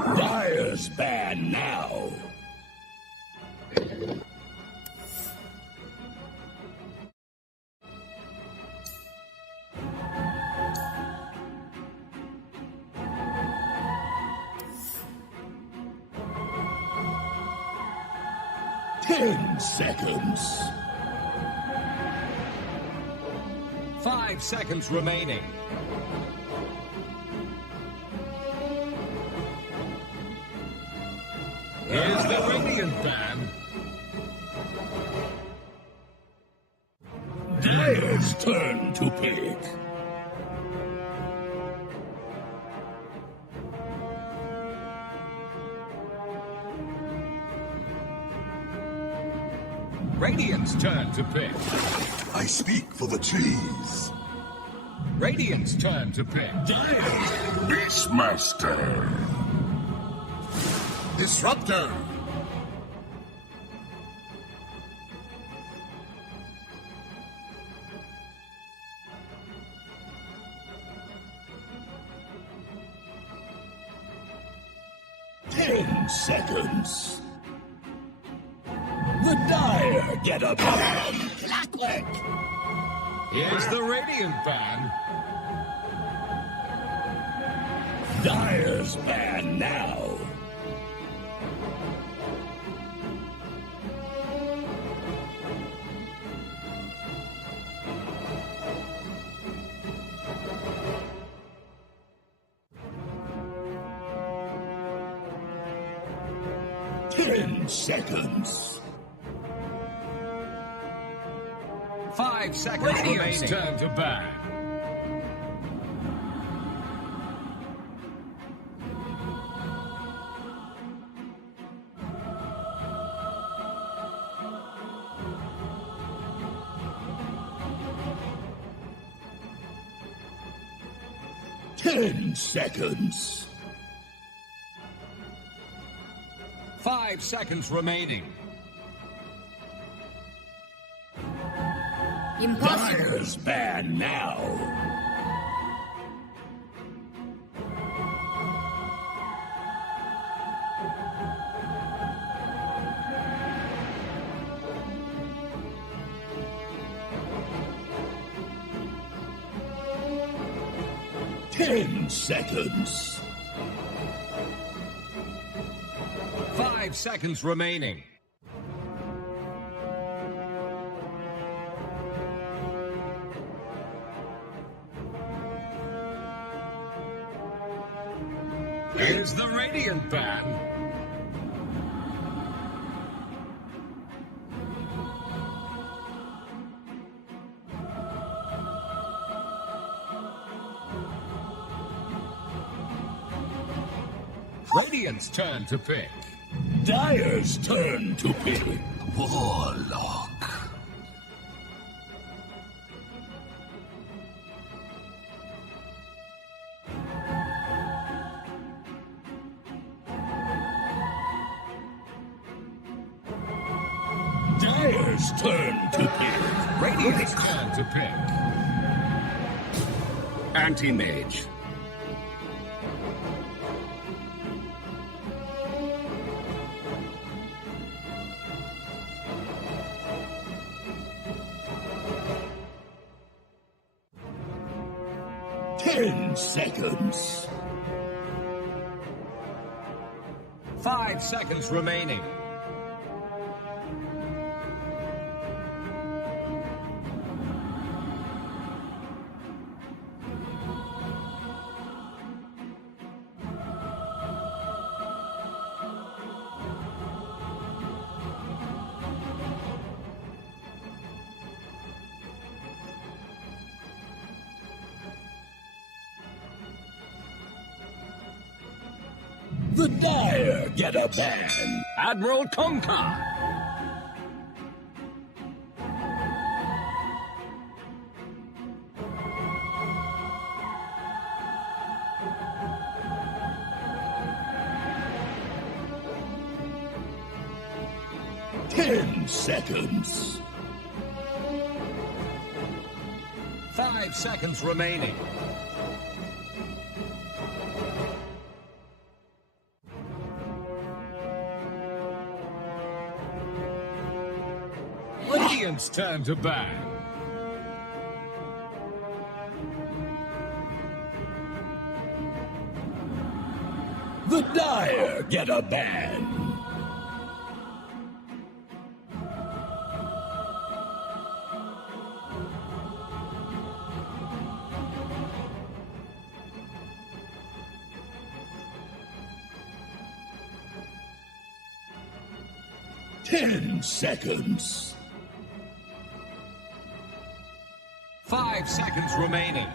Dire's ban now. Ten seconds. 5 seconds remaining. Here's the Radiant ban. Dire's turn to pick. Radiant's turn to pick. I speak for the trees. Radiant's turn to pick. Dire's Beastmaster. Disruptor. Ten seconds. The Dire get a ban. Blacklist. Here's the Radiant ban. Dire's ban now. Ten seconds. 5 seconds Radiant's remaining. Turn to ban. Ten seconds. 5 seconds remaining. Impossible. Dire's ban now. Ten seconds. 5 seconds remaining. Here's the Radiant ban. Radiant's turn to pick. Dire's turn to pick. Warlock. Dire's turn to pick. Radiant's turn to pick. Anti-mage. Ten seconds. 5 seconds remaining. The Dire get a ban. Admiral Conker. Ten seconds. 5 seconds remaining. Radiant's turn to ban. The Dire get a ban. Ten seconds. 5 seconds remaining.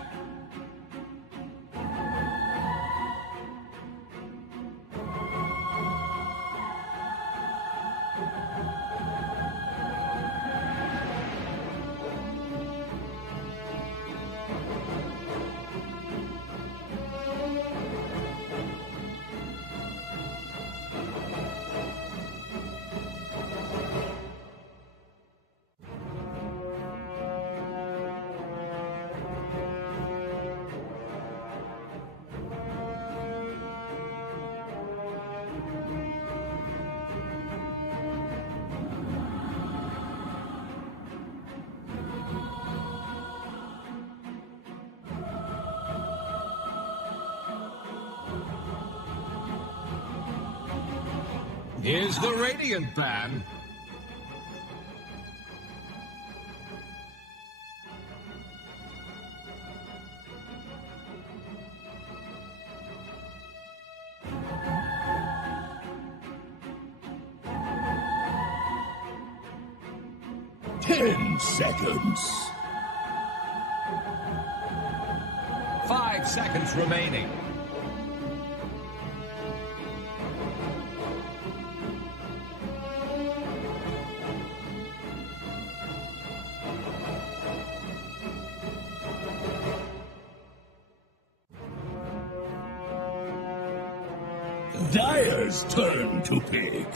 Here's the Radiant ban. Ten seconds. 5 seconds remaining. Dire's turn to pick.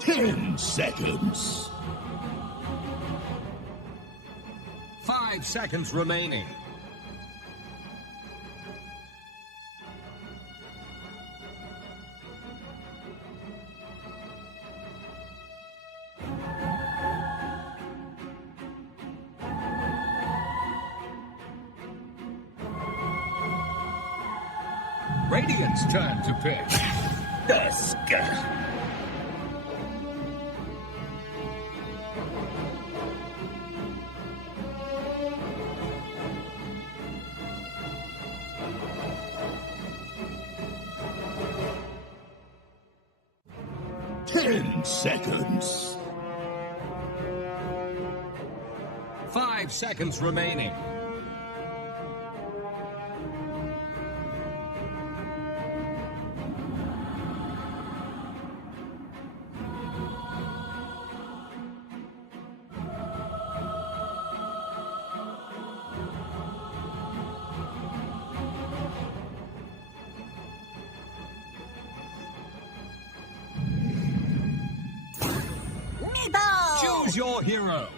Ten seconds. 5 seconds remaining. Radiant's turn to pick. Dusk. 10 seconds. 5 seconds remaining. Choose your hero.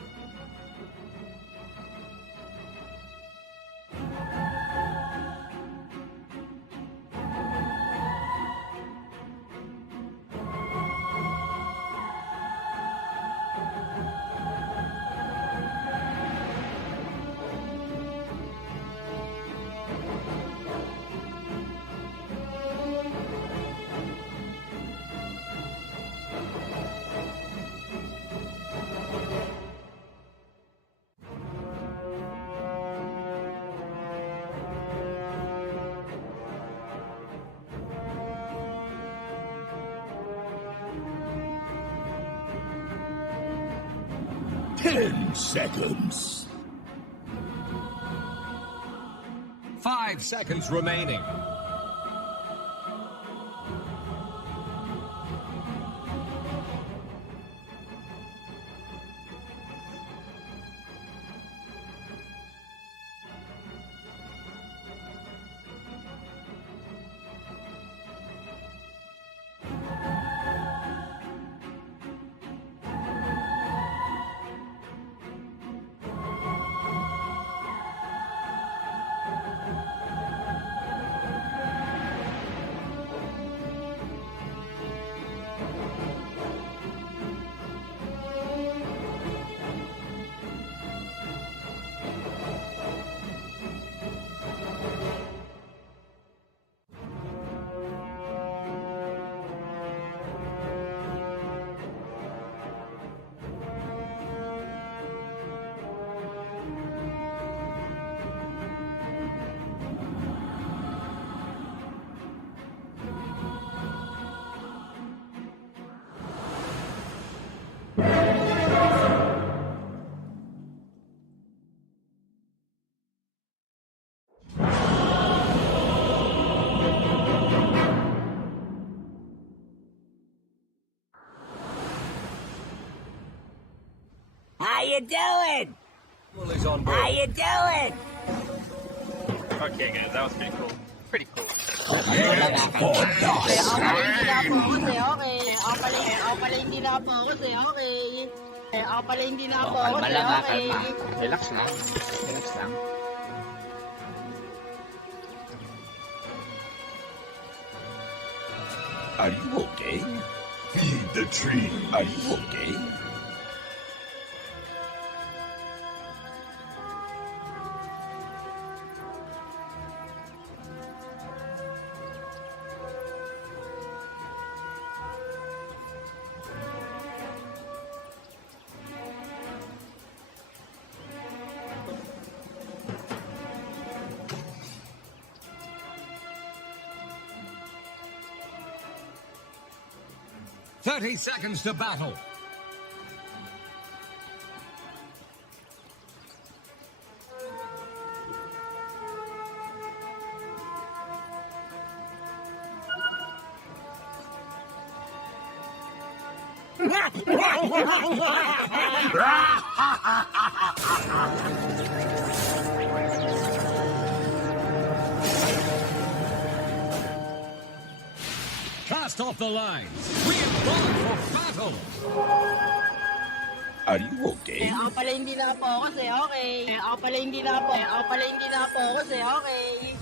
Ten seconds. 5 seconds remaining. you doing? Admiral is on How board. you doing? Okay, guys, that was pretty cool. Pretty cool. Kalma lang ha, kalma. Relax lang. Relax lang. Are you okay? Feed the tree. Are you okay? Thirty seconds to battle. Cast off the lines. We embark for battle. Are you okay? Ako pala hindi nakapokus eh, okay. Ako pala hindi nakapokus eh, okay.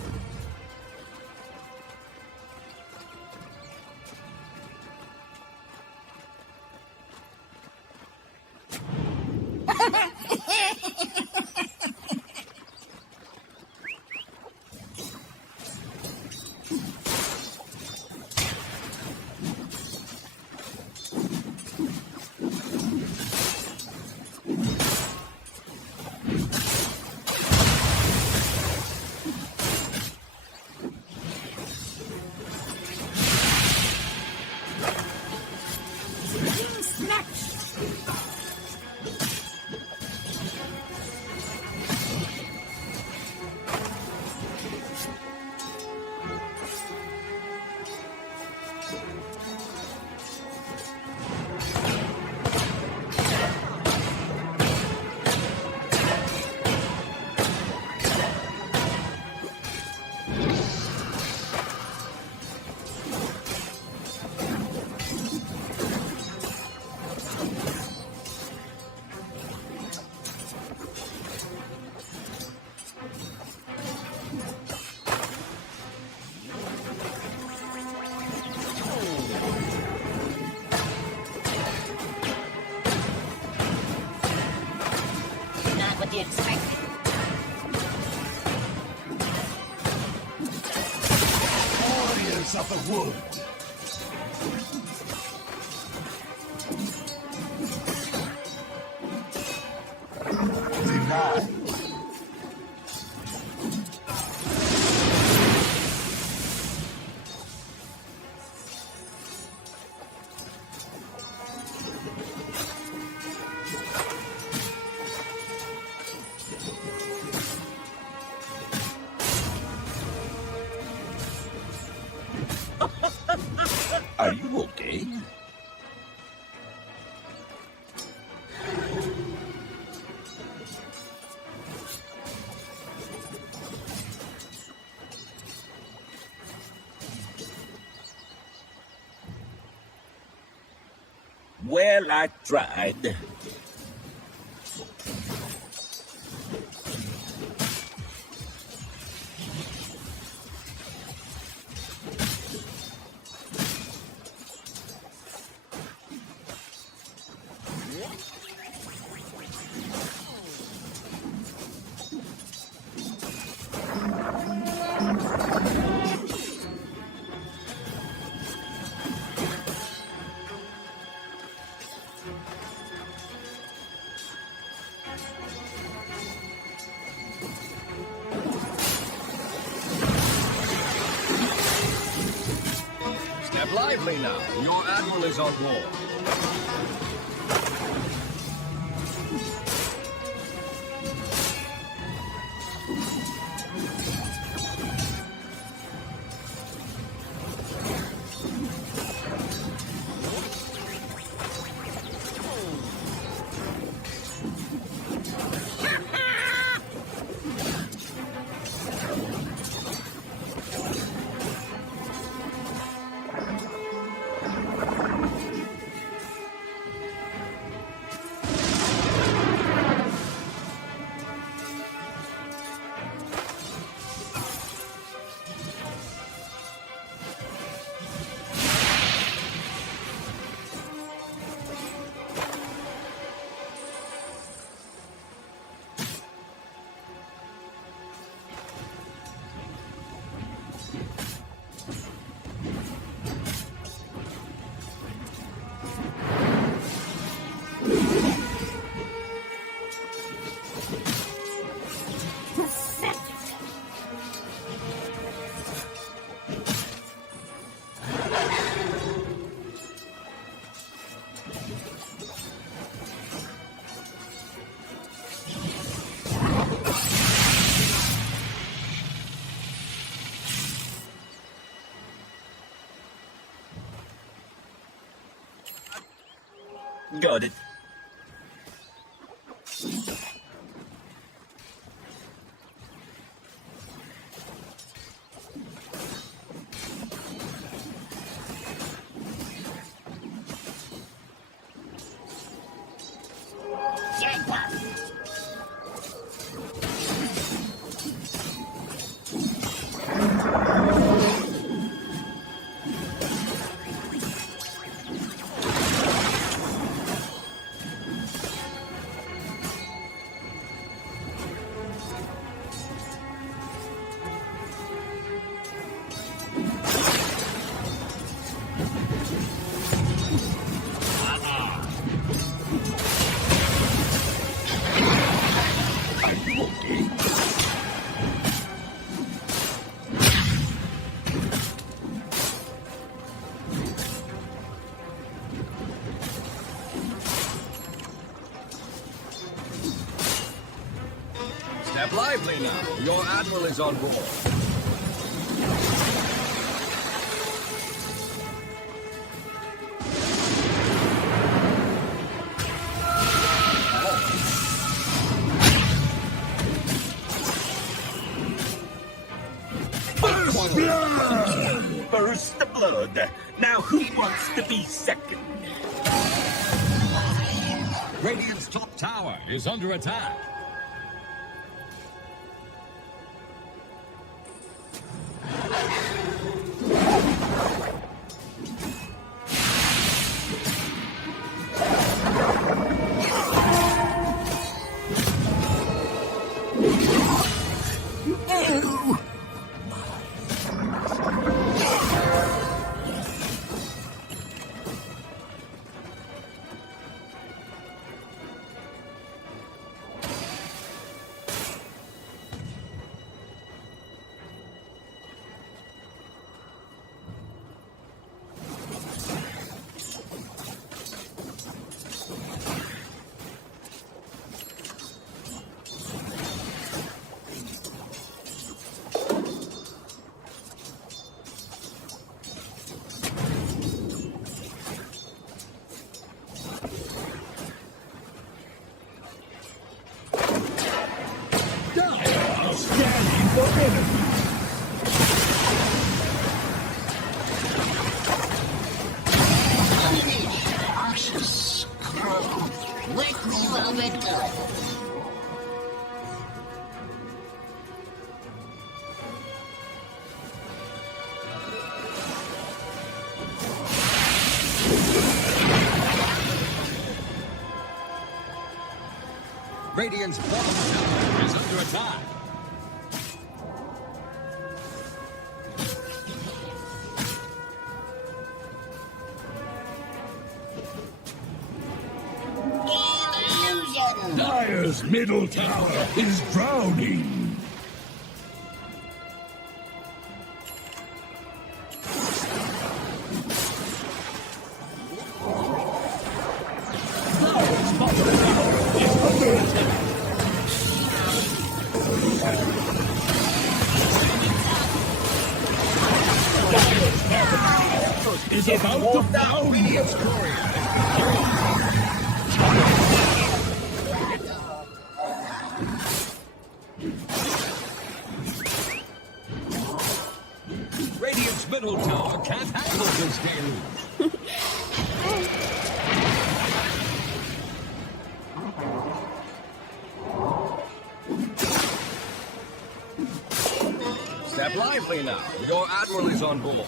Not what you expected. Warriors of the wood. Denied. Are you okay? Well, I tried. Step lively now. Your admiral is on board. Got it. Step lively now. Your admiral is on board. Burst the blood. Now who wants to be second? Radiant's top tower is under attack. Radiant's bottom tower is under attack. Dire's middle tower is drowning. Dire's bottom tower is under attack. Dire's bottom tower is about to down. Its Radiant's middle tower can't handle this deluge. Step lively now. Your admiral is on board.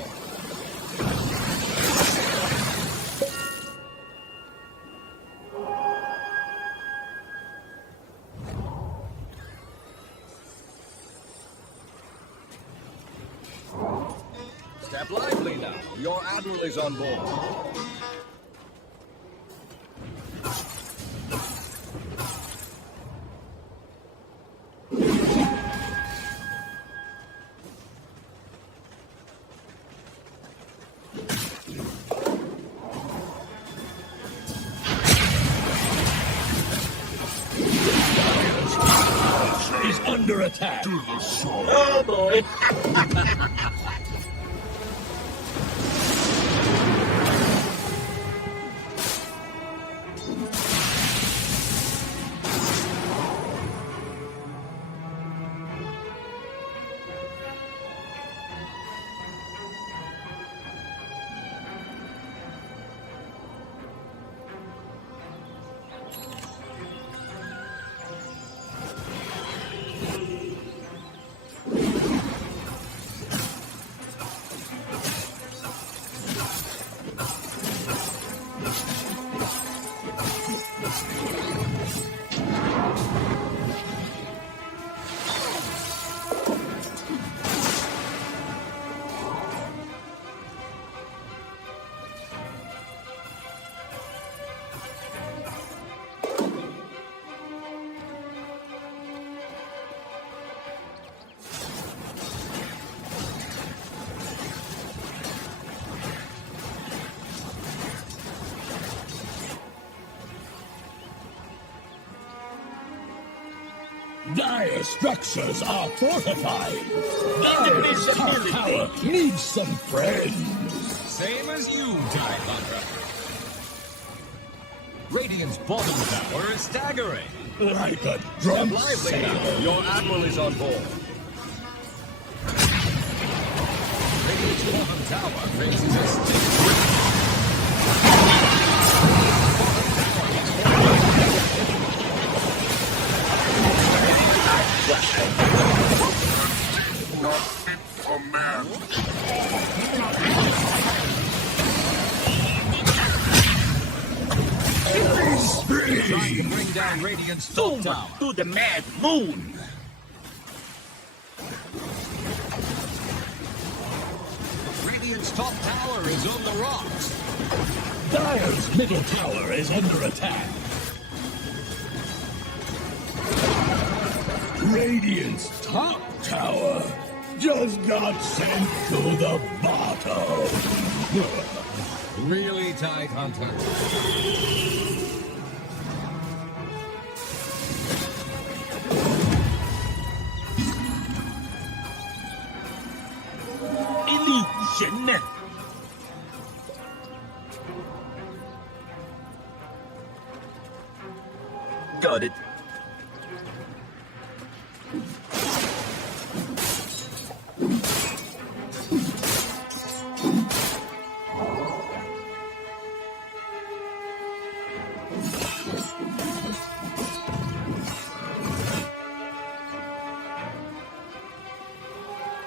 Step lively now. Your admiral is on board. is under attack. Oh boy. Dire structures are fortified. Dire's top tower needs some friends. Same as you, TIE Hunter. Radiant's bottom tower is staggering. Like a drunk Lively now. sailor. Your admiral is on board. Radiant's bottom tower faces a stiff wind. Not fit for man. Trying to bring down Radiant's top tower. To the mad moon. Radiant's top tower is on the rocks. Dire's middle tower is under attack. Radiant's top tower just got sent to the bottom. Really tight, Hunter. Illusion. Got it.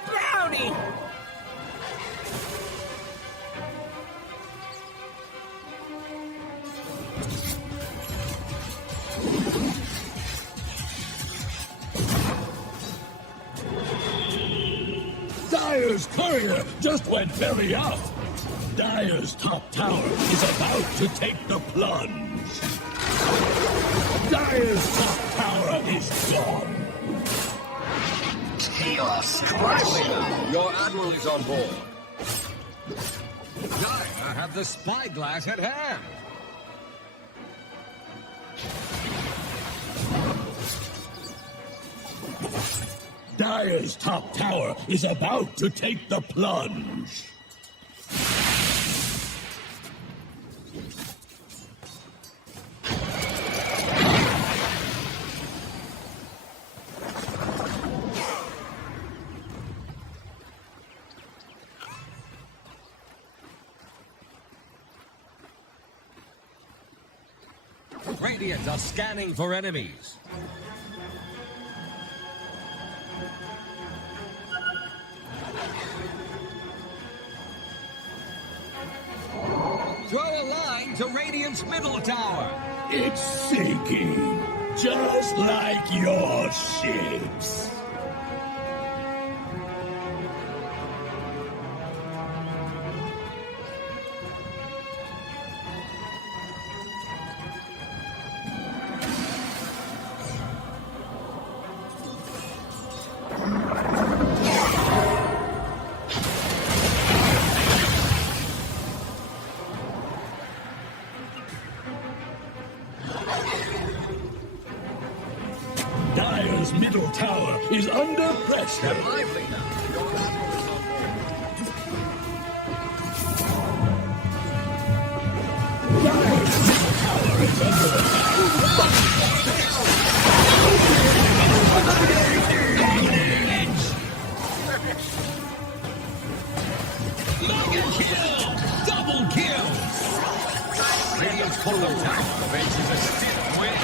Brownie! Dire's courier just went belly up. Dire's top tower is about to take the plunge. Dire's top tower is gone. Chaos Lively crush. now. Your admiral is on board. Dire have the spyglass at hand. Dire's top tower is about to take the plunge. Radiant are scanning for enemies. Throw a line to Radiant's middle tower. It's sinking, just like your ships. Dire's middle tower is under pressure. Lively now. Your admiral is on board. Dire's middle tower is under attack. Mega kill! Double kill! Radiant's bottom tower faces a stiff wind.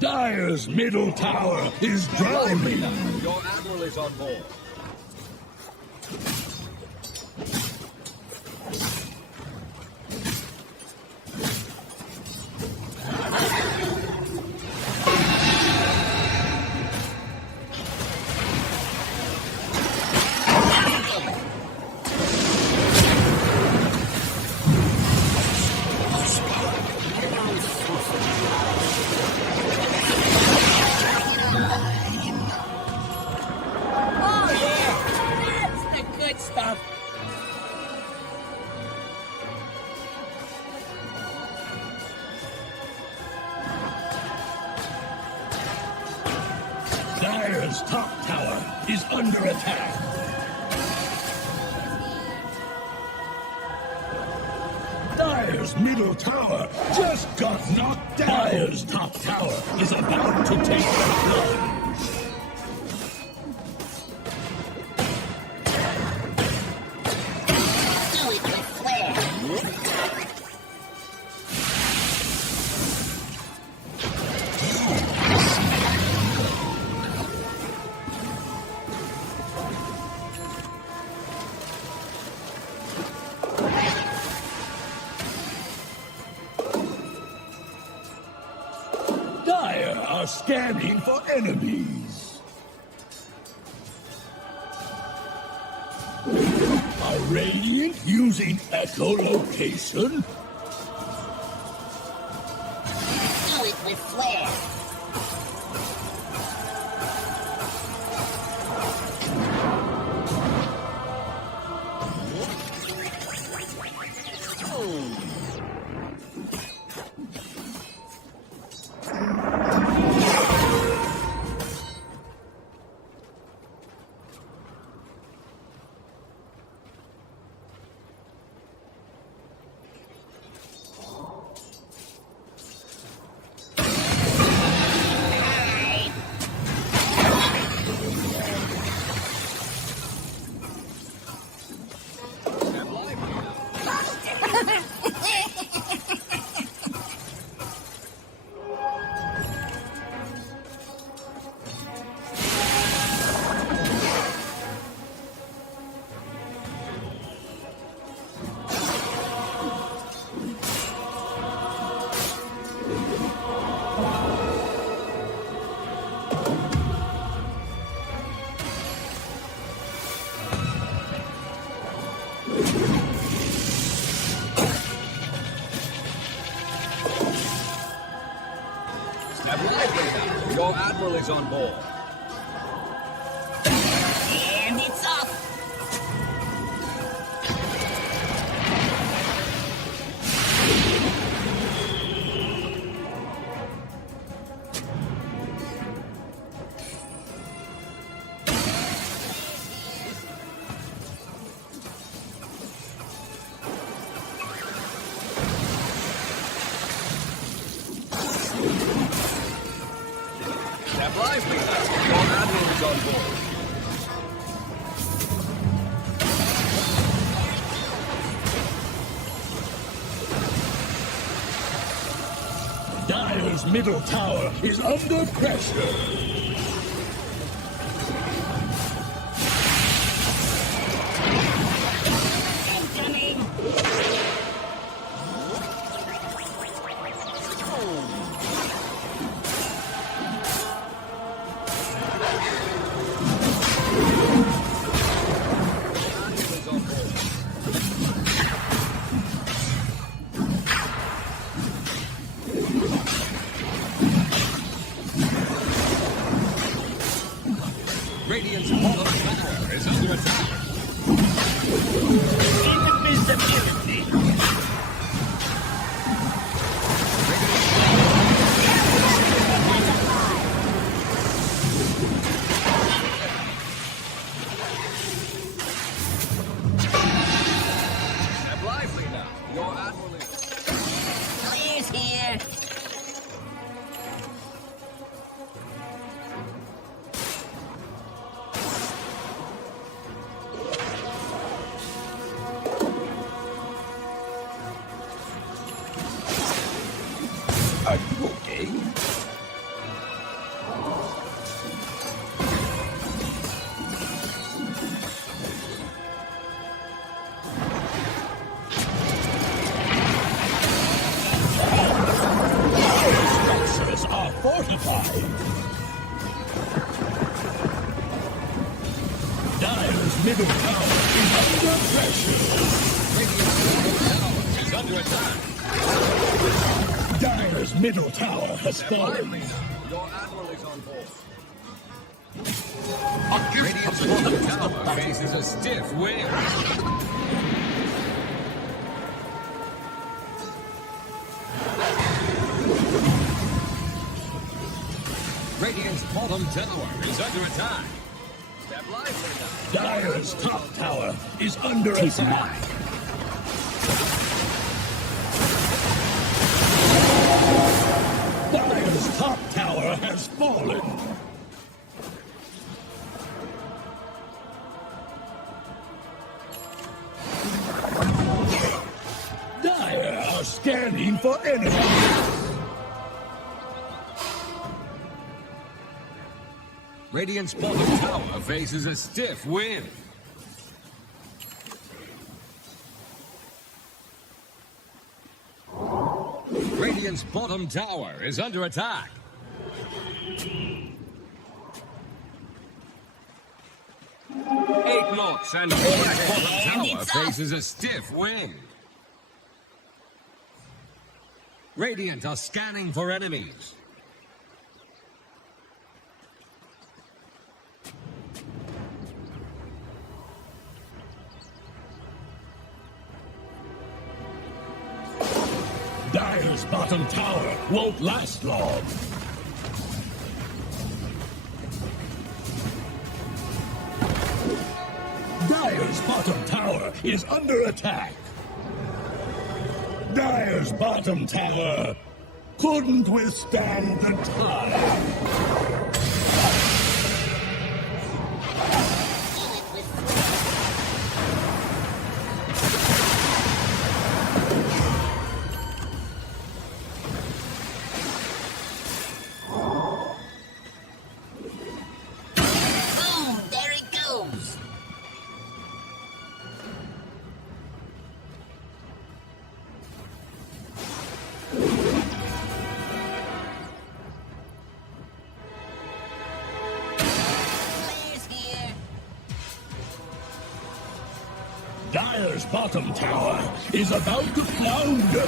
Dire's middle tower is drowning. Your admiral is on board. Dire's top tower is under attack. Dire's middle tower just got knocked down. Dire's top tower is about to take the plunge. Do it with flair. Dire are scanning for enemies. Are Radiant using echolocation? Do it with flair. Step lively now. Your admiral is on board. And it's up. Step lively now. Your admiral is on board. Dire's middle tower is under pressure. Radiant's bottom tower is under attack. Invisibility. Step lively now. Your admiral is... Clear's here. Are you okay? Structures are fortified. Dire's middle tower is under pressure. is under attack. Dire's middle tower has Step fallen. lively now. Your admiral is on board. Radiant's bottom tower faces a stiff wind. Radiant's bottom bottom tower is under attack. Step lively now. Dire's top tower is under attack. Dire's top tower has fallen. Dire are scanning for enemies. Radiant's bottom tower faces a stiff wind. Radiant's bottom tower is under attack. Eight knots and Radiant's bottom tower faces a stiff wind. Radiant are scanning for enemies. Dire's bottom tower won't last long. Dire's bottom tower is under attack. Dire's bottom tower couldn't withstand the tide. Boom! There it goes. Players here. Dire's bottom tower is about to flounder.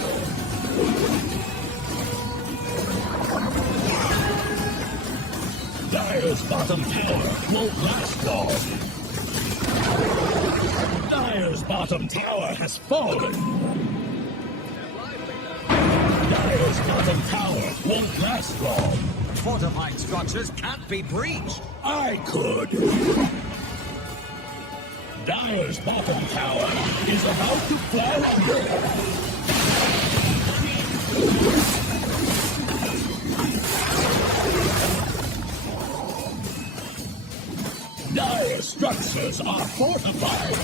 Dire's bottom tower won't last long. Dire's bottom tower has fallen. Step lively now. Dire's bottom tower won't last long. Fortified structures can't be breached. I could. Dire's bottom tower is about to flounder. Dire structures are fortified.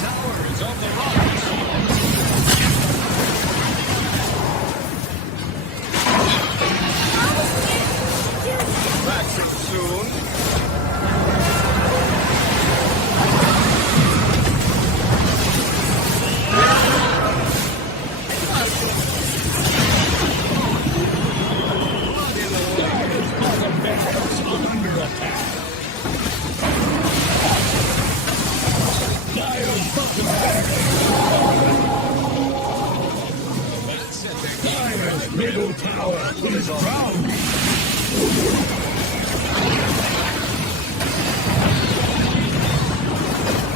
Tower is on the rocks. That's it soon. Dire's bottom barracks are under attack. Dire's bottom barracks. That's it. Dire's middle tower is drowning.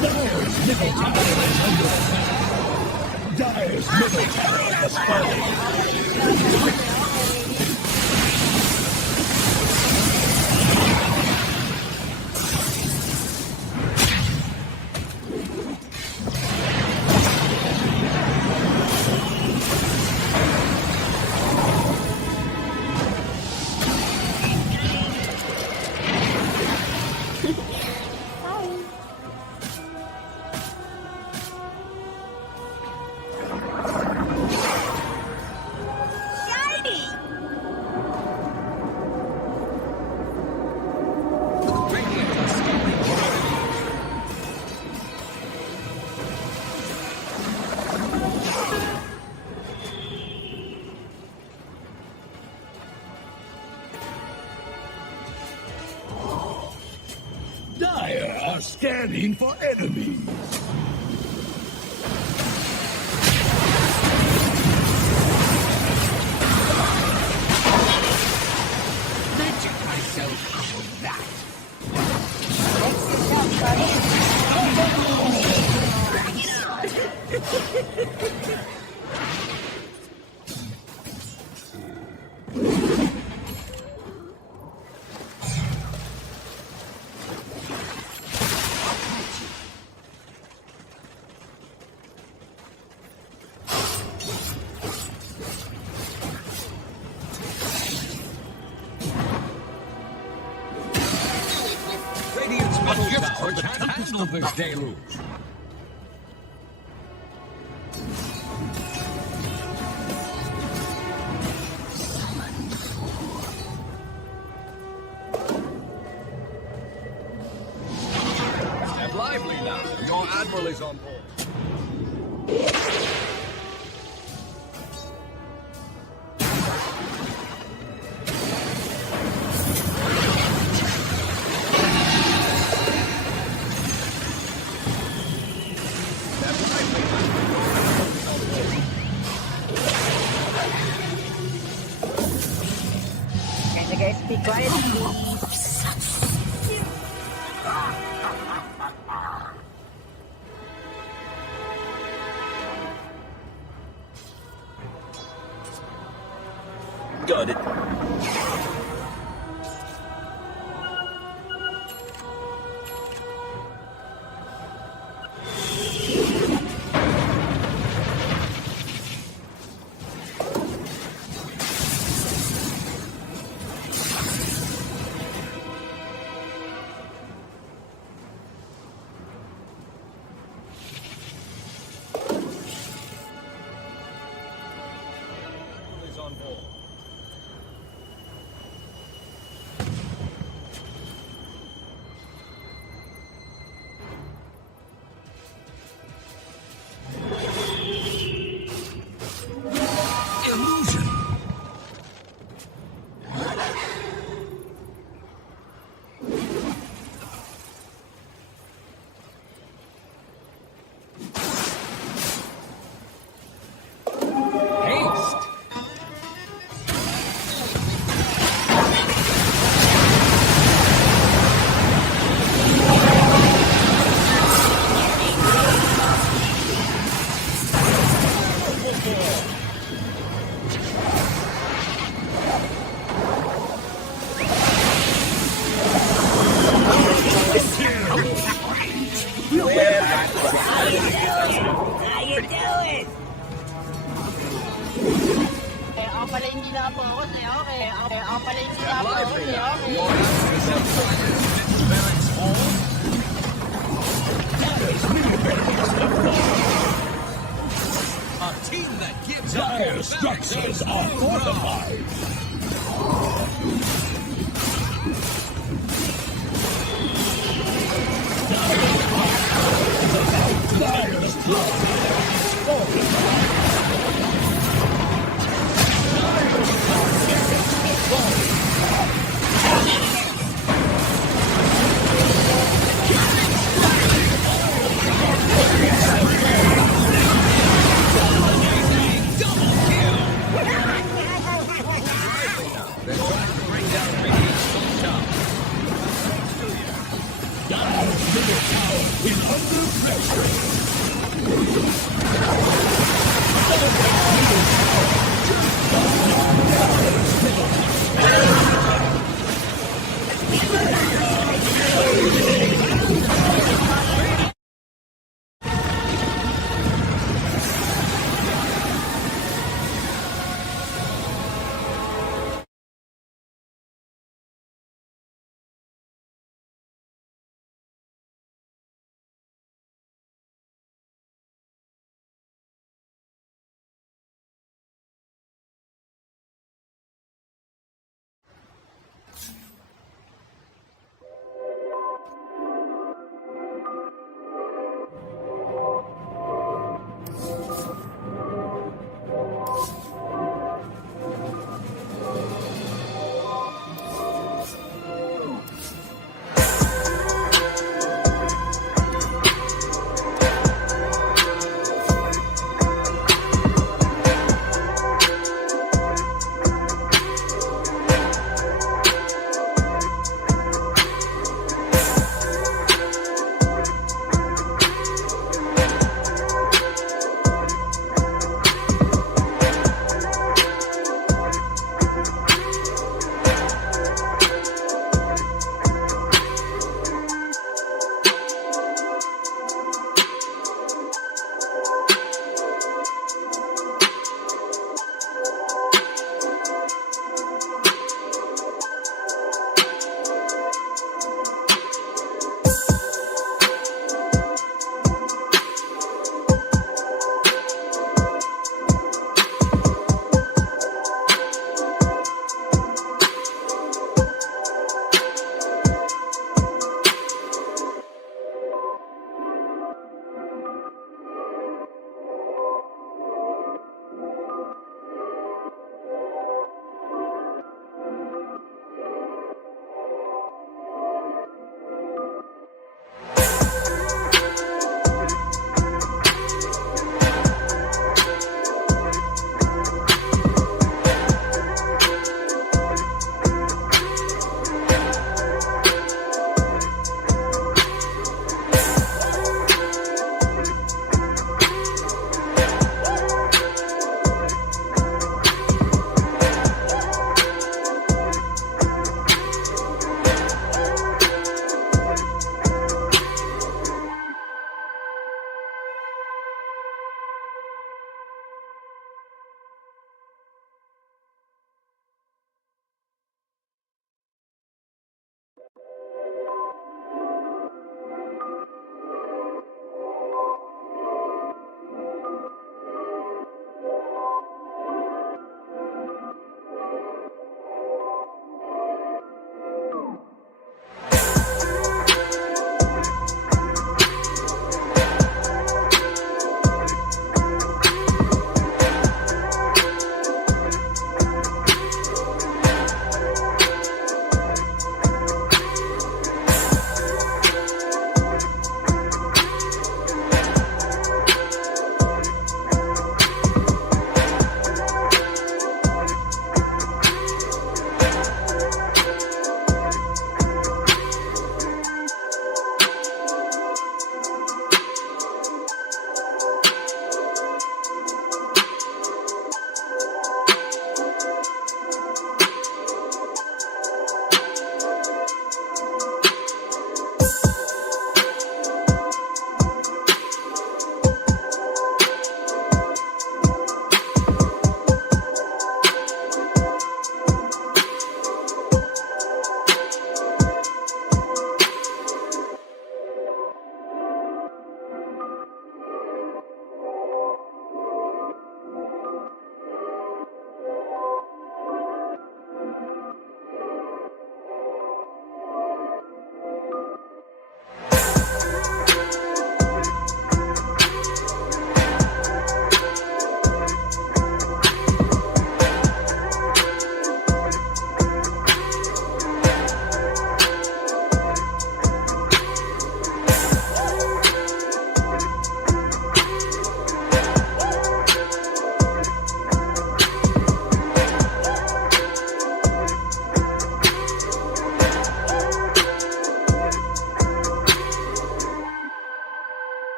Dire's middle tower is under attack. Dire's middle tower has fallen. Shiny! Radiant are scanning for enemies. Dire are scanning for enemies. Magic myself out of that. Let's go, buddy. Radiant's middle tower can't handle this deluge. Stand lively now. Your admiral is on board. Can you guys be quiet? Got it. Is on board. Illusion. Haste. How you doing? Ako pala hindi na-focus eh, okay. Ako pala hindi na-focus Lively eh, now. okay. Your admiral is outside its barracks hall. A team that gives up Dire their structures are fortified. Dire's blood.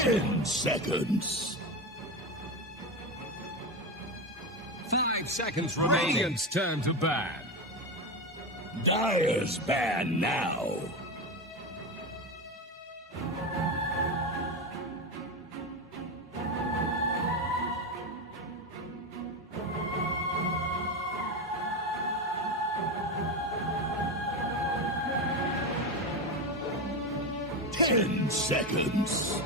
10 seconds. 5 seconds remaining. Radiant's turn to ban. Dire's ban now. Seconds.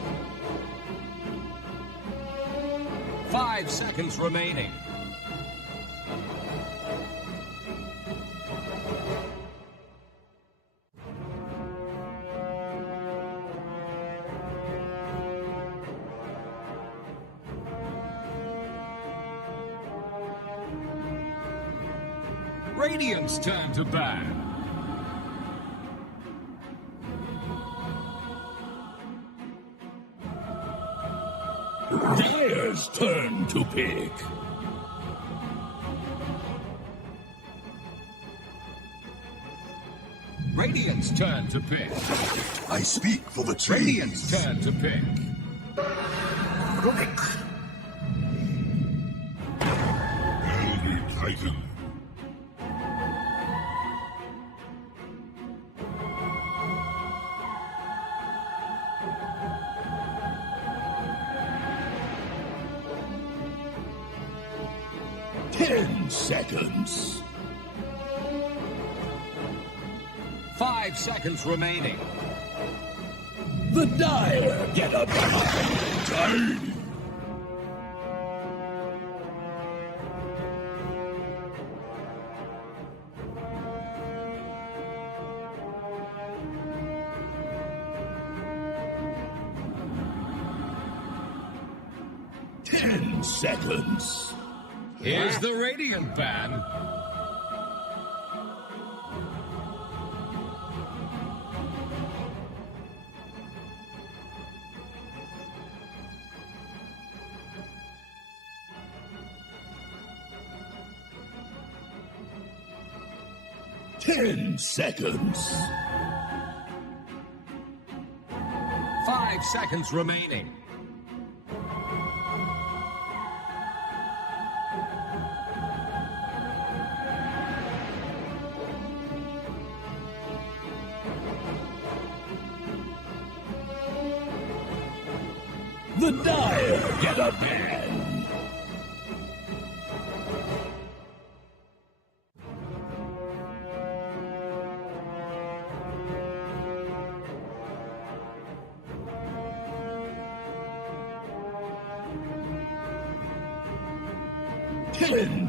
5 seconds remaining. Radiant's turn to ban. Dire's turn to pick. Radiant's turn to pick. I speak for the trees. Radiant's turn to pick. Holy Titan. Seconds. 5 seconds remaining. The Dire get a time. 10 seconds. Here's the Radiant ban. Ten seconds. 5 seconds remaining. The Dire get a ban.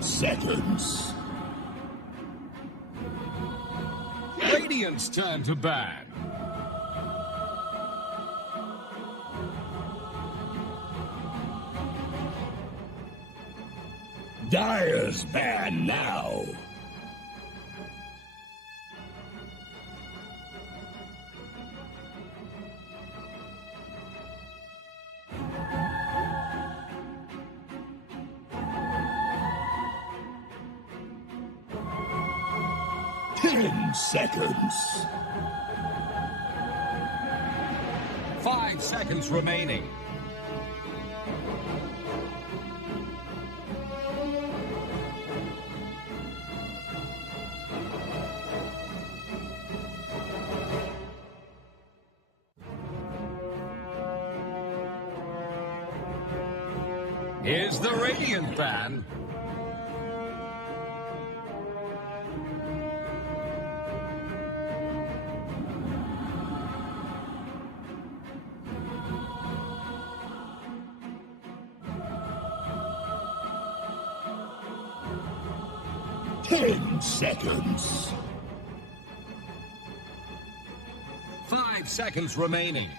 Seconds. Radiant's turn to ban. Dire's ban now. Seconds. 5 seconds remaining. Here's the Radiant ban. Seconds. 5 seconds remaining.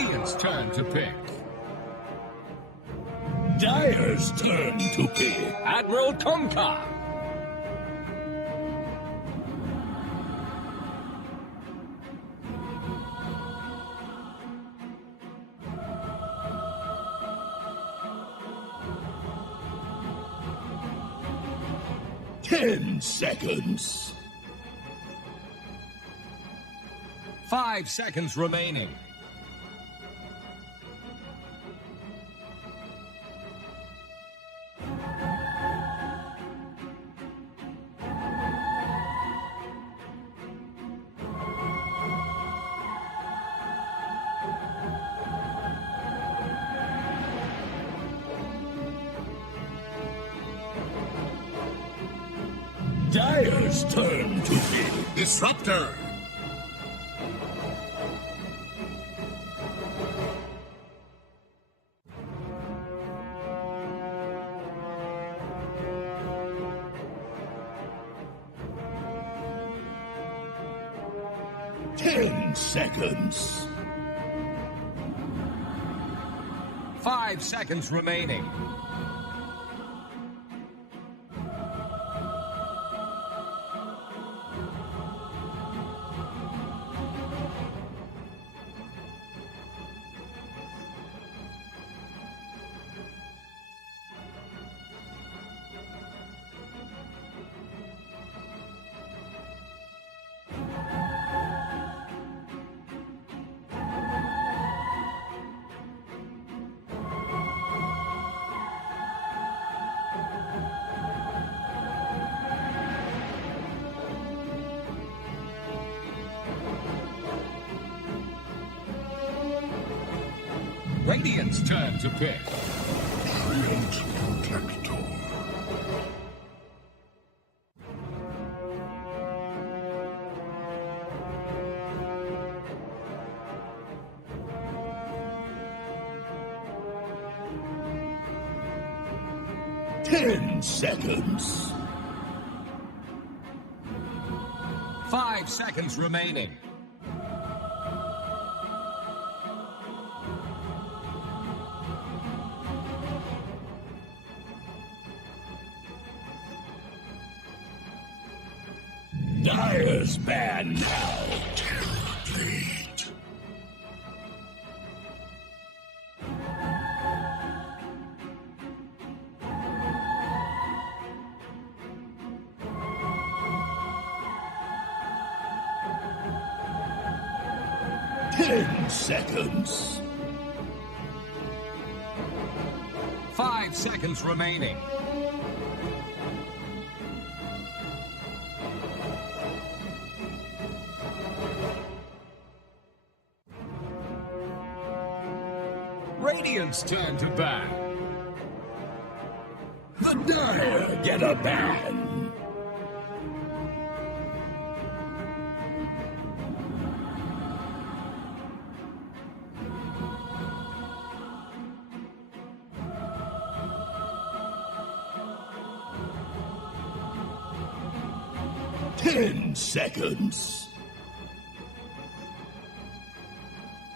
Radiant's turn to pick. Dire's turn to pick. Admiral Tonka. 10 seconds. 5 seconds remaining. Dire's turn to pick. Disruptor. Ten seconds. 5 seconds remaining. Radiant's turn to pick. Giant Protector. Ten seconds. 5 seconds remaining. Dire's ban now. Terror Blade. Ten seconds. 5 seconds remaining. Radiant's turn to ban. The Dire get a ban. Ten seconds.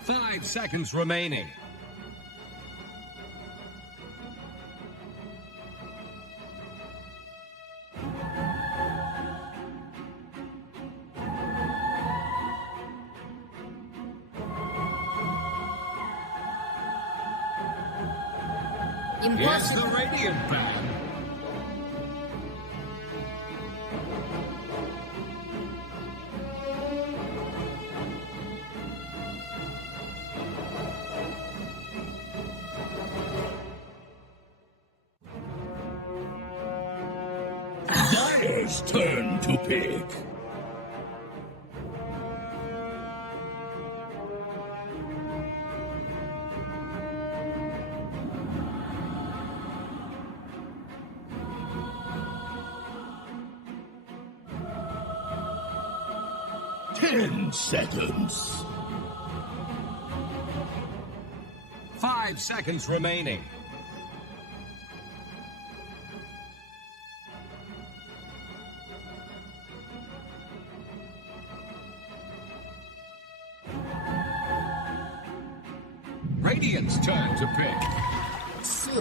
5 seconds remaining. Here's the Radiant ban. Dire's turn to pick. Ten seconds. 5 seconds remaining.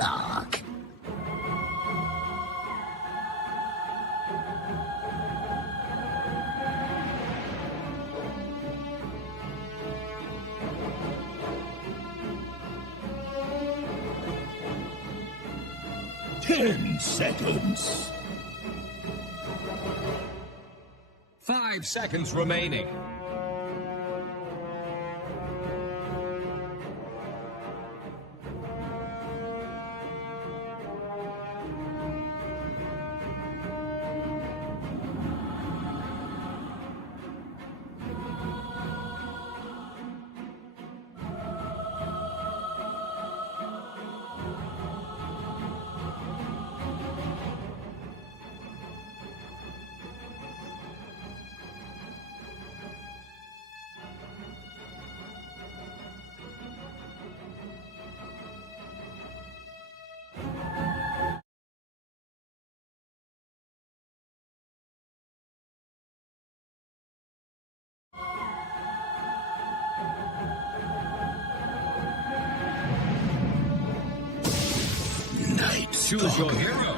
luck. Ten seconds. 5 seconds remaining. Choose your hero.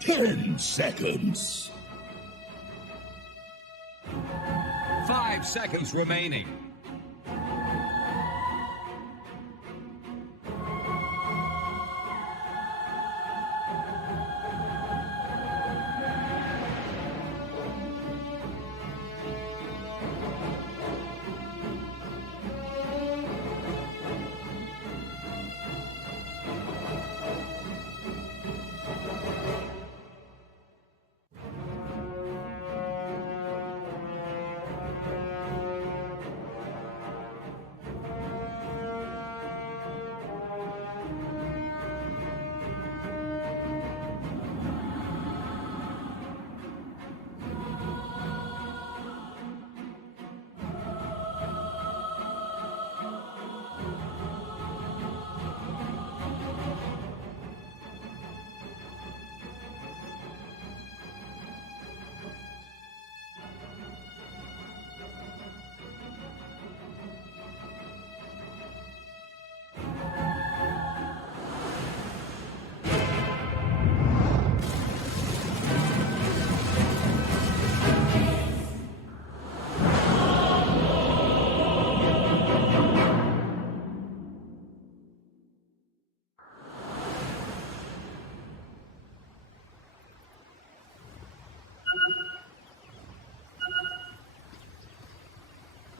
Ten seconds. 5 seconds remaining.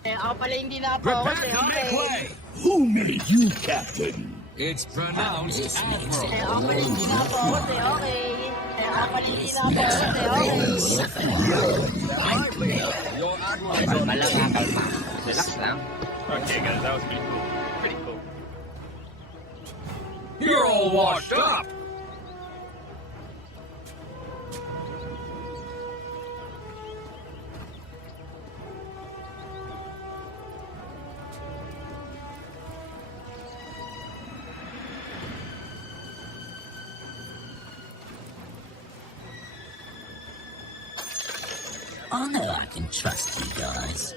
Ako pala hindi na-focus Prepare eh, to make okay. way. Who made you captain? It's pronounced Admiral. Ako pala hindi na-focus eh, okay. Ako pala hindi na-focus eh, okay. Your Admiral. Kalma lang ha, kalma. Relax lang. Okay, guys, that was pretty cool. Pretty cool. You're all washed up. I know I can trust you guys.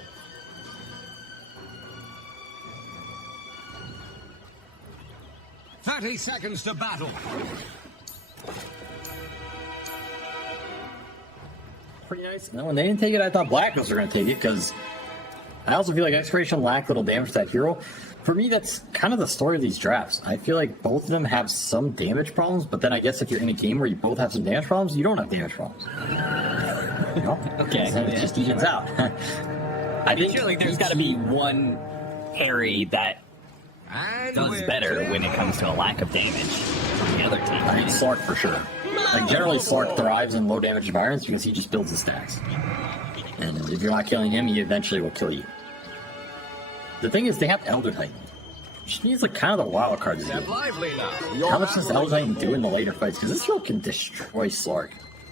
"30 seconds to battle." Pretty nice. No, when they didn't take it, I thought Blacklist were going to take it, because I also feel like Execration lacked little damage to that hero. For me, that's kind of the story of these drafts. I feel like both of them have some damage problems, but then I guess if you're in a game where you both have some damage problems, you don't have damage problems. You know? Okay. So it just evens out. I feel like there's got to be one parry that And does we're better clear. when it comes to a lack of damage. I'm other team. I think Slark for sure. Like, generally Slark thrives in low damage environments because he just builds his stacks. And if you're not killing him, he eventually will kill you. The thing is, they have Elder Titan. Which means like kind of the wild card this year. How much does Elder Titan do in the later fights? Because this hero can destroy Slark.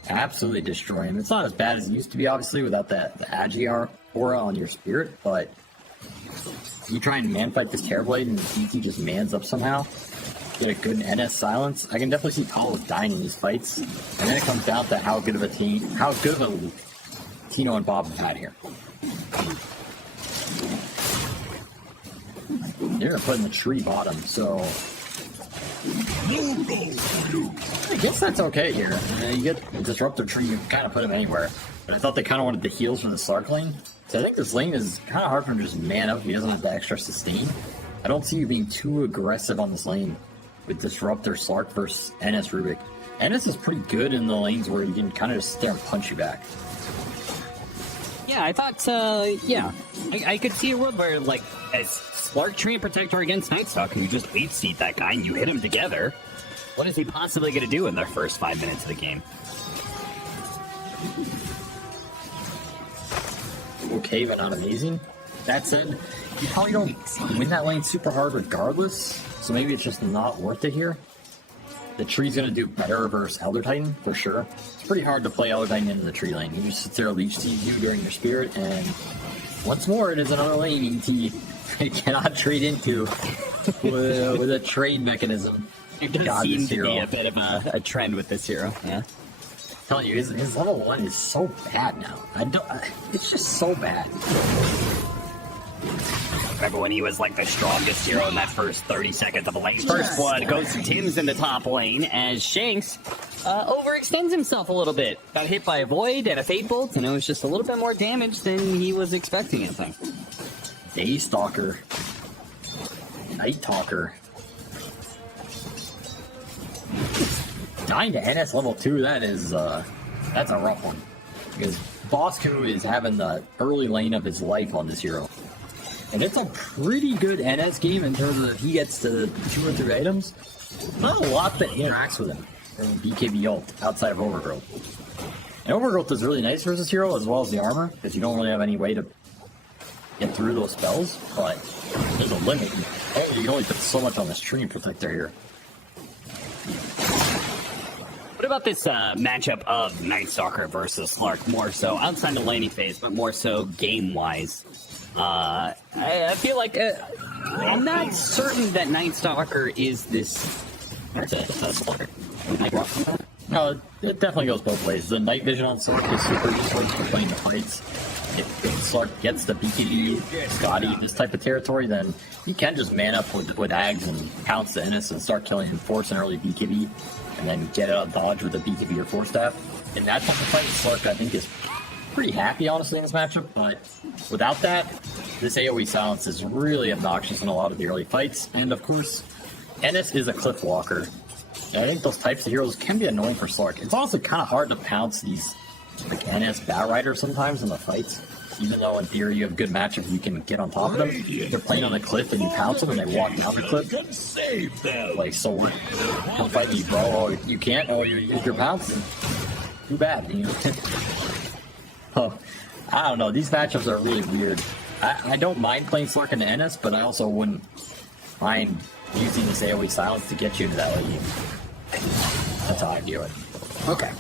Absolutely destroy him. It's not as bad as it used to be, obviously, without the Agi aura on your spirit, but you try and man fight this Terrorblade and DT just mans up somehow. Get a good NS silence. I can definitely see Paul dying in these fights. And then it comes down to how good of a team, how good of a Tino and Bob have had here. They're gonna put in the tree bottom, so I guess that's okay here. You get a Disruptor tree, you can kind of put him anywhere. But I thought they kind of wanted the heals from the Slark lane. So I think this lane is kind of hard for him to just man up if he doesn't have the extra sustain. I don't see you being too aggressive on this lane with Disruptor, Slark versus NS Rubik. NS is pretty good in the lanes where you can kind of just stare and punch you back. Yeah, I thought, I could see a world where, like, as Slark Tree and Protector against Nightstalker, you just lead seat that guy and you hit him together. What is he possibly going to do in their first 5 minutes of the game? Okay, but not amazing. That said, you probably don't win that lane super hard regardless, so maybe it's just not worth it here. The tree's going to do better versus Elder Titan, for sure. It's pretty hard to play Elder Titan into the tree lane. You just sit there, leech seed you during your spirit, and once more, it is another lane ET cannot trade into with a trade mechanism. It does seem to be a bit of a trend with this hero, yeah. I'm telling you, his level 1 is so bad now. It's just so bad. Remember when he was like the strongest hero in that first 30 seconds of a lane? First blood goes to Tim's in the top lane as Shanks overextends himself a little bit. Got hit by a Void and a Fate Bolt, and it was just a little bit more damage than he was expecting, I think. Daystalker. Night Talker. Dying to NS level 2, that's a rough one. Because Bosku is having the early lane of his life on this hero. And it's a pretty good NS game in terms of if he gets to 2 or 3 items. Not a lot that interacts with him from BKB ult outside of Overgrowth. And Overgrowth is really nice versus this hero as well as the armor, because you don't really have any way to get through those spells, but there's a limit. Oh, you can only put so much on this tree protector here. What about this matchup of Nightstalker versus Slark, more so outside the laning phase, but more so game-wise? I feel like I'm not certain that Nightstalker is this. That's a Slark. No, it definitely goes both ways. The night vision on Slark is super useful for playing the fights. If Slark gets the BKB, Scotty, this type of territory, then you can just man up with Ags and pounce the NS and start killing and force an early BKB, and then get out of dodge with a BKB or Force Staff. In that type of fight, Slark, I think, is pretty happy, honestly, in this matchup, but without that, this AoE silence is really obnoxious in a lot of the early fights, and of course, NS is a cliff walker. And I think those types of heroes can be annoying for Slark. It's also kind of hard to pounce these like NS Bat Riders sometimes in the fights, even though in theory you have good matchups, you can get on top of them. They're playing on the cliff and you pounce them and they walk down the cliff. Like, so what? Don't fight me, bro. Oh, you can't? Oh, you use your pounce? Too bad, you know? Oh, I don't know. These matchups are really weird. I don't mind playing Slark into NS, but I also wouldn't mind using this AoE silence to get you into that lead. That's how I view it. Okay.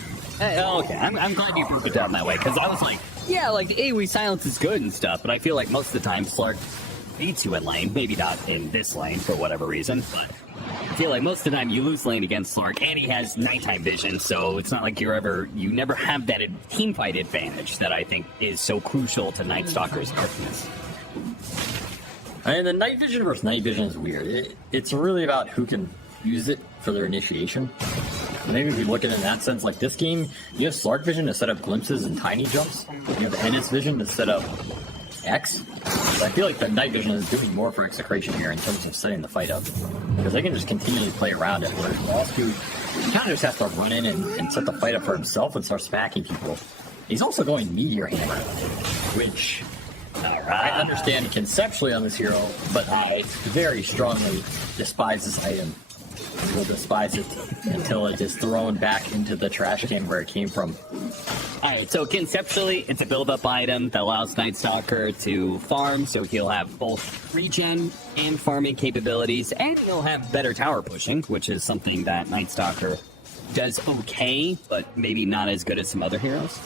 Okay, I'm glad you broke it down that way, because I was like, yeah, like, AoE silence is good and stuff, but I feel like most of the time Slark beats you in lane. Maybe not in this lane for whatever reason, but I feel like most of the time you lose lane against Slark, and he has nighttime vision, so it's not like you never have that teamfight advantage that I think is so crucial to Nightstalker's darkness. And the night vision versus night vision is weird. It's really about who can use it for their initiation. Maybe if you look at it in that sense, like this game, you have Slark vision to set up glimpses and tiny jumps. You have NS vision to set up X. So I feel like the night vision is doing more for Execration here in terms of setting the fight up. Because they can just continually play around it, whereas Bosku kind of just has to run in and set the fight up for himself and start smacking people. He's also going Meteor Hammer, which I understand conceptually on this hero, but I very strongly despise this item. We'll despise it until it is thrown back into the trash can where it came from. Alright, so conceptually, it's a build-up item that allows Night Stalker to farm, so he'll have both regen and farming capabilities, and he'll have better tower pushing, which is something that Night Stalker does okay, but maybe not as good as some other heroes.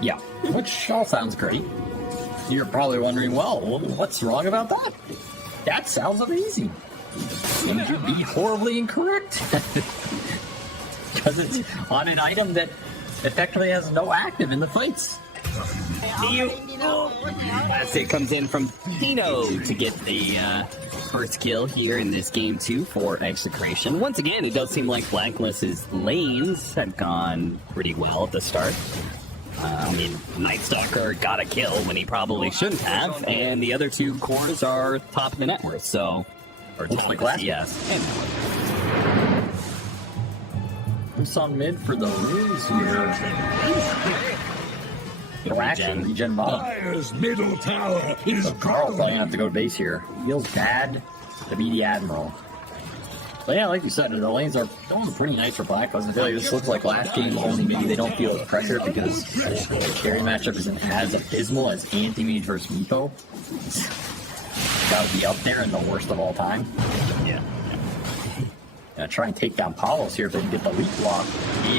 Yeah, which all sounds great. You're probably wondering, well, what's wrong about that? That sounds amazing. You could be horribly incorrect. Because it's on an item that effectively has no active in the fights. As it comes in from Tino to get the first kill here in this game too for Execration. Once again, it does seem like Blacklist's lanes have gone pretty well at the start. I mean, Night Stalker got a kill when he probably shouldn't have, and the other two cores are top of the net worth, so... Or top of the CS. Who's on mid for the lose here? Regen bottom. Dire's middle tower is So Carl's probably gonna have to go to base here. Feels bad to be the Admiral. But yeah, like you said, the lanes are going pretty nice for Blacklist. I feel like this looks like last game, only maybe they don't feel the pressure because the carry matchup isn't as abysmal as Anti-Mage versus Meepo. Gotta be up there in the worst of all time. Yeah. Try and take down Palos here if they can get the lead block.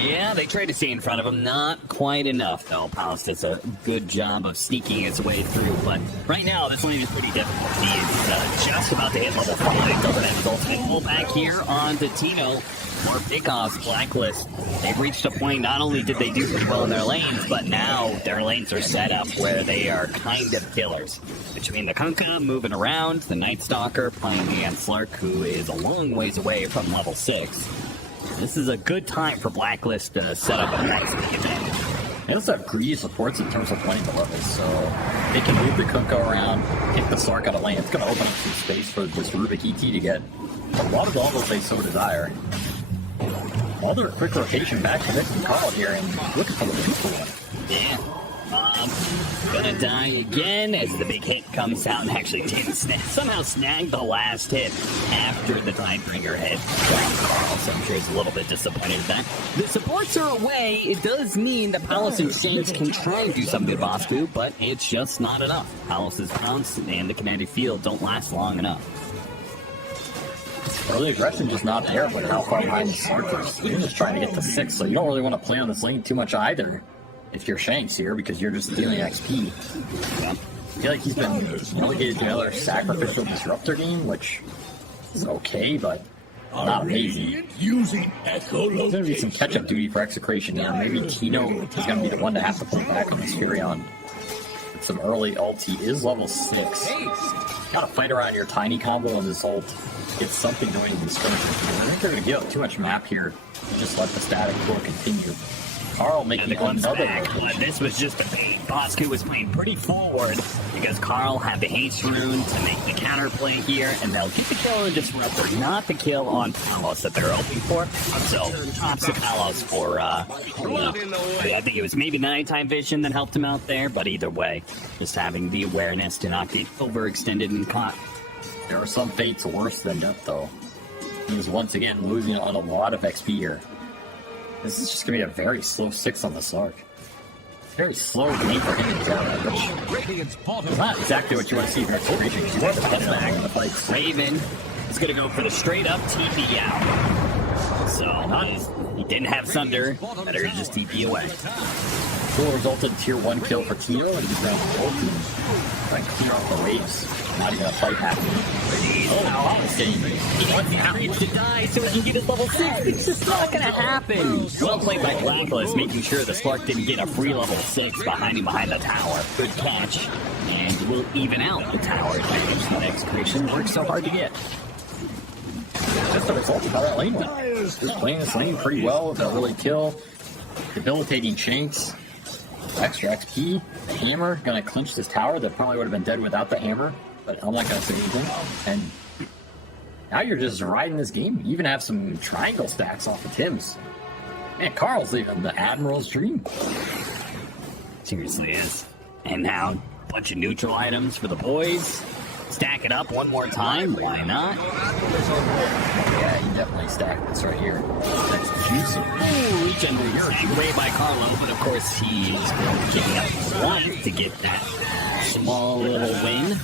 Yeah, they tried to stay in front of him. Not quite enough, though. Palos does a good job of sneaking his way through. But right now, this lane is pretty difficult. He is just about to hit level 5. Doesn't have his ultimate pullback here onto Tino. More pickoffs, Blacklist. They've reached a point, not only did they do pretty well in their lanes, but now their lanes are set up where they are kind of killers. Between the Kunkka moving around, the Night Stalker playing against Slark, who is a long ways away from level 6. This is a good time for Blacklist to set up a nice advantage. They also have greedy supports in terms of playing the levels, so they can move the Kunkka around, kick the Slark out of lane. It's going to open up some space for this Rubik ET to get a lot of levels they so desire. Another quick rotation back to Nick and Carl here, and looking for the 2-for-1. Yeah. Gonna die again as the big hit comes out and actually didn't somehow snagged the last hit after the Tidebringer hit. Carl, so I'm sure he's a little bit disappointed at that. The supports are away. It does mean that Palos and Shanks can try and do some good boss boo, but it's just not enough. Palos' bounce and the kinetic field don't last long enough. Early aggression just not there, but how far behind the Slarkers? You're just trying to get to 6, so you don't really want to play on this lane too much either. If you're Shanks here, because you're just dealing XP. I feel like he's been relegated to another sacrificial disruptor game, which is okay, but not amazing. using There's going to be some catch-up duty for Execration here. Maybe Tino is going to be the one to have to pull back on this Furion. With some early ult, he is level 6. Gotta fight around your tiny combo on this ult. Get something going in the skirmish. I think they're going to give up too much map here. Just let the static flow continue. Carl making another back. This was just a bait. Bosku was playing pretty forward because Carl had the haste rune to make the counterplay here, and they'll get the kill on the Disruptor, not the kill on Palos that they're hoping for. So, props to Palos for, I think it was maybe the nighttime vision that helped him out there, but either way, just having the awareness to not get overextended and caught. There are some fates worse than death, though. He's once again losing on a lot of XP here. This is just going to be a very slow 6 on the Slark. Very slow game for him in general, which is not exactly what you want to see from Execration, because you want the best mag in the fights. Raven is going to go for the straight-up TP out. So, he didn't have Thunder, better just TP away. Cool resulted in tier 1 kill for Tio, and he's going to ult and try and clear off the waves. Not even a fight happening. He wants the to die so he can get his level 6. It's just not gonna happen. Well played by Blacklist, making sure the Slark didn't get a free level 6 behind him behind the tower. Good catch. And will even out the tower advantage that Execration works so hard to get. That's the result of how that lane went. He's playing this lane pretty well with a early kill. Debilitating Shanks. Extra XP. The hammer gonna clinch this tower that probably would have been dead without the hammer. But I'm not gonna say anything. And now you're just riding this game. You even have some triangle stacks off of Tim's. Man, Carl's living the Admiral's dream. Seriously is. And now, a bunch of neutral items for the boys. stack it up one more time. Why not? Yeah, he definitely stacked this right here. That's juicy. Ooh, generally stacked away by Carlo, but of course he's giving up one to get that small little win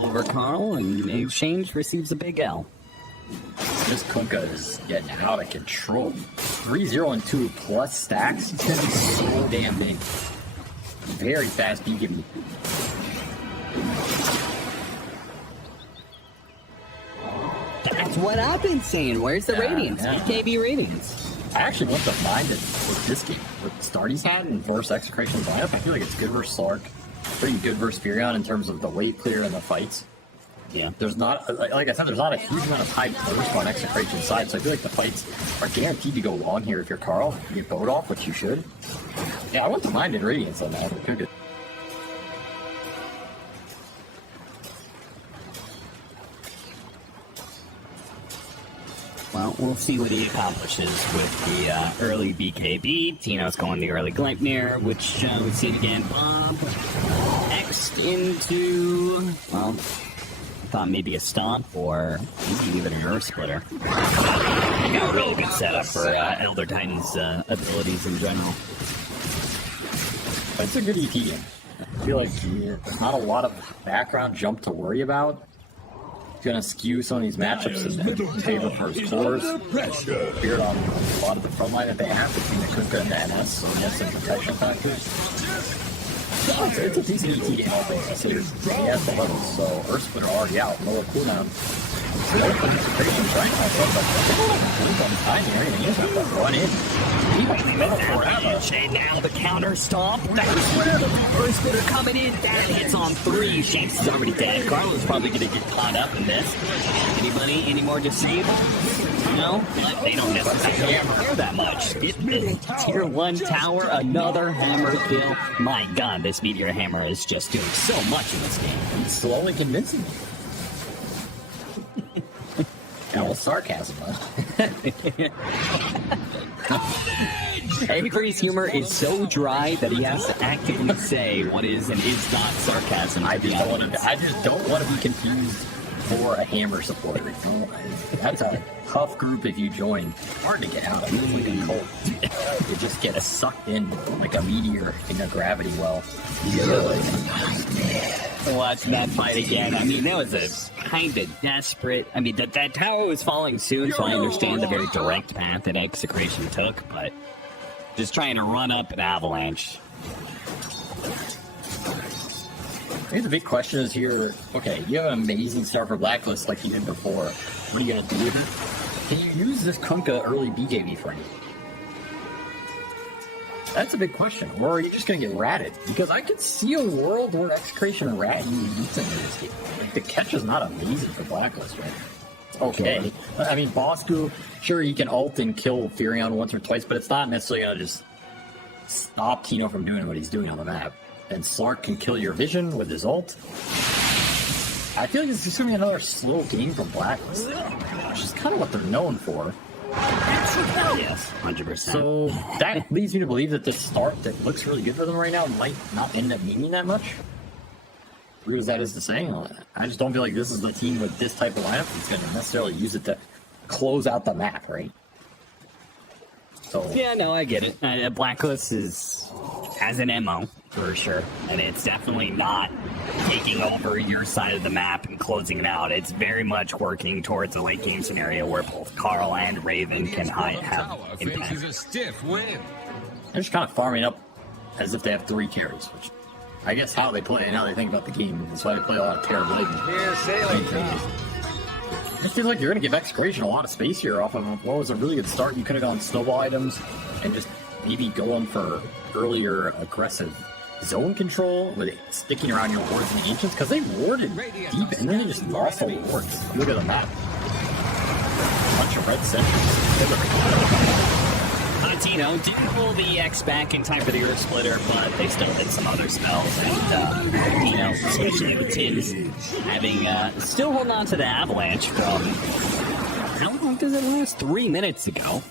over Carl, and in exchange receives a big L. This Kunkka is getting out of control. 3-0 and 2 plus stacks. It's gonna be so damn big. Very fast BKB. That's what I've been saying. Where's the Radiance? Yeah. BKB Radiance. I actually wouldn't have minded with this game. With the start he's had and versus Execration's lineup, I feel like it's good versus Slark. Pretty good versus Furion in terms of the wave clear and the fights. Yeah. There's not, like I said, there's not a huge amount of high burst on Execration's side, so I feel like the fights are guaranteed to go long here if you're Carl. You get bowed off, which you should. Yeah, I wouldn't have minded Radiance on that. Good. Well, we'll see what he accomplishes with the early BKB. Tino's going the early Gleipnir, which we see it again. Bob X into, well, I thought maybe a stomp or maybe even an Earth Splitter. Got a really good setup for Elder Titan's abilities in general. It's a good EP game. I feel like there's not a lot of background jump to worry about. Going to skew some of these matchups in favor for his cores. Beard on a lot of the front line that they have between the Kunkka and the MS, so he has some protection factors. It's a decent ET game, all things considered. He has the levels, so Earth Splitter already out, lower cooldown. Execration trying to help, but on the time here, and he has to run in. Now the counter stomp. That's where the Earth Splitter coming in. That hits on 3. Shanks is already dead. Carlo's probably going to get caught up in this. Anybody? Any more disabled? No? But they don't necessarily care that much. Tier 1 tower, another hammer kill. My god, this Meteor Hammer is just doing so much in this game. He's slowly convincing me. All sarcasm, huh? Avery's humor is so dry that he has to actively say what is and is not sarcasm. I just don't want to be confused for a hammer supporter. You know? That's a tough group if you join. Hard to get out of. It's like a cult. You just get sucked in like a meteor in a gravity well. Watch that fight again. I mean, that was a kind of desperate. I mean, that tower was falling soon, so I understand the very direct path that Execration took, but just trying to run up an avalanche. I think the big question is here, okay, you have an amazing start for Blacklist like you did before. What are you going to do with it? Can you use this Kunkka early BKB for anything? That's a big question. Or are you just going to get ratted? Because I could see a world where Execration rat you beats in this game. Like, the catch is not amazing for Blacklist, right? Okay. I mean, Bosku, sure, he can ult and kill Furion once or twice, but it's not necessarily going to just stop Tino from doing what he's doing on the map. And Slark can kill your vision with his ult. I feel like this is going to be another slow game from Blacklist, which is kind of what they're known for. Yes, 100%. So that leads me to believe that this start that looks really good for them right now might not end up meaning that much. Weird as that is to say, I just don't feel like this is the team with this type of lineup that's going to necessarily use it to close out the map, right? So yeah, no, I get it. Blacklist has an MO for sure, and it's definitely not taking over your side of the map and closing it out. It's very much working towards a late game scenario where both Carl and Raven can have impact. Faces a stiff win. they're just kind of farming up as if they have 3 carries, which I guess how they play and how they think about the game. That's why they play a lot of Terror Blade. Here, sailing. It feels like you're going to give Execration a lot of space here off of what was a really good start. You could have gone snowball items and just maybe going for earlier aggressive zone control with it sticking around your wards and ancients, because they warded deep and then they just lost the wards. Look at the map. Bunch of red sentries. Tino didn't pull the X back in time for the Earth Splitter, but they still did some other spells. And, especially with Tins having, still holding on to the Avalanche from, how long does it last? 3 minutes ago.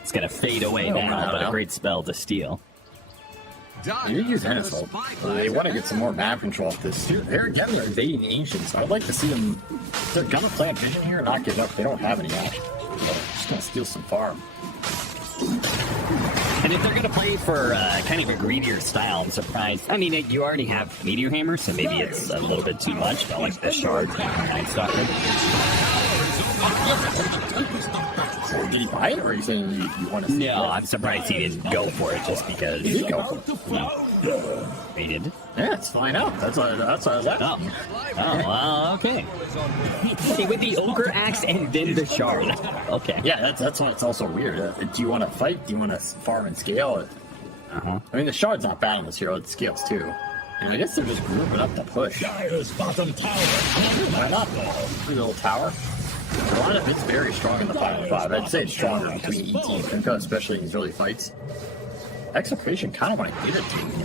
It's going to fade away now, but a great spell to steal. You use Ennis. They want to get some more map control off this. They're again, they're invading the Ancients. I'd like to see them. They're gonna plant Vision here and not give up. They don't have any action. They're just gonna steal some farm. And if they're going to play for kind of a greedier style, I'm surprised. I mean, you already have Meteor Hammer, so maybe it's a little bit too much, but like the Shard and Night Stalker. Did he buy it, or are you saying you want to see No, it? I'm surprised he didn't go for it just because. He did go for it. He did? Yeah, it's fine out. That's what I was at. Oh, well, okay. Hey, with the Ogre Axe and then the Shard. Okay. Yeah, that's why it's also weird. Do you want to fight? Do you want to farm and scale? Uh-huh. I mean, the Shard's not bad on this hero. It scales too. And I guess they're just grouping up the push. Dire's bottom tower. Why not? Free little tower. A lot of it's very strong in the 5-5. I'd say it's stronger between ET and Pinko, especially in these early fights. Execration kind of want to give it to me.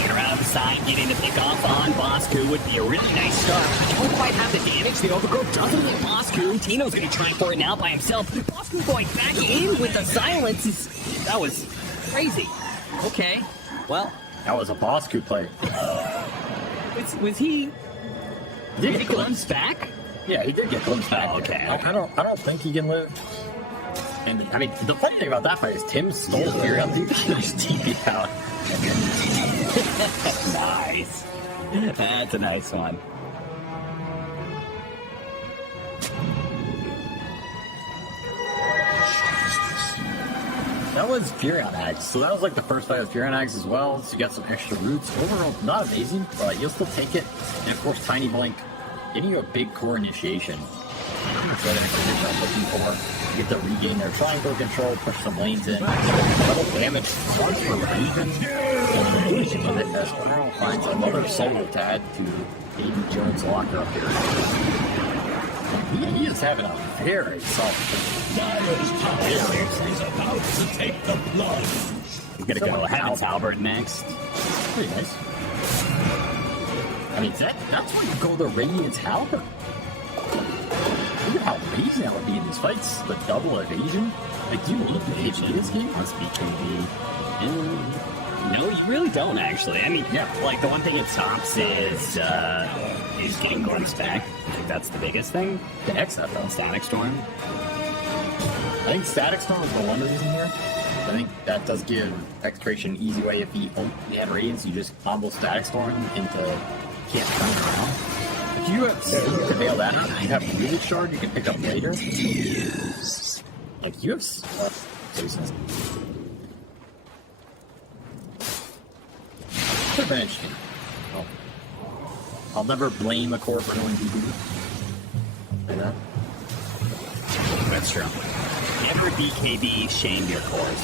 Get around the side, getting the pick off on Bosku would be a really nice start. Don't quite have the damage. The overgrowth doesn't hit Bosku. Tino's going to try for it now by himself. Bosku going back in with the silence. That was crazy. Okay, well. That was a Bosku play. Was he... Did he glimpse back? Yeah, he did get glimpsed back. Oh, okay. I don't think he can live. And I mean, the funny thing about that fight is Tim stole Fury on DPC and just TP'd out. Nice. That's a nice one. That was Fury on Axe. So that was like the first fight with Fury on Axe as well. So you got some extra roots. Overall, not amazing, but you'll still take it. And of course, Tiny Blink, getting you a big core initiation. That's what I'm looking for. Get to regain their triangle control, push some lanes in. Double damage, starts from even. And it as well finds another solo to add to Aiden Jones' locker up here. He is having a very soft. Dire's top tower is about to take the plunge. He's gonna go Heaven's Halberd next. Pretty nice. I mean, that's where you go the Radiant's Halberd. Look at how amazing that would be in these fights. The double evasion. Like, do you look at HD this game? Must be KB. No, you really don't, actually. I mean, yeah, like, the one thing it stops is getting glimpsed back. I think that's the biggest thing. The XF, though. Static Storm. I think Static Storm is the one reason here. I think that does give Execration an easy way if you have Radiance, you just combo Static Storm into can't turn around. If you have to bail that out, you have Music Shard you can pick up later. Like, you have Jason. Could have interesting. Oh. I'll never blame a core for knowing DB. Like that. That's true. Never BKB shame your cores.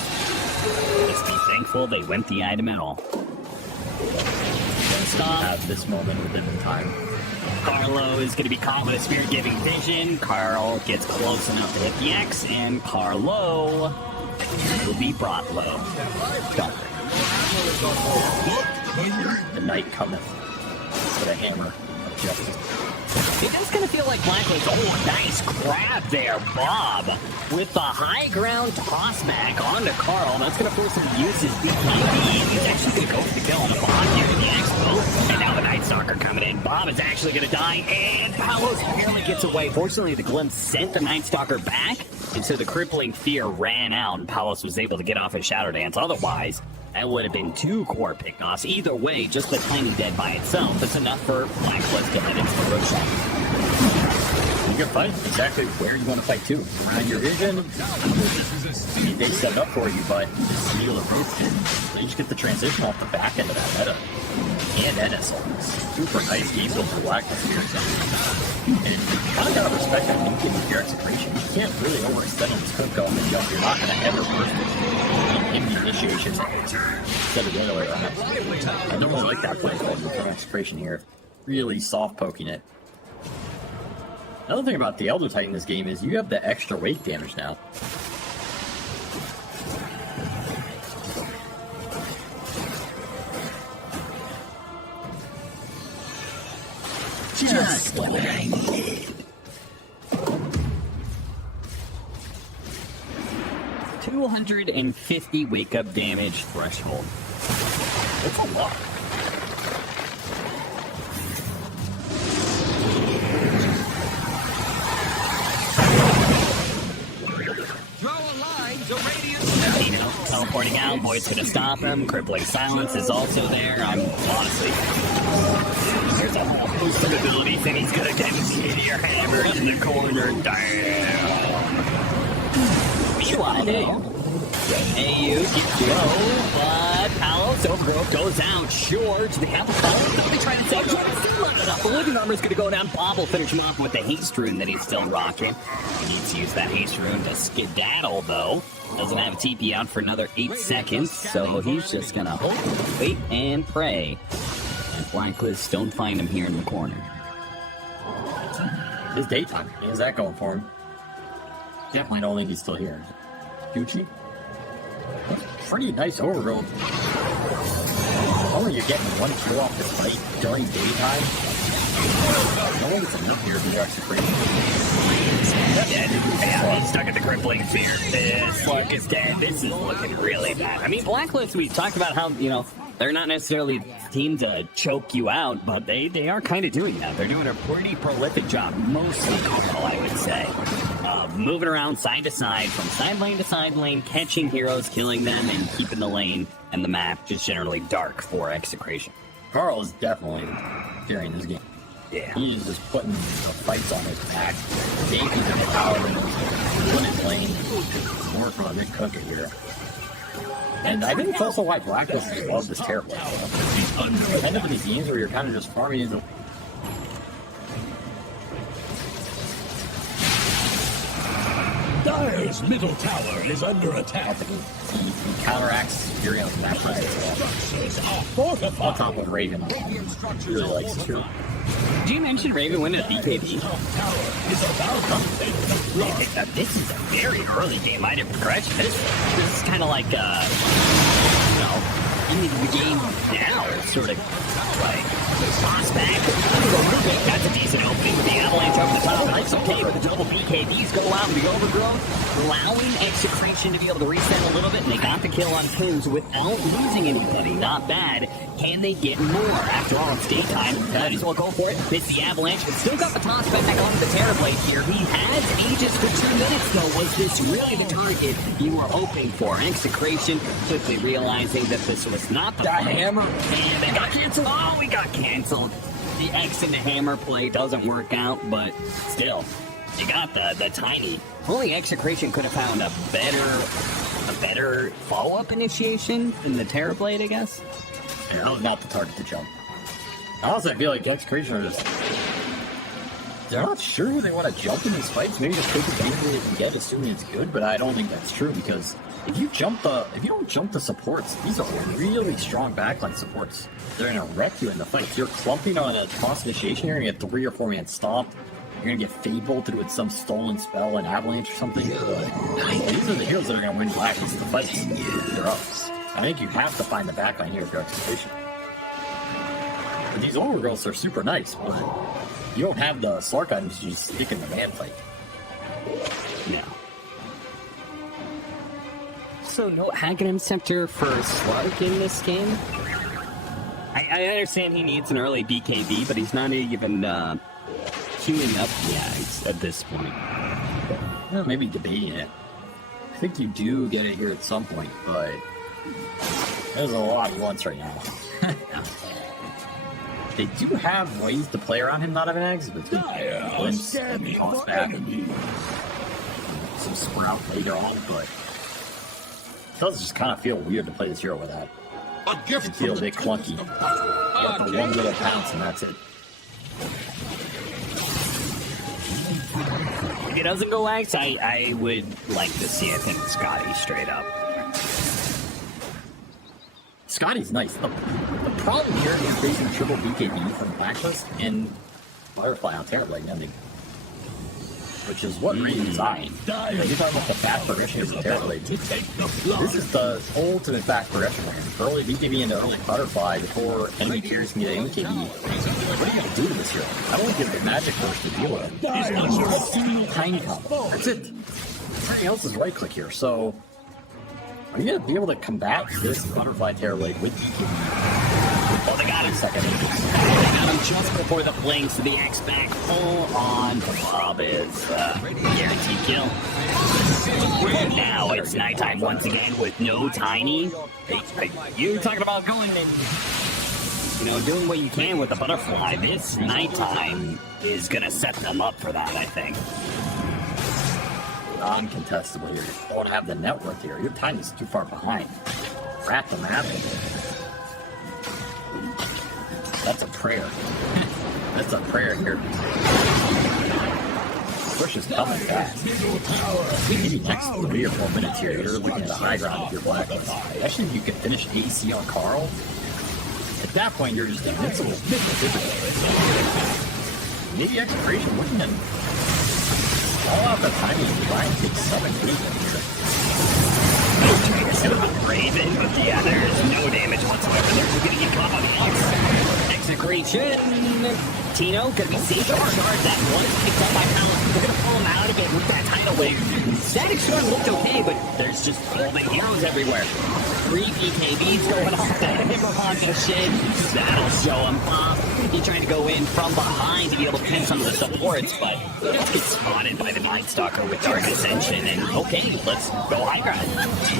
Just be thankful they went the item at all. Stop. Have this moment within the time. Carlo is going to be caught with a Spirit-Giving Vision. Carl gets close enough to hit the X, and Carlo will be brought low. Done. The night cometh with a hammer of justice. It is going to feel like Blacklist. Oh, nice grab there, Bob. With the high ground toss back onto Carl. That's going to force him to use his BKB. He's actually going to go for the kill on the Bob here in the Expo. And now the Night Stalker coming in. Bob is actually going to die, and Palos barely gets away. Fortunately, the glimpse sent the Night Stalker back, and so the crippling fear ran out, and Palos was able to get off his Shadow Dance. Otherwise, that would have been 2 core pick-offs. Either way, just the Tiny Dead by itself is enough for Blacklist to head into the road shot. You can fight exactly where you want to fight too. Around your vision, I mean, they set it up for you, but just seal the rope in. They just get the transition off the back end of that meta. And Ennis on this. Super nice game build for Blacklist here. And you kind of gotta respect that Lincoln with your Execration. You can't really overextend on this quick go on the jump. You're not gonna ever burst it. In the initiations instead of the other way around. I don't really like that play called with Execration here. Really soft poking it. Another thing about the Elder Titan in this game is you have the extra weight damage now. Just what I need. 250 wake-up damage threshold. That's a lot. Throw a line to Radiant. Teleporting out, Void's gonna stop him. Crippling Silence is also there. I'm honestly... There's a whole host of abilities, and he's gonna get Meteor Hammer in the corner. Damn. Meanwhile, AU keeps low, but Palos Overgrowth goes out short. They have a follow. They'll be trying to save it. The Living Armor's gonna go down. Bob will finish him off with the Haste Rune that he's still rocking. He needs to use that Haste Rune to skedaddle, though. Doesn't have a TP out for another 8 seconds, so he's just gonna hope, wait, and pray. And Blacklist don't find him here in the corner. It's daytime. He has that going for him. Definitely don't think he's still here. Gucci? That's pretty nice overgrowth. Oh, you're getting 1 kill off this fight during daytime? No one gets enough here for the Execration. Yeah, he's stuck at the crippling sphere. This look is dead. This is looking really bad. I mean, Blacklist, we talked about how, you know, they're not necessarily a team to choke you out, but they are kind of doing that. They're doing a pretty prolific job, mostly criminal, I would say. Moving around side to side, from side lane to side lane, catching heroes, killing them, and keeping the lane and the map just generally dark for Execration. Carl is definitely carrying this game. Yeah. He's just putting the fights on his back. Taking the power in his lane. More from a big cookie here. And I think it's also why Blacklist is above this terrible. There's end of these games where you're kind of just farming into. Dire's middle tower is under attack. He counteracts Fury on the map. Structures are fortified. On top of Raven. He really likes it too. Did you mention Raven winning a BKB? Tower is about to take the floor. This is a very early game item progression. This is kind of like, you know, ending the game now. It's sort of like toss back. That's a decent opening with the avalanche over the top. That's okay with the double BKBs go out and the overgrowth, allowing Execration to be able to reset a little bit. And they got the kill on Pims without losing anybody. Not bad. Can they get more? After all, it's daytime. Might as well go for it. It's the avalanche. Still got the toss back onto the Terrorblade here. He has Aegis for 2 minutes, though. Was this really the target you were hoping for? Execration quickly realizing that this was not the hammer. And they got canceled. Oh, we got canceled. The X and the hammer play doesn't work out, but still, you got the tiny. Only Execration could have found a better follow-up initiation than the Terrorblade, I guess. Yeah, that was not the target to jump. Honestly, I feel like Execration are just... They're not sure who they want to jump in these fights. Maybe just take advantage of what they can get, assuming it's good, but I don't think that's true, because if you don't jump the supports, these are really strong backline supports. They're gonna wreck you in the fight. If you're clumping on a toss initiation, you're gonna get 3 or 4 man stomp. You're gonna get fade bolted with some stolen spell, an avalanche or something. These are the heroes that are gonna win Blacklist the fights. They're up. I think you have to find the backline here for Execration. But these overgrowths are super nice, but you don't have the Slark items to just stick in the man fight. Yeah. So no Aghanim Scepter for Slark in this game? I understand he needs an early BKB, but he's not even queuing up the Ags at this point. Well, maybe debating it. I think you do get it here at some point, but there's a lot he wants right now. They do have ways to play around him not having eggs, but glimpse and toss back. Some sprout later on, but it does just kind of feel weird to play this hero with that. It feels a bit clunky. Get the one little pounce and that's it. If he doesn't go Axe, I would like to see it in Scotty straight up. Scotty's nice. The problem here is facing triple BKB from Blacklist and Firefly on Terrorblade ending. Which is what Raven designed. You're talking about the fast progression of the Terrorblade. This is the ultimate fast progression right here. Early BKB into early Butterfly before enemy carries me to MKB. What are you going to do to this hero? I don't give the magic burst to deal with it. Single time combo. That's it. Everything else is right click here, so Are you gonna be able to combat this butterfly terror blade with Well, they got him second. They got him just before the blink, so the X back full on. Bob is guaranteed kill. Now it's nighttime once again with no Tiny. You talking about going and, doing what you can with the butterfly. This nighttime is gonna set them up for that, I think. non-contestable here? You don't have the net worth here. Your time is too far behind. Rat the map. That's a prayer. That's a prayer here. Push is coming fast. Maybe next 3 or 4 minutes here, you're looking at a high ground if you're Blacklist. Especially if you can finish AC on Carl. At that point, you're just invincible. Maybe Execration wouldn't have all out the timing to try and take some improvement here. Raven, but yeah, there's no damage whatsoever. They're just gonna get caught on the Execration. Tino could be safe or charge. That one picked up by Palace. They're gonna pull him out again with that tidal wave. Static Storm looked okay, but there's just all the heroes everywhere. 3 BKBs going off the Hippopotamus and shit. That'll show him pop. He trying to go in from behind to be able to pin some of the supports, but gets spotted by the Mind Stalker with Dark Ascension. And okay, let's go high ground.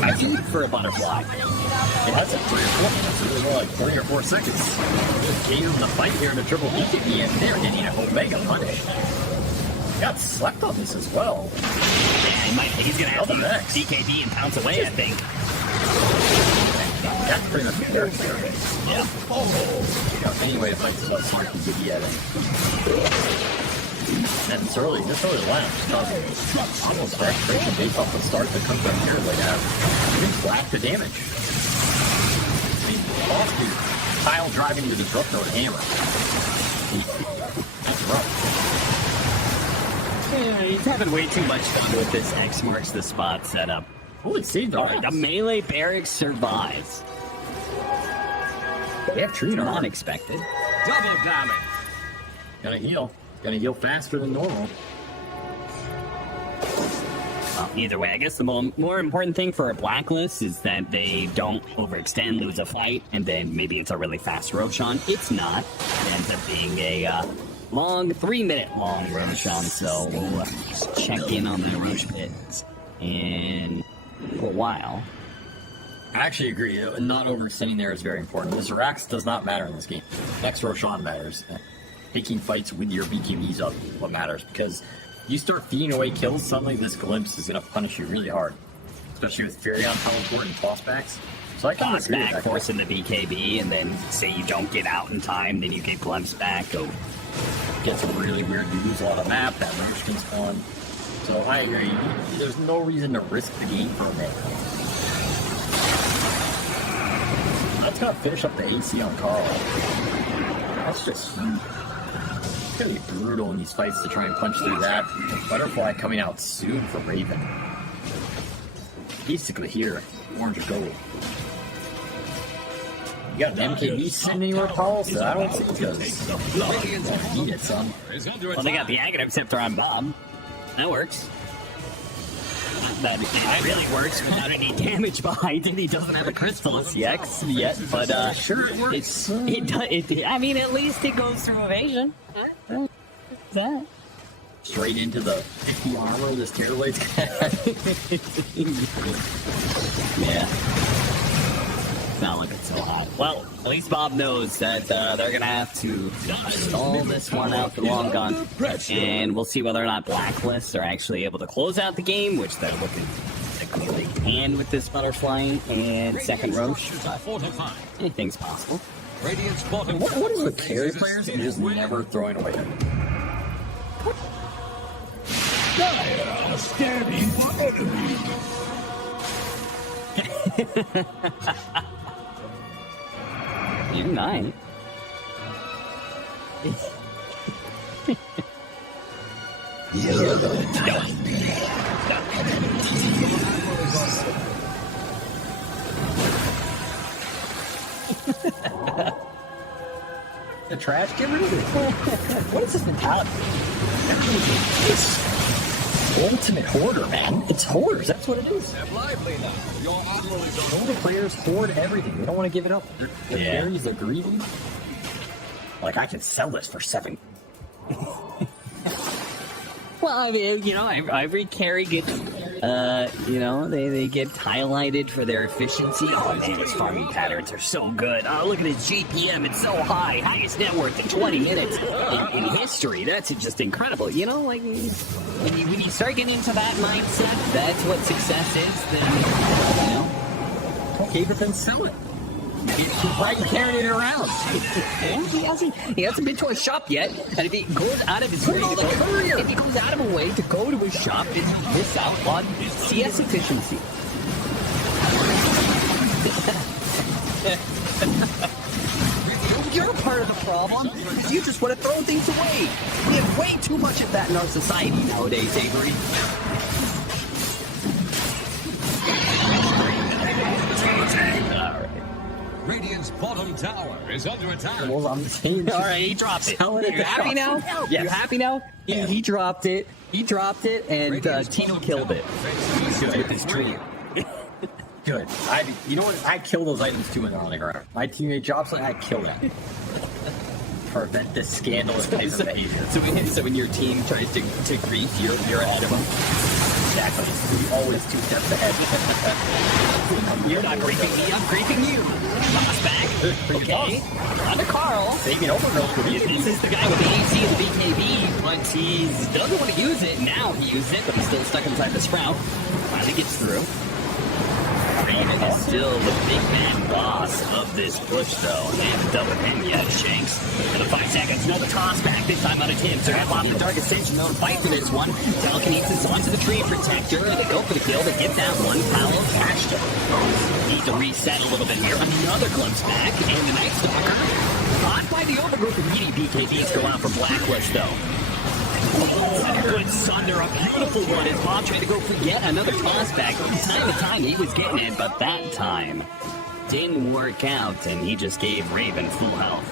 I do for a butterfly. Yeah, that's a 3 or 4. That's really more like 3 or 4 seconds. Gave him the fight here in a triple BKB, and they're getting an Omega punish. Got slept on this as well. Yeah, he's gonna have to DKB and pounce away, I think. That's pretty much fair. Yeah. Anyway, it's like the smart to get yet. And it's early, this early line causing almost Execration based off the start that comes up here like that. You can whack the damage. I mean, off the tile driving the Disruptor with hammer. That's rough. Yeah, he's having way too much fun with this X marks the spot setup. Oh, it saved our The melee barracks survives. They have tree armor. Unexpected. Double damage. Gonna heal. Gonna heal faster than normal. Either way, I guess the more important thing for a Blacklist is that they don't overextend, lose a fight, and then maybe it's a really fast Roshan. It's not. It ends up being a long, 3-minute long Roshan, so we'll check in on the Roche pit in a while. I actually agree. Not overextending there is very important. The Zerax does not matter in this game. Next Roshan matters. Taking fights with your BKBs up what matters, because you start feeding away kills, suddenly this glimpse is going to punish you really hard. Especially with Furion teleport and tossbacks. So I can agree with that. Forcing the BKB, and then say you don't get out in time, then you get glimpse back. Gets really weird. You lose a lot of map, that Roche can spawn. So I agree. There's no reason to risk the game for a minute. Let's go finish up the AC on Carl. That's just... It's gonna be brutal in these fights to try and punch through that. The Butterfly coming out soon for Raven. Basically here, orange or gold. You got an MKB sitting anywhere, Paul? So I don't think it's gonna need it, son. Well, they got the Aghanim Scepter on Bob. That works. That really works without any damage behind it. He doesn't have a Crystal CX yet, but sure it works. I mean, at least it goes through evasion. That straight into the 50 armor with his Terror Blades. Yeah. It's not looking so hot. Well, at least Bob knows that they're gonna have to stall this one out for long gone, and we'll see whether or not Blacklist are actually able to close out the game, which they're looking like they can with this butterfly and second Roche. Anything's possible. What is with carry players and just never throwing away? Dire are scanning for enemies. You're nice. The trash, get rid of it. What is this mentality? ultimate hoarder, man. It's hoarders. That's what it is. Step lively now. Your armor is on. All the players hoard everything. They don't want to give it up. They're berries. They're greedy. Like, I can sell this for 7. Well, I mean, you know, every carry gets, you know, they get highlighted for their efficiency. Oh man, his farming patterns are so good. Oh, look at his GPM, it's so high. Highest net worth in 20 minutes in history. That's just incredible. You know, like, when you start getting into that mindset, that's what success is, then, you know. Okay, but then sell it. Why are you carrying it around? He hasn't been to a shop yet, and if he goes out of his way, if he goes out of a way to go to a shop, he miss out on CS efficiency. You're part of the problem, because you just want to throw things away. We have way too much of that in our society nowadays, Avery. Radiant's bottom tower is under attack. Well, I'm saying, All right, he dropped it. Sell it at You the happy shop. now? Yes. You happy now? Yeah. He dropped it. He dropped it, and Tino killed it with his tree. Good. You know what? I kill those items too when they're on the ground. My teammate drops it, I kill it. Prevent this scandalous type of behavior. So when your team tries to grief, you're ahead of them. Exactly. We're always 2 steps ahead. You're not griefing me, I'm griefing you. Toss back. Okay. On to Carl. Saving overgrowth for me. This is the guy with the AC and the BKB, but he doesn't want to use it. Now he used it, but he's still stuck inside the sprout. Finally gets through. Raven is still the big man boss of this push, though. And they haven't dealt with him yet, Shanks. For the 5 seconds, another toss back, this time out of Tim. They're off the Dark Ascension, they'll fight for this one. Telekinesis onto the tree protector. They go for the kill, they get that one. Powell cashed it. Need to reset a little bit here. Another glimpse back, and the Night Stalker. Caught by the overgrowth of meaty BKBs go out for Blacklist, though. Oh, good Sunder, a beautiful one as Bob tried to go for yet another toss back. Time to time he was getting it, but that time didn't work out, and he just gave Raven full health.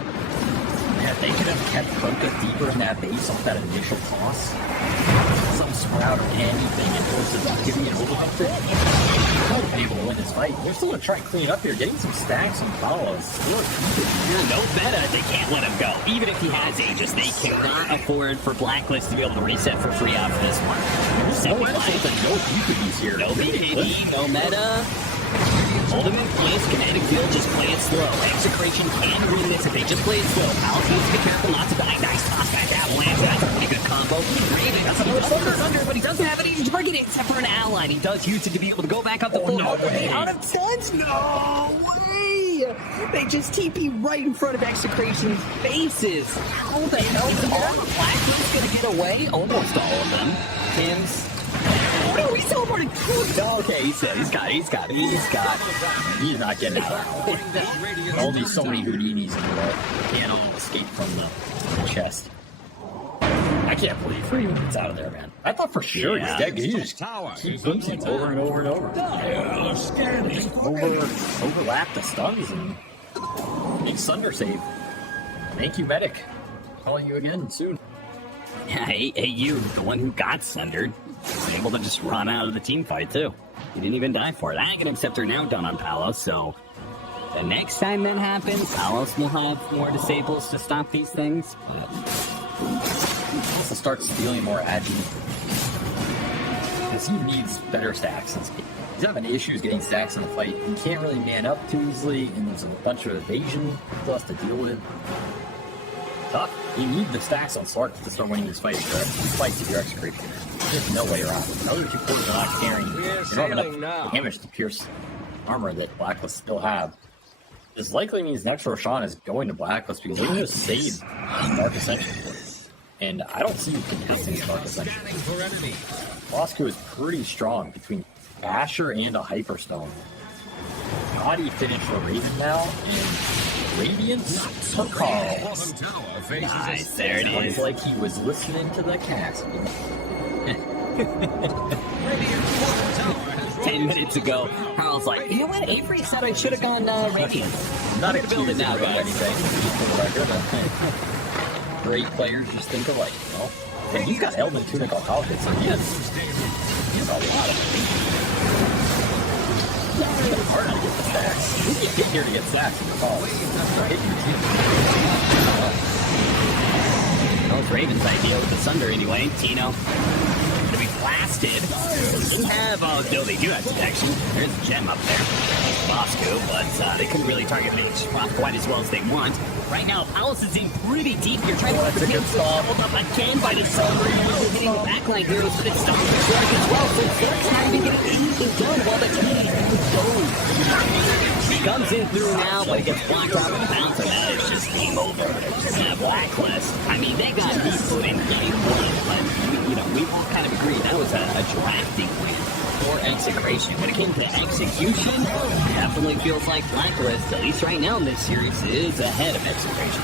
Yeah, they could have kept Kroka deeper in that base off that initial toss. Some sprout or anything in terms of giving it overgrowth. They'll be able to win this fight. They're still going to try and clean it up here, getting some stacks and follows. You're no better, they can't let him go. Even if he has Aegis, they cannot afford for Blacklist to be able to reset for free out for this one. No BKBs here. No BKB, no meta. Ultimate place, kinetic field, just play it slow. Execration can win this if they just play it slow. Alex needs to be careful not to die. Nice toss back avalanche. That's a pretty good combo. Raven got some thunder, but he doesn't have any target except for an ally. And he does use it to be able to go back up the floor. No way. Out of stuns? No way! They just TP right in front of Execration's faces. How the hell is all the Blacklist gonna get away? Almost all of them. Tim's. No, he's teleported. Okay, he's not getting out. Only so many Houdinis in the world. Can't all escape from the chest. I can't believe Raven gets out of there, man. I thought for sure he's dead. He just keeps booming over and over and over. Overlap the stuns and make Sunder save. Thank you, medic. Calling you again soon. Yeah, hey, you, the one who got sundered, was able to just run out of the team fight, too. He didn't even die for it. Agate Acceptor now done on Palos, so the next time that happens, Palos will have more disables to stop these things. To start stealing more agi. Because he needs better stacks. He's having issues getting stacks in the fight. He can't really man up too easily, and there's a bunch of evasion he has to deal with. Tough. You need the stacks on Slark to start winning this fight. These fights if you're Execration. There's no way around it. Another 2 quarters are not carrying. You don't have enough damage to pierce armor that Blacklist still have. This likely means next Roshan is going to Blacklist because they're going to save Dark Ascension. And I don't see you contesting Dark Ascension. Bosco is pretty strong between Basher and a Hyperstone. Body finish for Raven now, and Radiance for Carl. Nice, there it is. It's like he was listening to the cast. 10 minutes ago, Carl's like, you know what? Avery said I should have gone Radiant. Not a build it now, guys. Great players just think alike, you know? And he's got Elven Tunic on top of it, so he has get here to get sacked in the ball. That was Raven's idea with the Sunder anyway. Tino to be blasted. Didn't have, oh, no, they do have detection. There's a gem up there. Bosco, but they couldn't really target Luch quite as well as they want. Right now, Palace is in pretty deep here, trying to get the game doubled up again by the Sunder. Hitting the backline here, but it's stopped the strike as well. So Flirt's not even getting anything done while the team goes. He comes in through now, but it gets blocked out of the bounce, and that is just game over. Blacklist. I mean, they got deep foot in game one, but, you know, we all kind of agree that was a drafting win for Execration. When it came to execution, definitely feels like Blacklist, at least right now in this series, is ahead of Execration.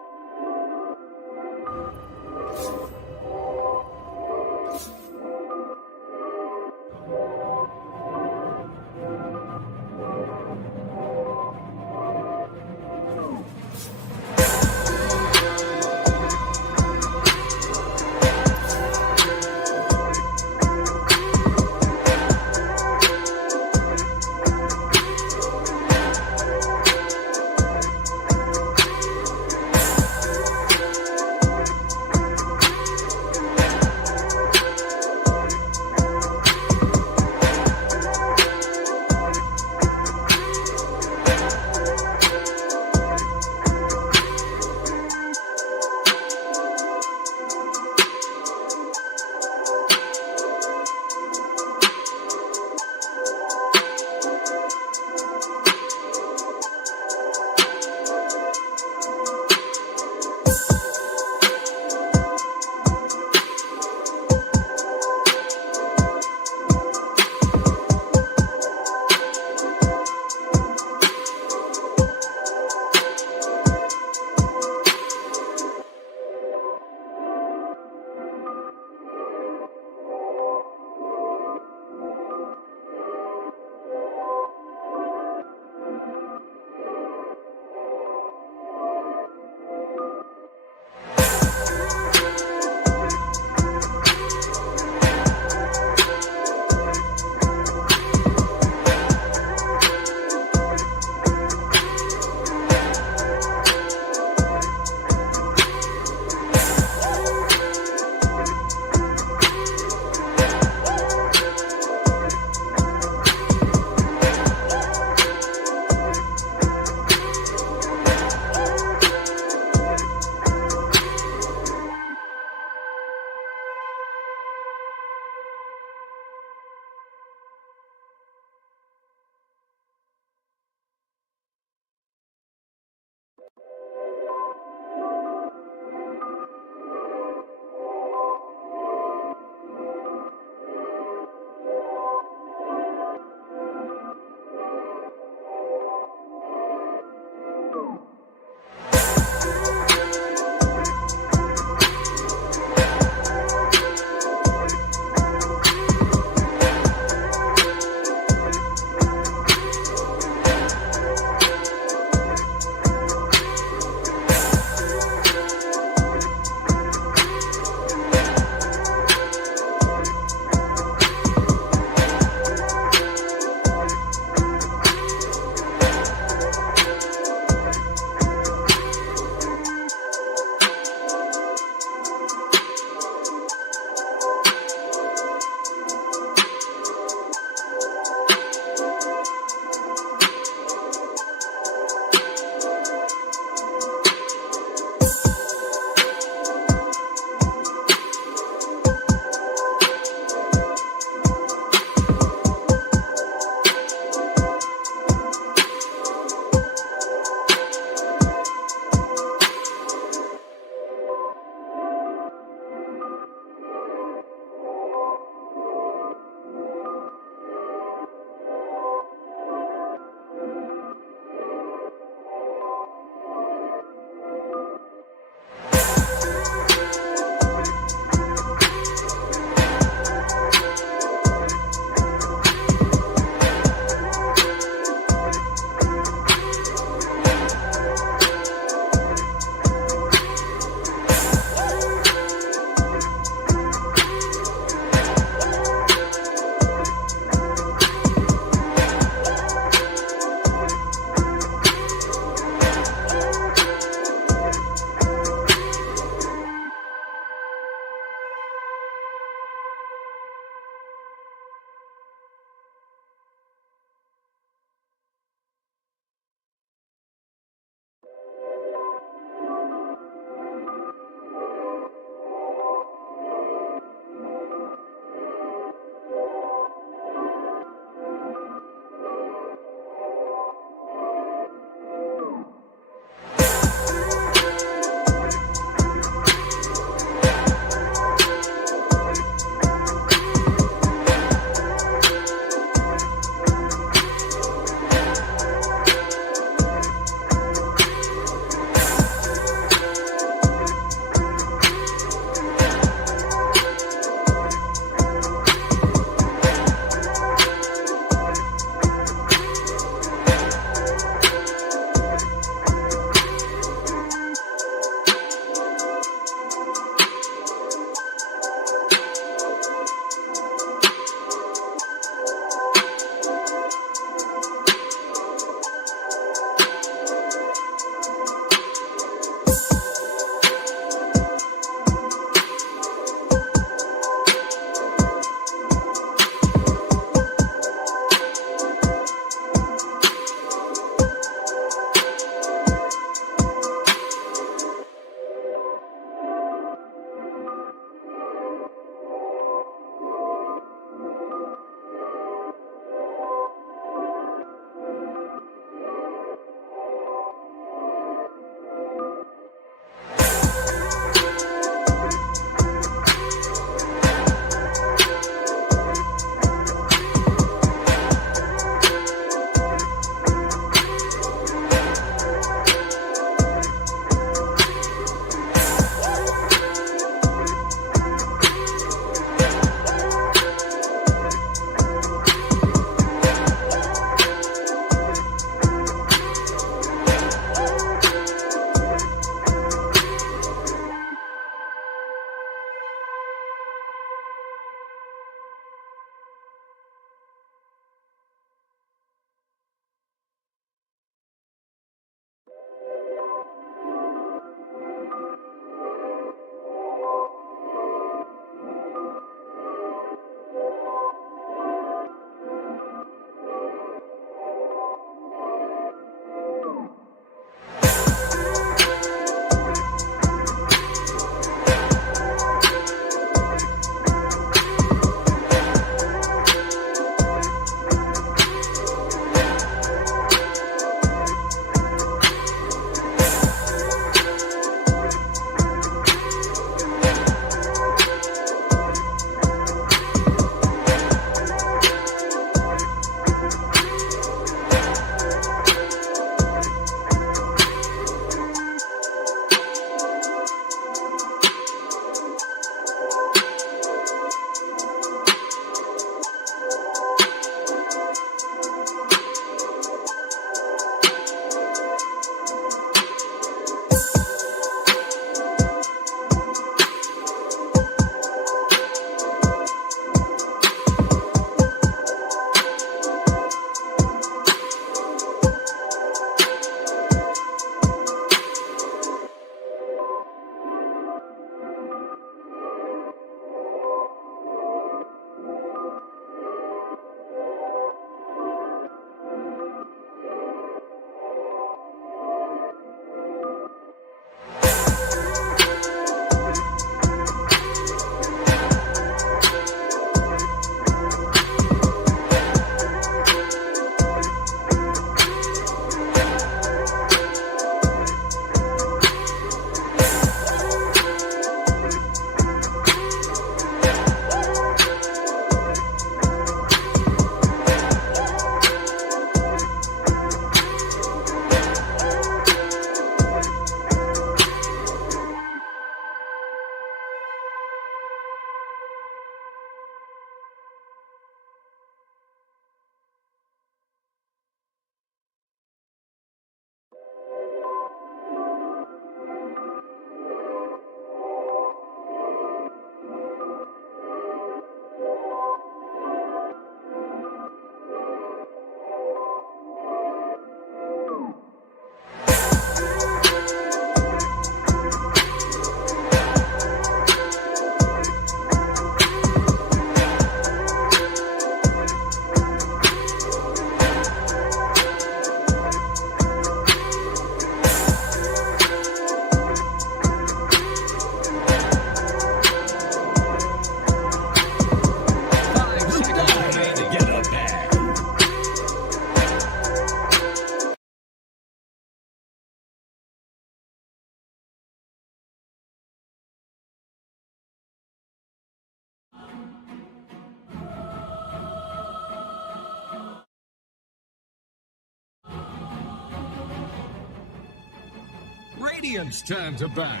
Radiant's turn to ban.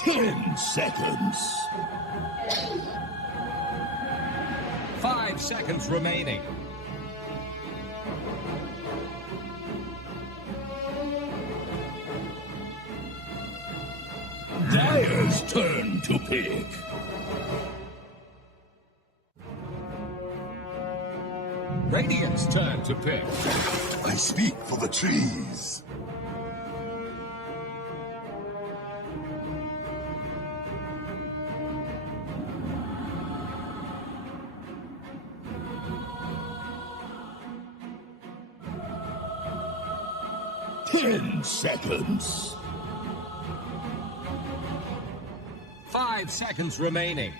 Ten seconds. 5 seconds remaining. Dire's turn to pick. Radiant's turn to pick. I speak for the trees. Ten seconds. 5 seconds remaining.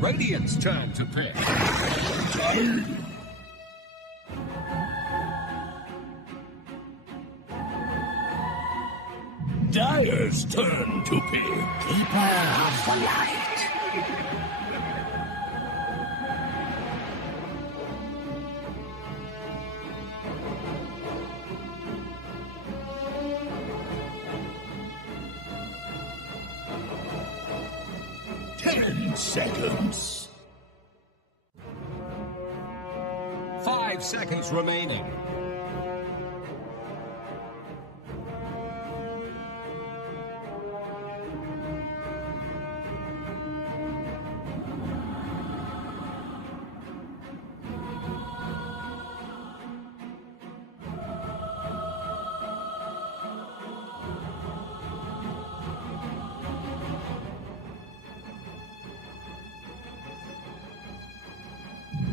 Radiant's turn to pick. Dire's turn to pick. Keeper of the light. 10 seconds. 5 seconds remaining.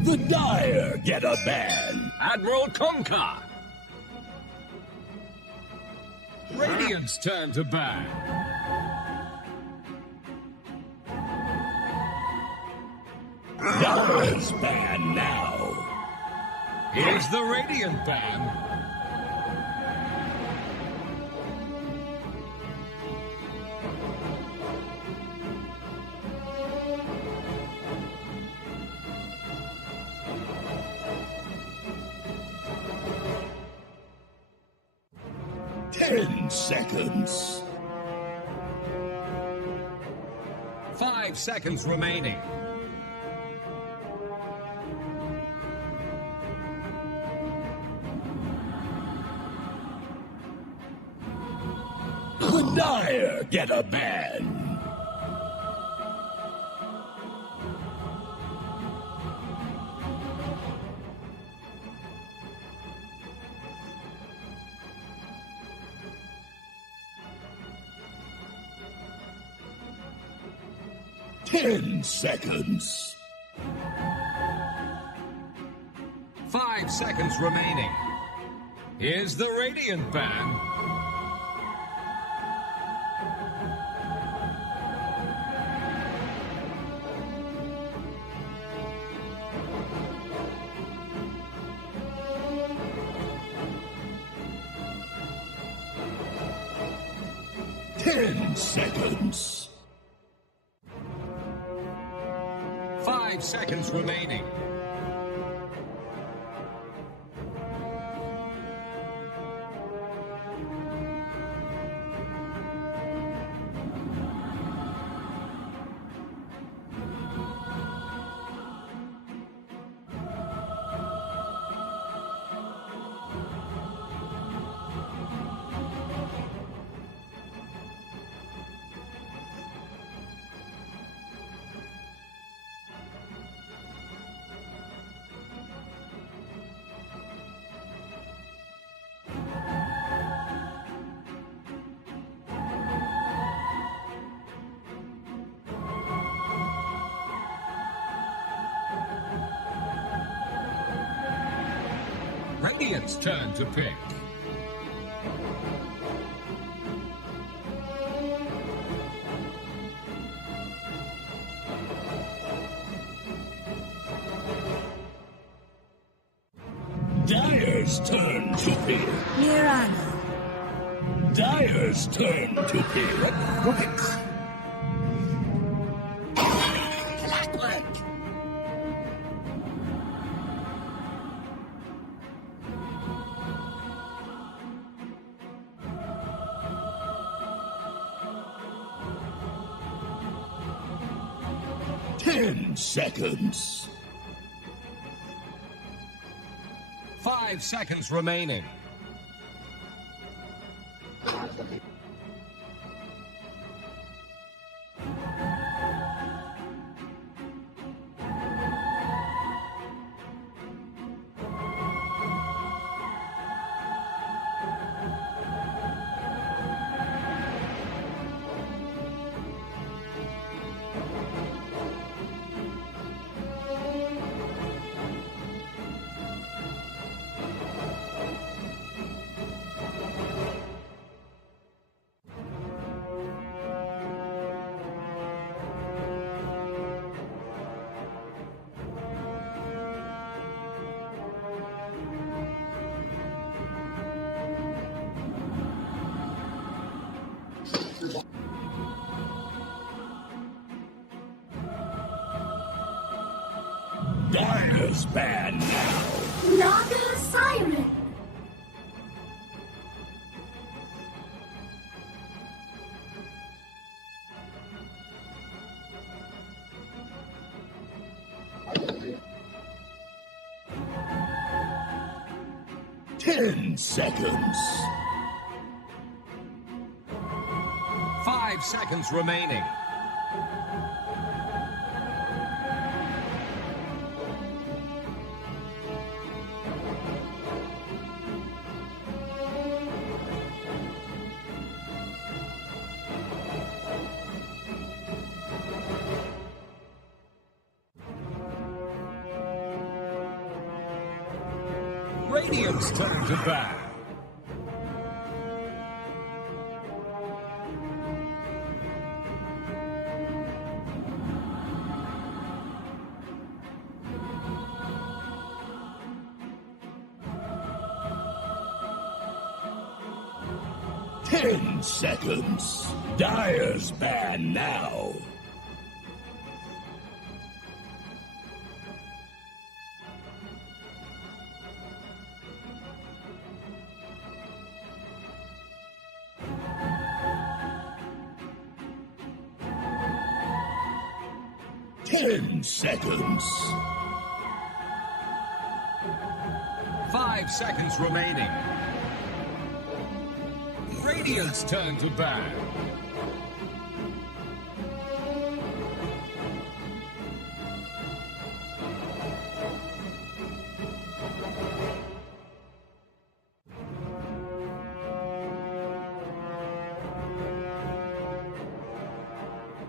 The Dire get a ban. Admiral Conquer. Radiant's turn to ban. Dire's ban now. Here's the Radiant ban. Ten seconds. 5 seconds remaining. The Dire get a ban. Ten seconds. 5 seconds remaining. Here's the Radiant ban. Ten seconds. 5 seconds remaining. Radiant's turn to pick. Dire's turn to pick. Mirana. Dire's turn to pick. Blacklick. 10 seconds. 5 seconds remaining. Dire's banned now. Naga Siren. Ten seconds. 5 seconds remaining. Radiant's turn to bat. Ten seconds. Dire's banned now. Ten seconds. 5 seconds remaining. Radiant's turn to bat.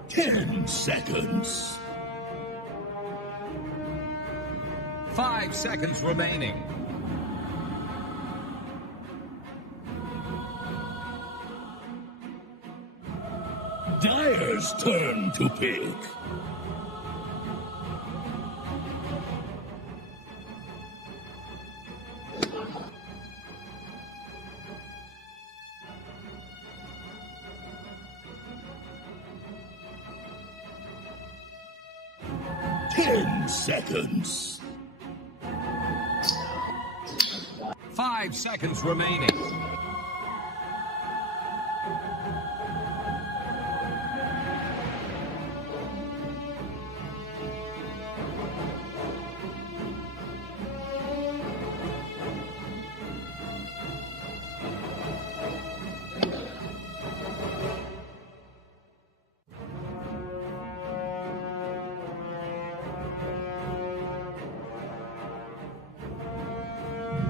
Ten seconds. 5 seconds remaining. Dire's turn to pick. Ten seconds. 5 seconds remaining.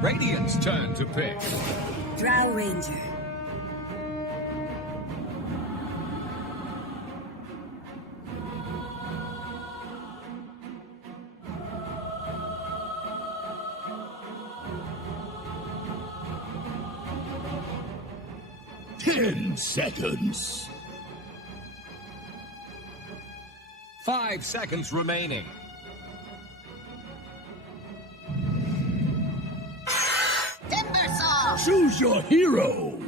Radiant's turn to pick. Drow Ranger. Ten seconds. 5 seconds remaining. Choose your hero!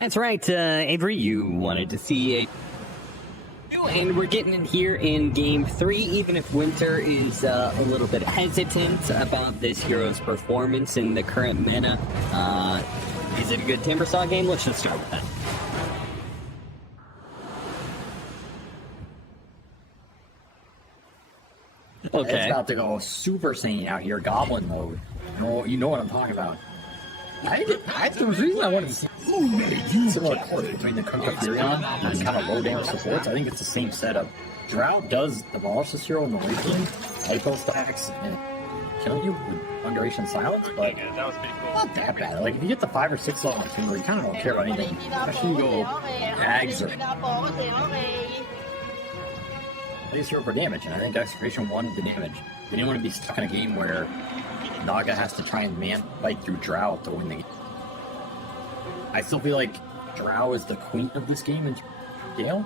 That's right, Avery, you wanted to see a... And we're getting in here in Game 3, even if Winter is a little bit hesitant about this hero's performance in the current meta. Is it a good Timbersaw game? Let's just start with that. Okay. It's about to go Super Saiyan out here, Goblin mode. You know what I'm talking about. There was a reason I wanted to see similar chords between the Kunkka Furion and kind of low damage supports. I think it's the same setup. Drought does demolish this hero in the late game, hypo stacks, and kill you with Underation Silence, but That was pretty cool. not that bad. Like, if you get the 5 or 6 level team where you kind of don't care about anything, especially you go Ags or base hero for damage, and I think Execration won the damage. They didn't want to be stuck in a game where Naga has to try and fight through Drow to win the game. I still feel like Drow is the queen of this game in Gale,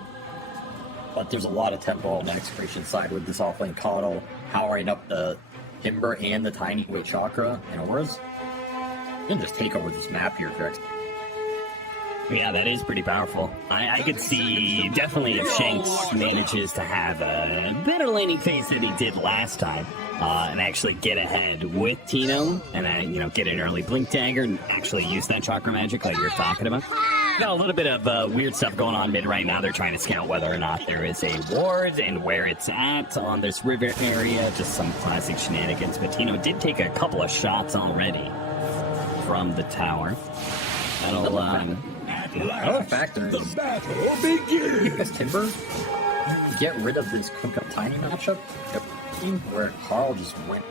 but there's a lot of tempo on the Execration side with this offlane Coddle powering up the Timber and the Tiny Weight Chakra and Auras. You can just take over this map here for Execration. Yeah, that is pretty powerful. I could see definitely if Shanks manages to have a better laning phase than he did last time, and actually get ahead with Tino, and then, get an early Blink Dagger and actually use that Chakra Magic like you're talking about. Got a little bit of weird stuff going on mid right now. They're trying to scout whether or not there is a ward and where it's at on this river area. Just some classic shenanigans. But Tino did take a couple of shots already from the tower. That'll, Another factor is The battle begins! this Timber, get rid of this Kunkka Tiny matchup where Carl just went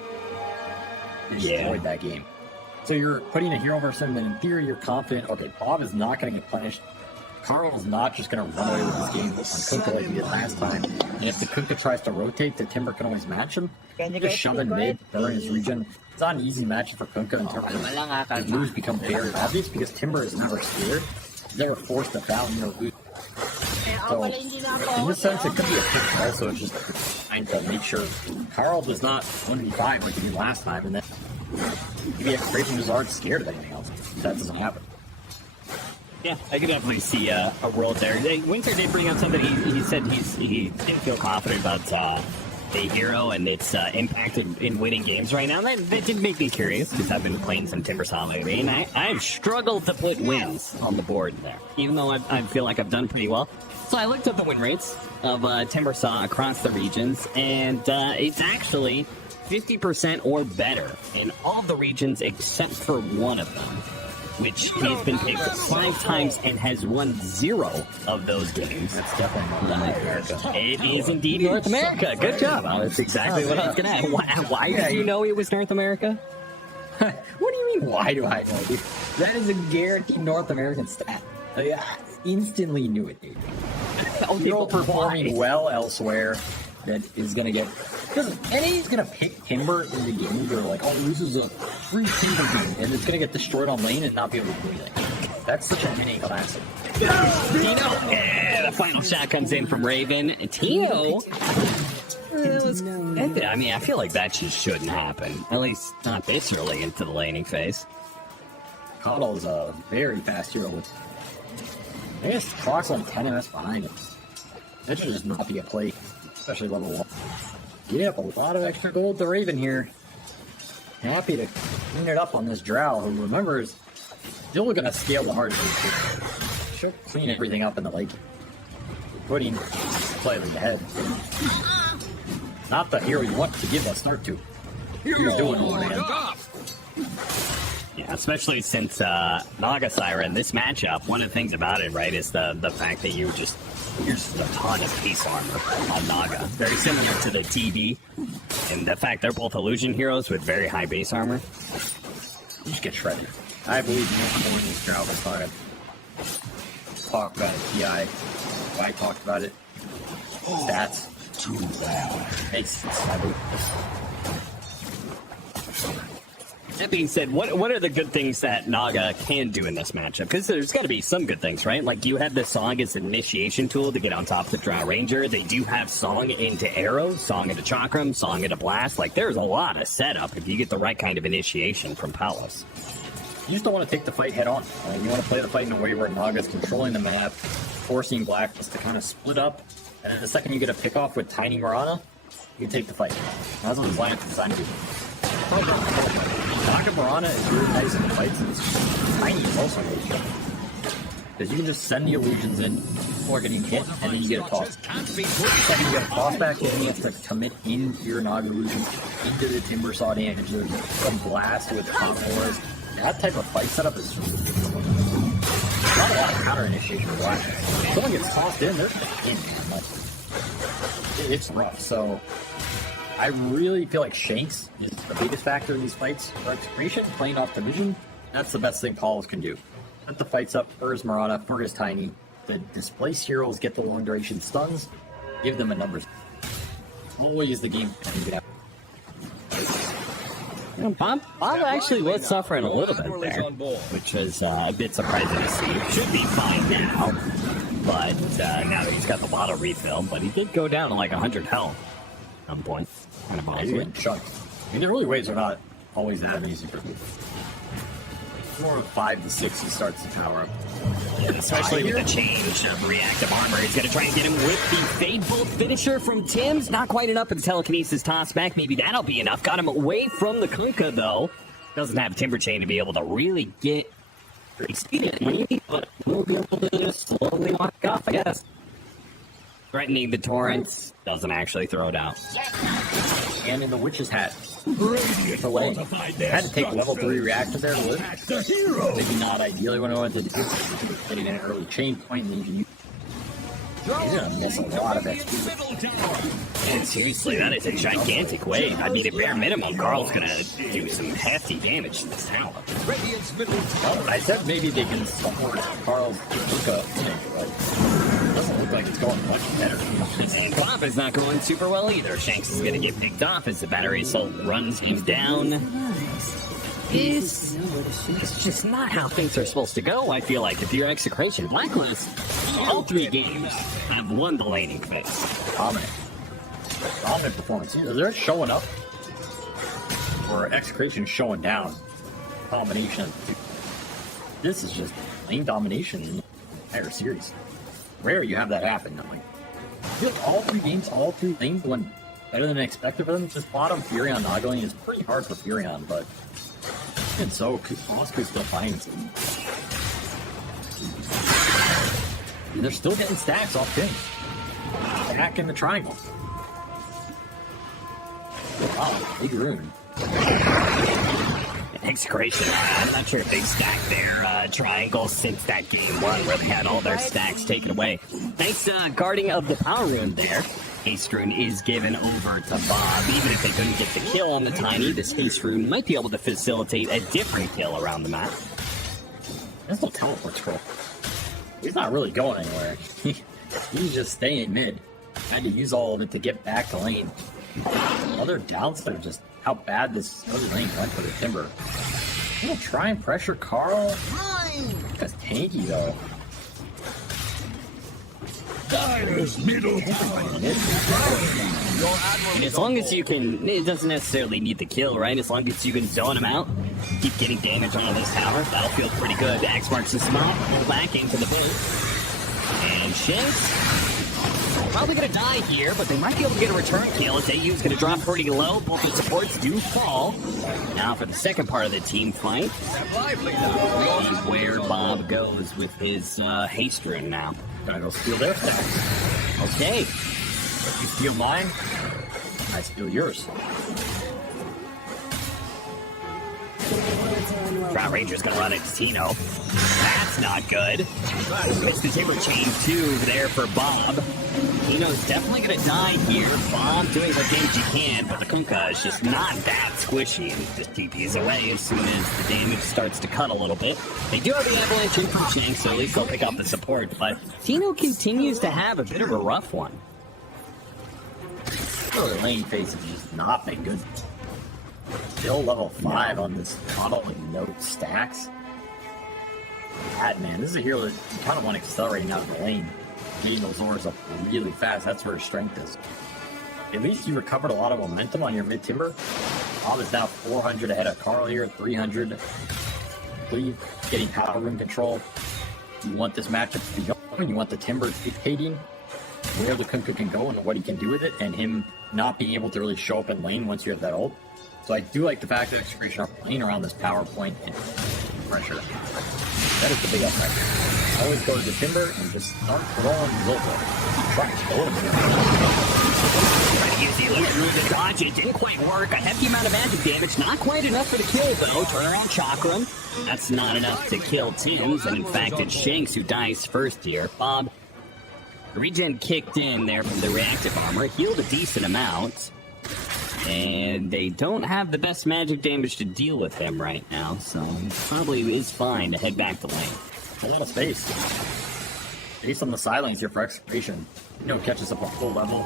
and destroyed that game. So you're putting a hero versus him, and in theory you're confident, okay, Bob is not going to get punished. Carl is not just going to run away with this game on Kunkka like he did last time. And if the Kunkka tries to rotate, the Timber can always match him. Just shove in mid, burn his regen. It's not an easy matchup for Kunkka in terms of his moves become very obvious because Timber is never scared. He's never forced to fountain or loot. So, in this sense, it could be a trick also, it's just trying to make sure Carl does not 1v5 like he did last time, and then maybe Execration just aren't scared of anything else. That doesn't happen. Yeah, I could definitely see a world there. Winter did bring up something. He said he didn't feel confident about the hero and its impact in winning games right now. That did make me curious because I've been playing some Timbersaw lately, and I've struggled to put wins on the board there, even though I feel like I've done pretty well. So I looked up the win rates of Timbersaw across the regions, and it's actually 50% or better in all the regions except for one of them, which he's been picked 5 times and has won 0 of those games. That's definitely not North America. It is indeed North America. Good job. Well, that's exactly what I was going to ask. Why did you know it was North America? What do you mean, why do I know, dude? That is a guaranteed North American stat. I instantly knew it, dude. Hero performing well elsewhere that is going to get... Because NA's going to pick Timber in the game. They're like, oh, this is a free Timber game, and it's going to get destroyed on lane and not be able to do anything. That's such an NA classic. Tino! Yeah, the final shot comes in from Raven. Tino? I mean, I feel like that just shouldn't happen. At least not this early into the laning phase. Coddle's a very fast hero. I guess clock's like 10 MS behind him. That should just not be a play, especially level 1. Yep, a lot of extra gold to Raven here. Happy to clean it up on this Drow, who remembers still gonna scale the hard mode. Should clean everything up in the late. Putting slightly ahead. Not the hero you want to give a start to. He's doing all right. Yeah, especially since Naga Siren, this matchup, one of the things about it, right, is the fact that you're just a ton of base armor on Naga. Very similar to the TD. And the fact they're both illusion heroes with very high base armor. You just get shredded. I believe you more in this Drow is hard. Talk about it, PI. I talked about it. Stats. Too bad. It's That being said, what are the good things that Naga can do in this matchup? Because there's got to be some good things, right? Like, you have the Song as an initiation tool to get on top of the Drow Ranger. They do have Song into Arrow, Song into Chakram, Song into Blast. Like, there's a lot of setup if you get the right kind of initiation from Palace. You just don't want to take the fight head on. You want to play the fight in a way where Naga's controlling the map, forcing Blacklist to kind of split up, and then the second you get a pick off with Tiny Marana, you take the fight. That's what Blind is designed to do. Naga Marana is really nice in the fights, and Tiny is also really good. Because you can just send the illusions in before getting hit, and then you get a toss. The second you get a toss back, then you have to commit into your Naga illusion, into the Timber Saw damage, some blast with top fours. That type of fight setup is not a lot of counter initiation for Black. If someone gets tossed in, they're in, man. Like, it's rough. So I really feel like Shanks is the biggest factor in these fights. For Execration, playing off division, that's the best thing Paul's can do. Set the fights up for his Marana, for his Tiny. The displaced heroes get the long duration stuns, give them a numbers. Always the game. Bob actually was suffering a little bit there, which was a bit surprising to see. Should be fine now, but now that he's got the bottle refill, but he did go down to like 100 health at some point. Kind of awesome. Chucked. I mean, the early waves are not always that easy for me. 4 of 5 to 6 he starts to power up. And especially with the change of reactive armor, he's going to try and get him with the Fade Bolt finisher from Tim's. Not quite enough in telekinesis toss back. Maybe that'll be enough. Got him away from the Kunkka, though. Doesn't have Timber Chain to be able to really get expediently, but we'll be able to just slowly walk off, I guess. Threatening the torrents, doesn't actually throw it out. And in the Witch's Hat. Had to take level 3 reactor there to live. Maybe not ideally what I wanted to do. Getting an early chain point, and then you can use. He's gonna miss a lot of XP. And seriously, that is a gigantic wave. I mean, at bare minimum, Carl's gonna do some hefty damage to this tower. Well, I said maybe they can support Carl's Kunkka, but it doesn't look like it's going much better. And Bob is not going super well either. Shanks is gonna get picked off as the battery assault runs him down. It's just not how things are supposed to go, I feel like, if you're Execration. Blacklist, all 3 games have won the laning phase. Dominant performance. They're showing up, or Execration showing down. Combination. This is just lane domination in the entire series. Rare you have that happen. I'm like, I feel like all 3 games, all 3 lanes went better than expected for them. Just bottom Furion Naga lane is pretty hard for Furion, but and so Oscar's still finds him. And they're still getting stacks off things. Back in the triangle. Wow, big rune. Execration, I'm not sure if they stacked their triangle since that game 1 where they had all their stacks taken away. Nice guarding of the power rune there. Haste Rune is given over to Bob. Even if they couldn't get the kill on the Tiny, this Haste Rune might be able to facilitate a different kill around the map. That's no teleport scroll. He's not really going anywhere. He's just staying mid. Had to use all of it to get back to lane. Other downside, just how bad this other lane went for the Timber. I'm gonna try and pressure Carl. That's tanky though. Dire's middle tower And as long as you can, it doesn't necessarily need the kill, right? As long as you can zone him out, keep getting damage on this tower, that'll feel pretty good. X marks the spot, pull back into the build. And Shanks probably gonna die here, but they might be able to get a return kill as AU's gonna drop pretty low. Both the supports do fall. Now for the second part of the team fight, and where Bob goes with his haste rune now. Gotta go steal their stacks. Okay. If you steal mine, I steal yours. Drow Ranger's gonna run into Tino. That's not good. Missed the timber chain too there for Bob. Tino's definitely gonna die here. Bob doing what damage he can, but the Kunkka is just not that squishy and just TPs away as soon as the damage starts to cut a little bit. They do have the avalanche in from Shanks, so at least they'll pick up the support, but Tino continues to have a bit of a rough one. Oh, the lane phase has just not been good. Still level 5 on this model with no stacks. God, man, this is a hero that you kind of want accelerating out of the lane. Getting those ores up really fast, that's where his strength is. At least you recovered a lot of momentum on your mid-timber. Bob is now 400 ahead of Carl here, 300. Please, getting power room control. You want this matchup to be going, you want the timber dictating where the Kunkka can go and what he can do with it, and him not being able to really show up in lane once you have that ult. So I do like the fact that Execration are playing around this power point and pressure. That is the big upside. Always go to the timber and just start throwing Zilver. Try to kill him. Trying to use the illusion to dodge it. Didn't quite work. A hefty amount of magic damage. Not quite enough for the kill, though. Turnaround Chakram. That's not enough to kill Tims. And in fact, it's Shanks who dies first here. Bob, regen kicked in there from the reactive armor. Healed a decent amount. And they don't have the best magic damage to deal with him right now, so it probably is fine to head back to lane. A little space. Based on the silence here for Execration. Catches up a full level.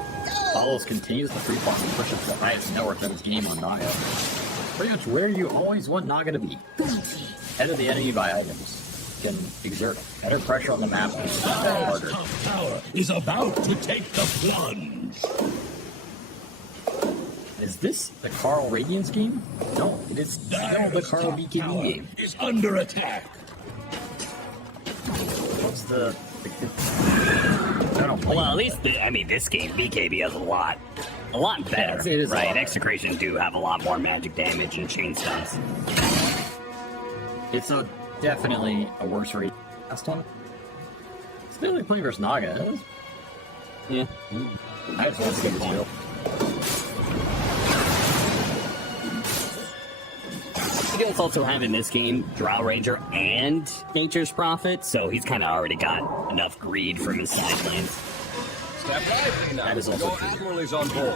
Follows continues the free fall and pushes to the highest network of his game on Naga. Pretty much where you always want Naga to be. Head of the enemy by items. Can exert better pressure on the map and harder. top tower is about to take the plunge. Is this the Carl Radiance game? No, it is still the Carl BKB game. Is under attack. What's the I don't know. Well, at least, this game, BKB has a lot better, It is right? a lot. Execration do have a lot more magic damage and chain stuns. It's definitely a worse rate. Last one. Still like playing versus Naga. Yeah. I just want to see the deal. You guys also have in this game Drow Ranger and Nature's Prophet, so he's kind of already got enough greed from his side lanes. Step lively now. That is also Your true. admiral is on board.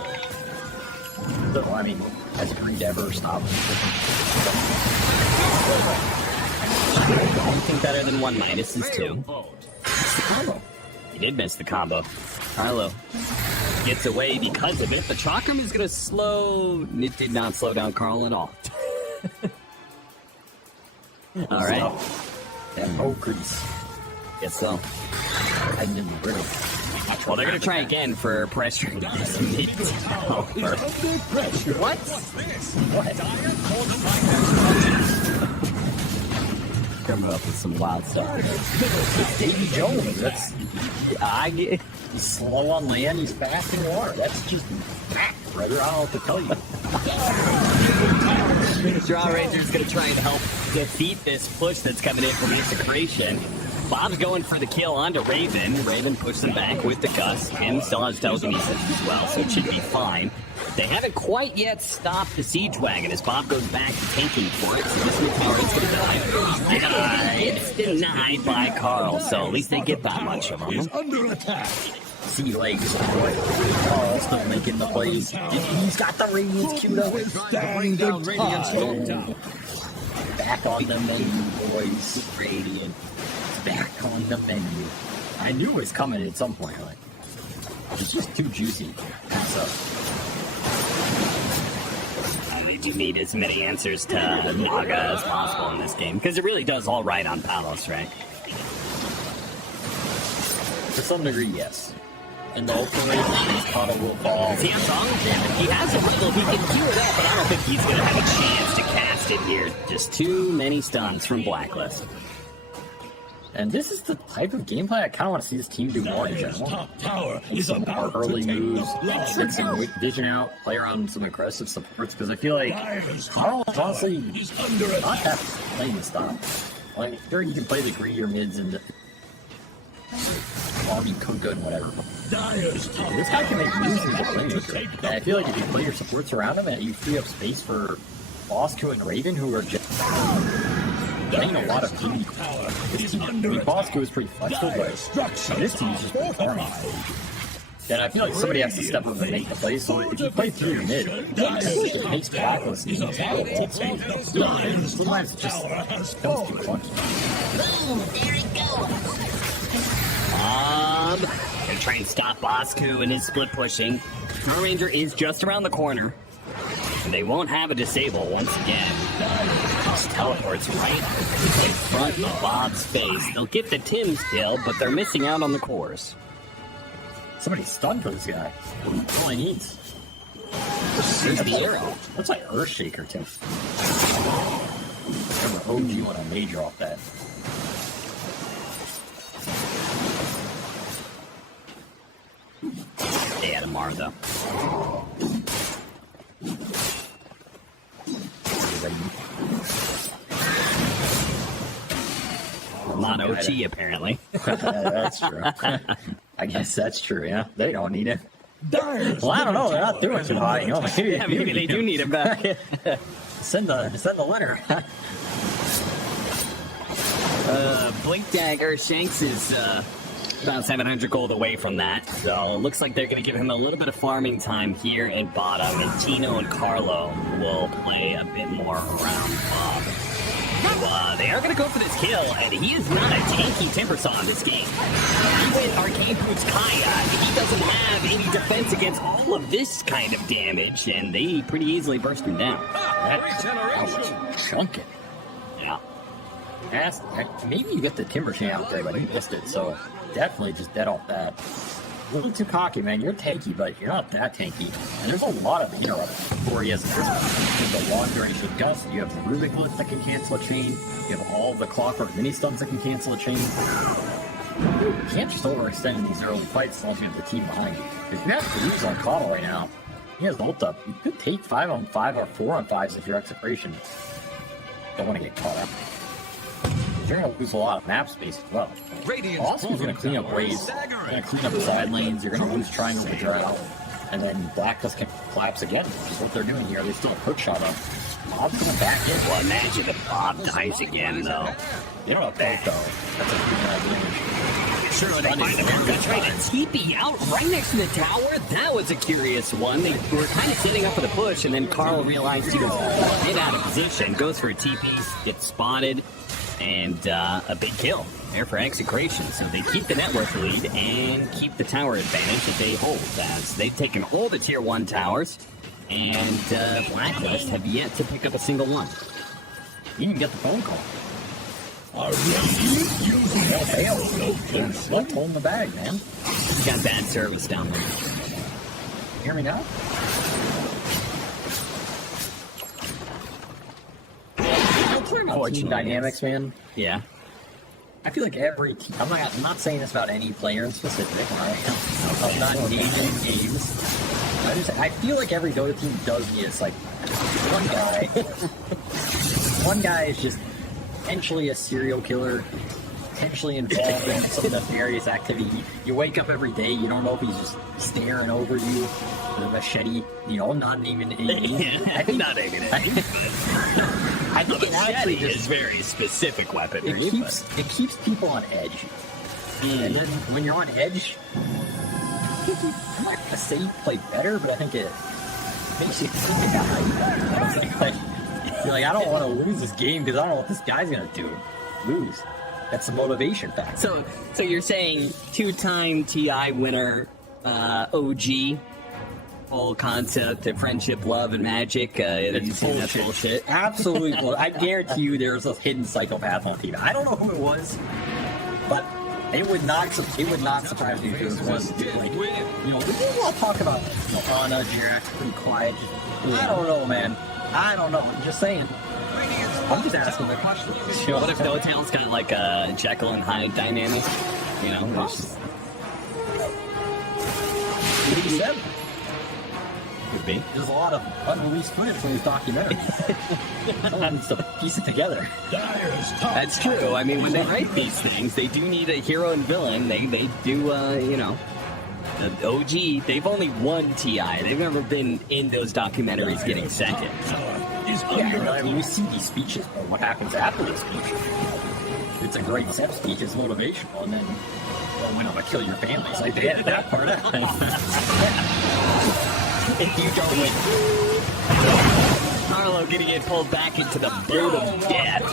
So, has greed ever stopped? Anything better than 1 minus is 2. It's the combo. He did miss the combo. Carlo gets away because of it. The Chakram is going to slow... It did not slow down Carl at all. All right. And no crease. Guess so. I didn't really. Well, they're going to try again for pressuring this mid tower. What? Coming up with some wild stuff. It's Davy Jones. That's I get... he's slow on land. He's fast in water. That's just brother. I don't know what to tell you. Drow Ranger's going to try and help defeat this push that's coming in from Execration. Bob's going for the kill onto Raven. Raven pushes him back with the Gus. Him still has telekinesis as well, so it should be fine. They haven't quite yet stopped the siege wagon as Bob goes back to tanking for it. So this new tower is going to die. It's denied by Carl, so at least they get that much of him. Under attack. See, like, Carl still making the plays. He's got the Radiance queued up. Bring down Radiant's top tower. Back on the menu, boys. Radiant. Back on the menu. I knew it was coming at some point. Like, it's just too juicy. Pass up. really do need as many answers to Naga as possible in this game, because it really does all right on Palos, right? To some degree, yes. In the ultimate race, Kata will fall. Is he on song? He has a wiggle, he can queue it up, but I don't think he's going to have a chance to cast it here. Just too many stuns from Blacklist. And this is the type of gameplay I kind of want to see this team do more in general. Top tower is Some more about early to take moves, the plunge. stick some vision out, play around some aggressive supports, because I feel like Carl is honestly not that playing the style. Like, sure, you can play the greedier mids and the army cook good and whatever. Dyer's top This guy can make tower moves is in the about lane. to take And the I feel like if you play your supports around him, and you free up space for Bosco and Raven, who are just getting a lot of team. tower is I under mean, attack. Bosco is pretty flexible, but this team is just performing. And I feel like somebody has to step up and make the play. So if you play through your mid, it makes Blacklist is teams about to terrible. take the Sometimes it just tower has comes too fallen. Gonna try and stop Bosku and his split pushing. Star Ranger is just around the corner. And they won't have a disable once again. Just teleports right in front of Bob's face. They'll get the Tim's kill, but they're missing out on the cores. Somebody's stunned for this guy. That's all he needs. Here's the arrow. Looks like Earthshaker too. Remember OG when I major off that. They had a Mar though. Not OG apparently. That's true. I guess that's true, yeah. They don't need it. Dyer's Well, I don't know. They're not doing too hot. You know, Yeah, maybe they do need him back. Send the letter. Blink Dagger, Shanks is about 700 gold away from that. So it looks like they're going to give him a little bit of farming time here in bottom. And Tino and Carlo will play a bit more around Bob. They are going to go for this kill, and he is not a tanky Timber Saw in this game. Even Arcane Boots Kaya, he doesn't have any defense against all of this kind of damage, and they pretty easily burst him down. That was chunking. Yeah. Maybe you get the Timber Chain out there, but he missed it, so definitely just dead off that. A little too cocky, man. You're tanky, but you're not that tanky. And there's a lot of interrupt before he has the long duration gust. You have the Rubik Glyph that can cancel a chain. You have all the Clockwork mini stuns that can cancel a chain. You can't just overextend in these early fights as long as you have the team behind you. If you have to lose on Cottle right now, he has ult up. You could take 5-on-5 or 4-on-5s if you're Execration. Don't want to get caught up. You're going to lose a lot of map space as well. Oscar's going to clean up waves, going to clean up side lanes, you're going to lose triangle to drought, and then Blacklist can collapse again, which is what they're doing here. They still have a hook shot up. Bob's going to back in. Well, imagine if Bob dies again, though. They don't have both, though. That's a pretty bad range. Sure, they find him. They're trying to TP out right next to the tower. That was a curious one. They were kind of setting up for the push, and then Carl realized he was a bit out of position. Goes for a TP, gets spotted, and a big kill there for Execration. So they keep the network lead and keep the tower advantage that they hold, as they've taken all the tier 1 towers, and Blacklist have yet to pick up a single one. You didn't get the phone call. Are you using Select holding the bag, man. He's got bad service down there. Hear me now? I like team dynamics, man. Yeah. I feel like every team, I'm not saying this about any player in specific, right? I'm not engaging in games. I feel like every Dota team does this, like, one guy is just potentially a serial killer, potentially involved in some nefarious activity. You wake up every day, you don't know if he's just staring over you with a machete, not naming it. I think not naming it. I think it actually is very specific weaponry. It keeps people on edge. And then when you're on edge, I'm not gonna say you play better, but I think it makes you think about it. You're like, I don't want to lose this game because I don't know what this guy's gonna do. Lose. That's the motivation factor. So you're saying 2-time TI winner OG whole concept of friendship, love, and magic. That's bullshit. Absolutely bullshit. I guarantee you there's a hidden psychopath on TV. I don't know who it was, but it would not surprise me if it was one. Like, you know, we didn't want to talk about Anna, Jack, pretty quiet. I don't know, man. I don't know. I'm just saying. I'm just asking the question. What if Dotown's got like a Jekyll and Hyde dynamic? You know, it's just... Could be. There's a lot of unreleased footage from this documentary. Someone needs to piece it together. That's true. I mean, when they write these things, they do need a hero and villain. They do, you know, the OG. They've only won TI. They've never been in those documentaries getting second. Yeah, I mean, we see these speeches, but what happens after the speech? It's a great set speech. It's motivational, and then when I'm gonna kill your family, it's like they edit that part out. If you don't win, Carlo gonna get pulled back into the boat of death.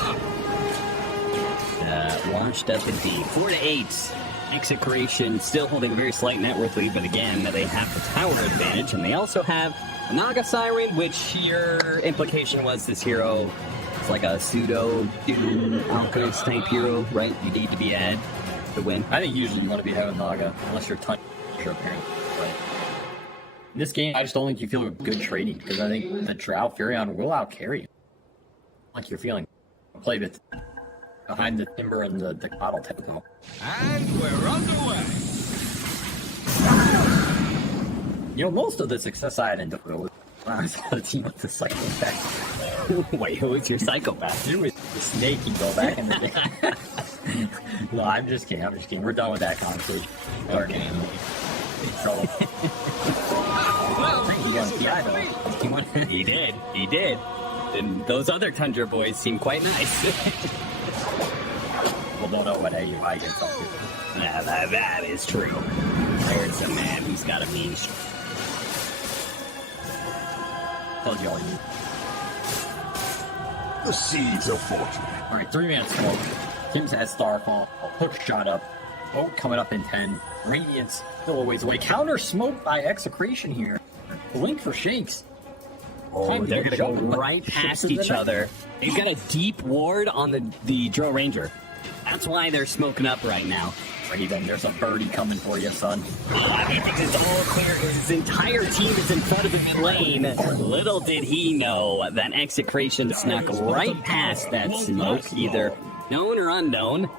Launched up in D 4-8. Execration still holding a very slight net worth lead, but again, they have the tower advantage, and they also have a Naga Siren, which your implication was this hero is like a pseudo Alchemist type hero, right? You need to be ad to win. I think usually you want to be having Naga, unless you're touching your parent. But in this game, I just don't think you feel good trading, because I think the Drow Furion will outcarry you. Like you're feeling play bit behind the timber and the bottle tempo. And we're underway. You know, most of the success I had in Dota was when I was on the team with the psychopath. Wait, who is your psychopath? It was the snake you go back in the day. No, I'm just kidding. We're done with that conversation. Dark game. Trouble. He won TI though. He did. And those other Tundra boys seem quite nice. Well, don't know what I get something. Yeah, that is true. There's a man who's got a mean streak. Told you all you need. The seeds of fortune. Alright, 3-man smoke. Tim's has Starfall. Hook shot up. Boat coming up in 10. Radiance still a ways away. Counter smoke by Execration here. Blink for Shakes. Oh, they're gonna go right past each other. They've got a deep ward on the Drow Ranger. That's why they're smoking up right now. Raven, there's a birdie coming for you, son. It's all clear. His entire team is in front of his lane. Little did he know that Execration snuck right past that smoke, either known or unknown.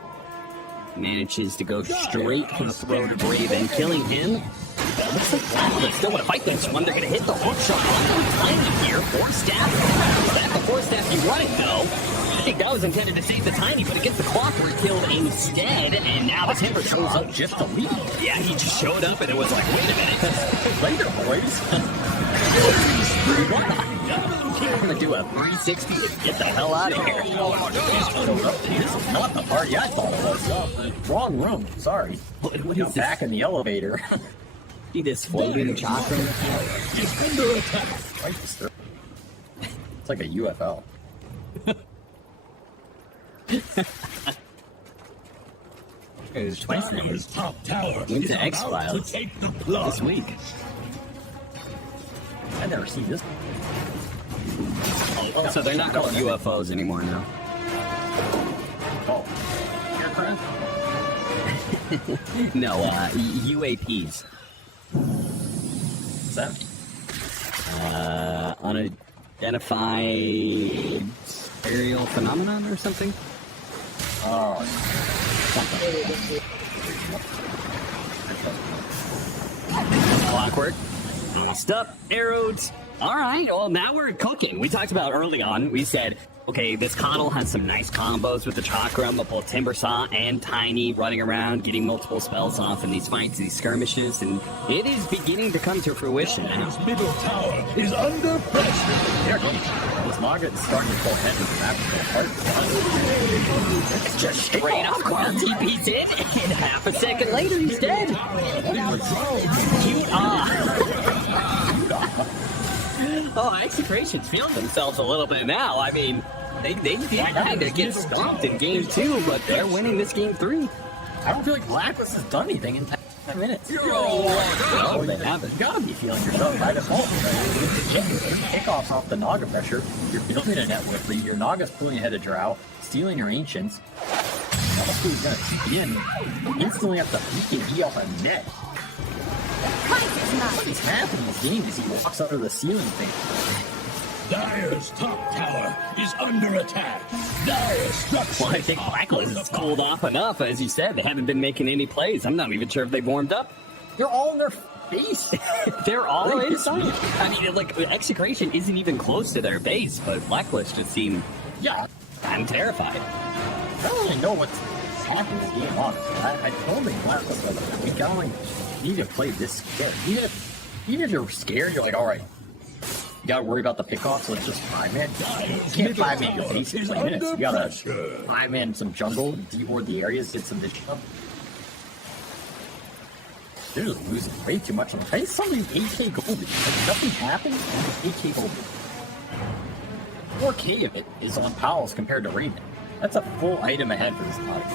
Manages to go straight for the throat of Raven, killing him. Looks like Blacklist still want to fight this one. They're going to hit the hook shot on Tiny here. Force staff. That's the force staff you want it, though. I think that was intended to save the Tiny, but it gets the Clocker killed instead, and now the Timber shows up just to leave. Yeah, he just showed up, and it was like, wait a minute. Later, boys. I'm going to do a 360 to get the hell out of here. This is not the party I thought it was. Wrong room. Sorry. What is this? Back in the elevator. See this floating chakra? It's like a UFO. It was twice now. Top tower. Went to X-Files this week. I never seen this. Oh, so they're not called UFOs anymore now. Oh. Aircraft? No, UAPs. What's that? Unidentified aerial phenomenon or something? Oh, something. Clockwork. Stop, arrows. All right, well, now we're cooking. We talked about early on, we said, okay, this Coddle has some nice combos with the Chakram, with both Timbersaw and Tiny running around, getting multiple spells off in these fights, these skirmishes, and it is beginning to come to fruition now. His middle tower is under pressure. Here it comes. This Naga is starting to pull head into the map. Just straight up while TP's in, and half a second later, he's dead. Oh, Execration's feeling themselves a little bit now. I mean, they did kind of get stomped in game 2, but they're winning this game 3. I don't feel like Blacklist has done anything in 5 minutes. Oh, they have it. You gotta be feeling yourself by default. Kickoffs off the Naga pressure. You're building a network lead. Your Naga's pulling ahead of Drow, stealing your Ancients. He's gonna spin instantly up the peak and he off a net. What is happening in this game as he walks under the ceiling thing? Dire's top tower is under attack. Dire structure. Well, I think Blacklist is cooled off enough. As you said, they haven't been making any plays. I'm not even sure if they've warmed up. They're all in their face. They're all inside. I mean, like, Execration isn't even close to their base, but Blacklist just seemed... Yeah. I'm terrified. I don't really know what's happening in this game, honestly. I don't think Blacklist was like, we gotta need to play this scared. Even if you're scared, you're like, alright. You gotta worry about the pickoffs, so it's just 5-man. You can't 5-man your base in 20 minutes. You gotta 5-man some jungle, deboard the areas, get some vision up. They're just losing way too much on the face. Somebody's 8k gold. Like, nothing happened, 8k gold. 4k of it is on Powell's compared to Raven. That's a full item ahead for this product.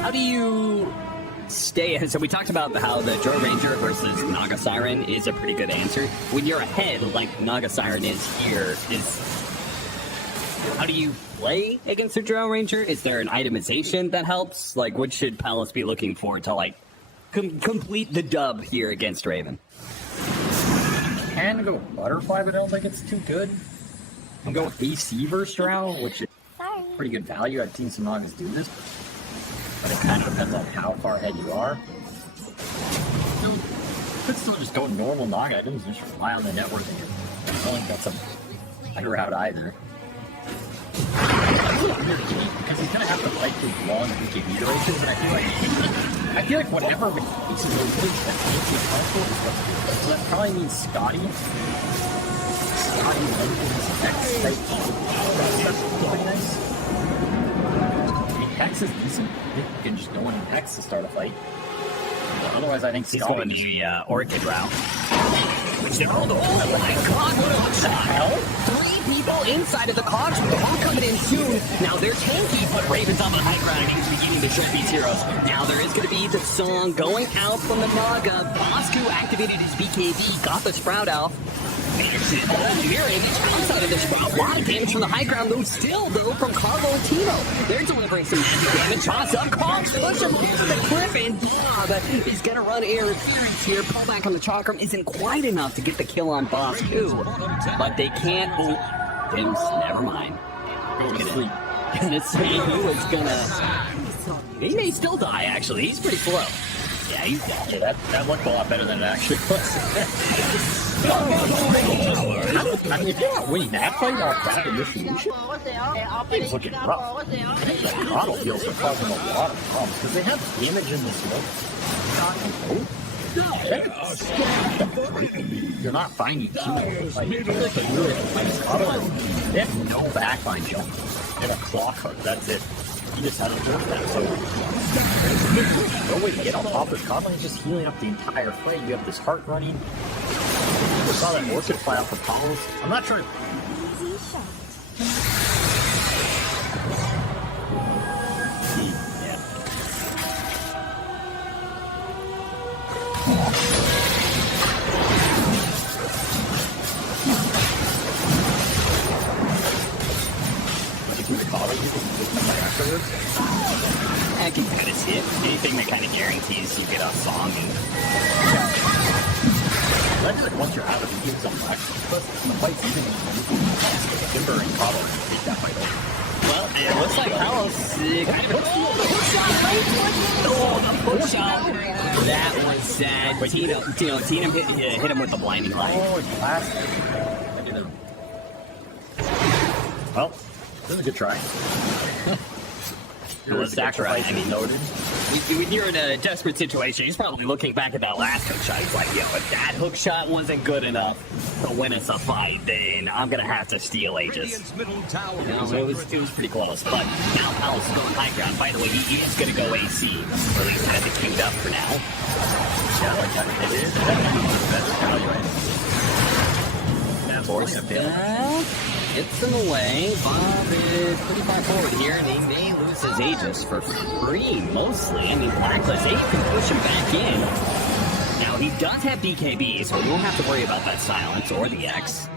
How do you stay? So we talked about how the Drow Ranger versus Naga Siren is a pretty good answer. When you're ahead, like Naga Siren is here, how do you play against the Drow Ranger? Is there an itemization that helps? Like, what should Palace be looking for to, like, complete the dub here against Raven? Can go Butterfly, but I don't think it's too good. Can go AC versus Drow, which is pretty good value. I've seen some Nagas do this, but it kind of depends on how far ahead you are. You could still just go normal Naga items and just rely on the networking. I don't think that's a better route either. Because he's gonna have to fight through long BKB iterations, and I feel like whenever he faces those things, that makes it helpful. So that probably means Scotty Lenton's X type. That's pretty nice. I mean, Hex is decent. You can just go in and Hex to start a fight. But otherwise, I think He's going to the Orchid route. Oh my god, what the hell? 3 people inside of the Cogs, all coming in soon. Now they're tanky, but Raven's on the high ground and he's beginning to show these heroes. Now there is going to be the song going out from the Naga. Bosku activated his BKB, got the Sprout out. Mirror image comes out of the Sprout. A lot of damage from the high ground, though, still, though, from Carlo and Timo. They're delivering some magic damage. Toss up, Cogs, push him into the cliff, and Bob is going to run interference here. Pullback on the Chakram isn't quite enough to get the kill on Bosku, but they can't. Oh, Dims, never mind. go to sleep. Gonna say he was gonna. He may still die, actually. He's pretty slow. Yeah, he's dead. Yeah, that looked a lot better than it actually was. I mean, if you're not winning that fight off that distribution, it's looking rough. I think the throttle heals are causing a lot of problems because they have damage in this low. You're not finding teamwork. Like, they have no backline jump and a claw card. That's it. You just have to do that. So, no way to get on top of this. Conley is just healing up the entire fight. You have this heart running. I saw that Orchid fly off the columns. I'm not sure. I can kind of see it. Anything that kind of guarantees you get a song. That's like once you're out of the game, some black. The fight's even Timber and Cabo take that fight over. Well, it looks like Carlos kind of. The hook shot! The hook shot! That was sad. Tina hit him with the blinding light. Oh, it's blasted. Well, this is a good try. It was sacrifice, I mean, noted. When you're in a desperate situation, he's probably looking back at that last hook shot. He's like, yo, if that hook shot wasn't good enough to win us a fight, then I'm going to have to steal Aegis. It was pretty close. But now Palace is going high ground. By the way, he is going to go AC. Or at least has it queued up for now. Yeah, like that. It is. That force a bit. Gets in the way. Bob is pretty far forward here, and he may lose his Aegis for free, mostly. I mean, Blacklist 8 can push him back in. Now, he does have BKB, so we won't have to worry about that silence or the X.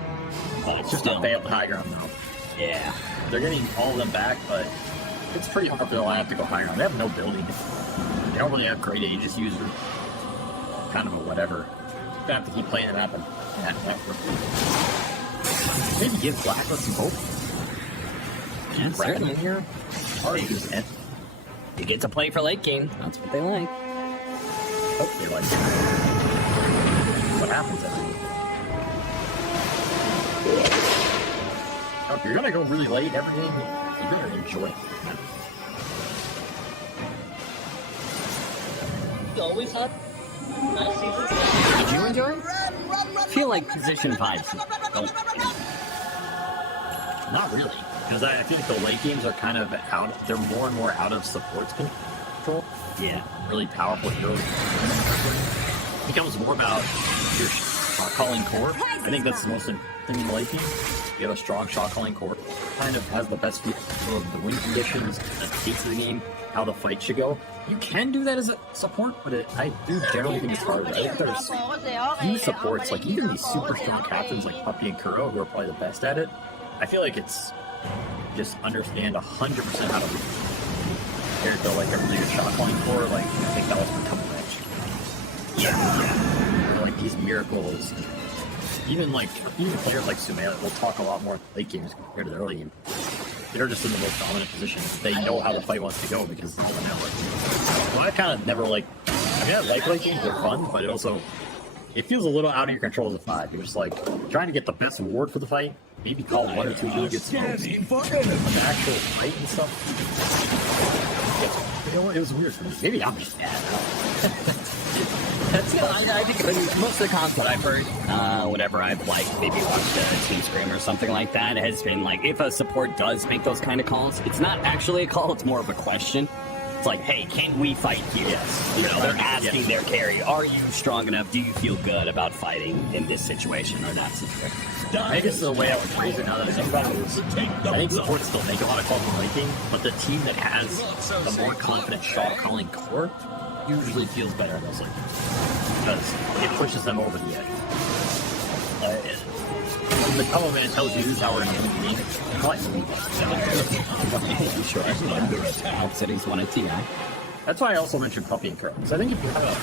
But It's just a failed high ground now. Yeah. They're getting all of them back, but it's pretty hard for the lineup to go high ground. They have no building. They don't really have great Aegis user. Kind of a whatever. They have to keep playing it happen. Yeah, maybe give Blacklist some hope. Yeah, certainly. In here. Hey, you get to play for late game. That's what they like. Hope they like it. What happens then? If you're gonna go really late every game, you're gonna enjoy it. Always hot. Nice season. Did you enjoy it? I feel like position 5 don't. Not really, because I think the late games are kind of out. They're more and more out of support's control. Yeah. Really powerful heroes. It becomes more about your shot calling core. I think that's the most thing in the late game. You have a strong shot calling core. Kind of has the best view of the win conditions, the pace of the game, how the fight should go. You can do that as a support, but I do generally think it's harder. I think there's few supports, like even these super strong captains like Puppy and Kuro, who are probably the best at it. I feel like it's just understand 100% how to character like a really good shot calling core. Like I think that was become rich. Yeah. Like these miracles. Even players like Sumail will talk a lot more late games compared to the early game. They're just in the most dominant position. They know how the fight wants to go because they know it. So I kind of never like. I mean, I like late games; they're fun, but it feels a little out of your control as a 5. You're just like trying to get the best reward for the fight. Maybe call 1 or 2 really good smokes. But the actual fight and stuff. You know what? It was weird for me. Maybe I'm just bad. I think most of the comps that I've heard, whenever I've maybe watched a Team Scream or something like that, has been like, if a support does make those kind of calls, it's not actually a call, it's more of a question. It's like, hey, can we fight here? Yes. You know, they're asking their carry, are you strong enough? Do you feel good about fighting in this situation or not? I guess the way I would phrase it now that I think about it is, I think supports still make a lot of calls in late game, but the team that has a more confident shot calling core usually feels better in those late games because it pushes them over the edge. When the comment man tells you how we're going to win the game, it's like sure. Under attack. Settings 1 and 2, right? That's why I also mentioned Puppy and Crow. Because I think if you have a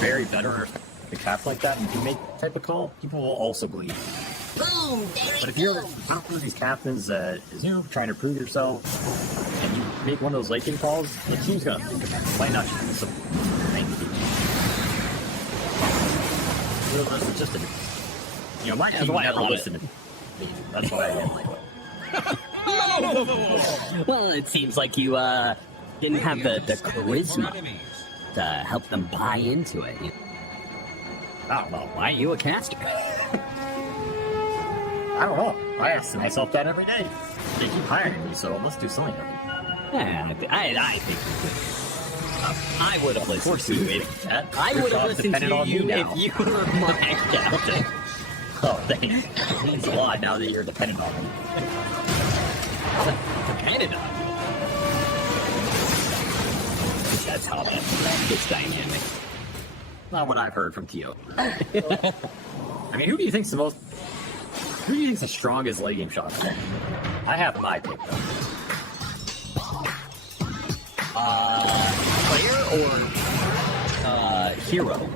very veteran or a cap like that and you make that type of call, people will also believe. But if you're one of these captains that is trying to prove yourself and you make one of those late game calls, the team's gonna think about it. Why not just some it's just a my team never listened to me. That's why I didn't like it. Well, it seems like you didn't have the charisma to help them buy into it. I don't know. Why are you a caster? I don't know. I ask myself that every day. They keep hiring me, so let's do something. Yeah, I think I would have listened to you. I would have listened to you if you were my captain. Oh, thanks. It means a lot now that you're dependent on me. Dependent on you? That's how that gets dynamic. Not what I've heard from Tio. I mean, who do you think's the strongest late game shot? I have my pick though. Player or hero?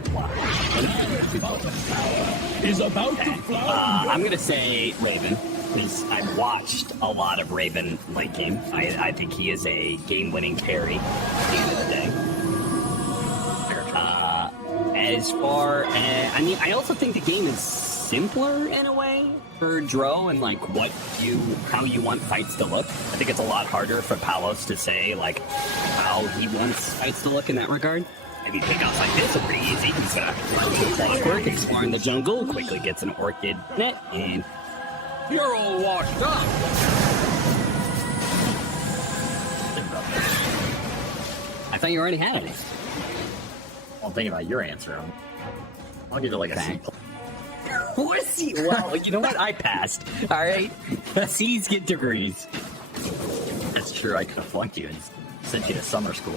Is about to fly. I'm gonna say Raven. Because I've watched a lot of Raven late game. I think he is a game-winning carry at the end of the day. As far as, I mean, I also think the game is simpler in a way for Dro and how you want fights to look. I think it's a lot harder for Palos to say how he wants fights to look in that regard. I mean, pickoffs like this are pretty easy. He's gonna work, explore in the jungle, quickly gets an Orchid net, and you're all washed up. I thought you already had it. Well, I'm thinking about your answer. I'll give it like a C+. Wussy. Well, you know what? I passed. All right. C's get degrees. That's true. I could have flunked you and sent you to summer school.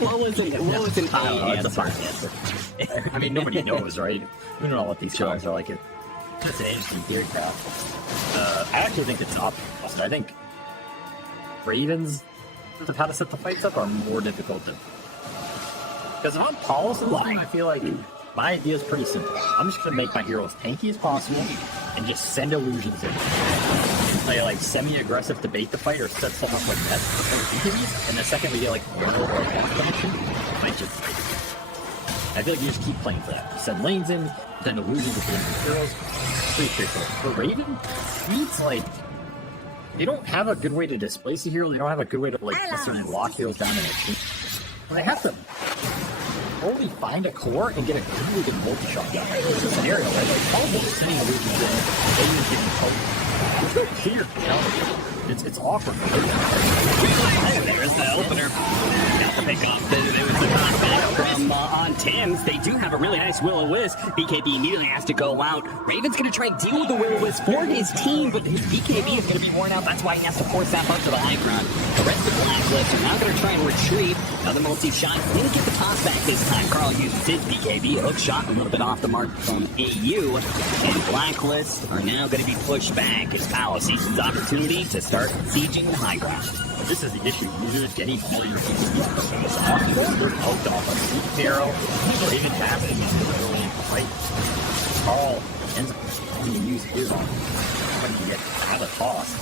What was an Oh, I it's a fine answer? answer. I mean, nobody knows, right? We don't know what these guys are like. It's an interesting theory, pal. I actually think it's opposite. I think Ravens, of how to set the fights up, are more difficult to. Because if I'm Paulus in this game, I feel like my idea is pretty simple. I'm just going to make my hero as tanky as possible and just send illusions in. Play like semi-aggressive to bait the fight or set someone up like that for BKBs, and the second we get like one or a block connection, might just fight. I feel like you just keep playing for that. You send lanes in, send illusions with the heroes. Pretty straightforward. For Raven, it's like they don't have a good way to displace a hero. They don't have a good way to like necessarily lock heroes down in their team. They have to only find a core and get a really good multi-shot down. It's a scenario, right? Like, Paul's just sending illusions in, and he's getting covered. There's no clear counter. It's awkward. There's the opener. Got the pick off. There was the knockback from on Tim's. They do have a really nice Will-O-Wisp. BKB immediately has to go out. Raven's going to try to deal with the Will-O-Wisp for his team, but his BKB is going to be worn out. That's why he has to force that up to the high ground. The rest of the Blacklist are now going to try and retreat. Another multi-shot. Didn't get the toss back this time. Carl uses his BKB. Hook shot a little bit off the mark from AU. And Blacklist are now going to be pushed back as Palace sees his opportunity to start sieging the high ground. This is the issue. You're just getting all your BKBs off. They're poked off a sweet arrow. Raven tapping early in the fight. Carl ends up having to use his on when you get out of toss.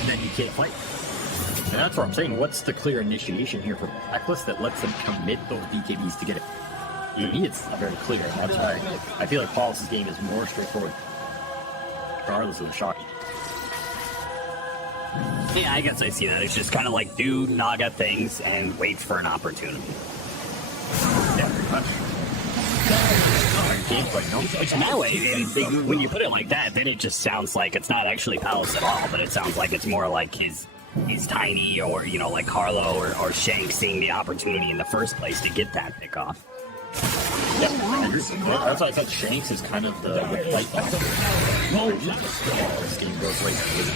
And then you can't fight. And that's what I'm saying. What's the clear initiation here for Blacklist that lets them commit those BKBs to get it? To me, it's not very clear. And that's why I feel like Paulus' game is more straightforward, regardless of the shot. Yeah, I guess I see that. It's just kind of like do Naga things and wait for an opportunity. Yeah, pretty much. Which that way, when you put it like that, then it just sounds like it's not actually Palace at all, but it sounds like it's more like he's Tiny or, you know, like Carlo or Shank seeing the opportunity in the first place to get that pick off. Yeah, that's why I thought Shanks is kind of the light back. This game goes right through.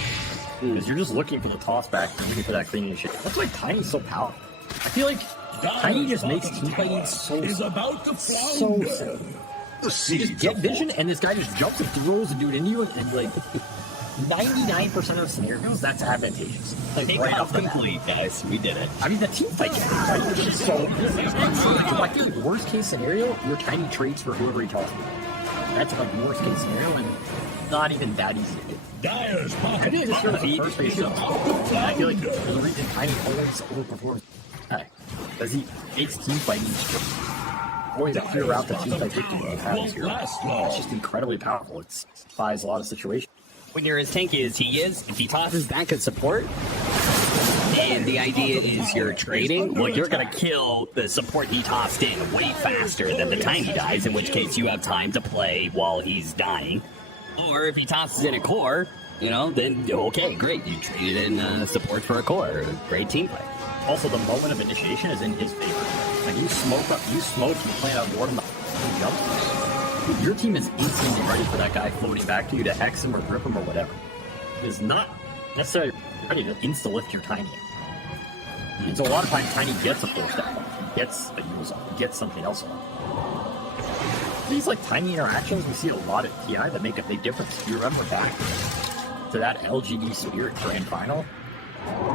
Because you're just looking for the toss back, looking for that cleaning shit. That's why Tiny's so powerful. I feel like Tiny just makes team fighting so simple. You just get vision, and this guy just jumps and throws a dude into you, and like 99% of the scenarios, that's advantageous. Like right off the complete, guys. We did it. I mean, the team fight game, right? It's just so. I feel like worst case scenario, your Tiny trades for whoever he tosses. That's like worst case scenario, and not even that easy to do. Dyer's I think it's sort of the first base show. I feel like there's a reason Tiny always overperforms. Because he makes team fighting always a clear route to team fight victory. It's just incredibly powerful. It defies a lot of situations. When you're as tanky as he is, if he tosses back as support, and the idea is you're trading, well, you're going to kill the support he tossed in way faster than the Tiny dies, in which case you have time to play while he's dying. Or if he tosses in a core, you know, then okay, great, you traded in support for a core. Great team play. Also, the moment of initiation is in his favor. Like you smoke, you plant out board and the jump. Your team is instantly ready for that guy floating back to you to hex him or grip him or whatever. It is not necessarily ready to insta-lift your Tiny. And so a lot of times Tiny gets a force down. He gets a use on. He gets something else on. These like tiny interactions we see a lot at TI that make a big difference. You remember back to that LGD Spirit Grand Final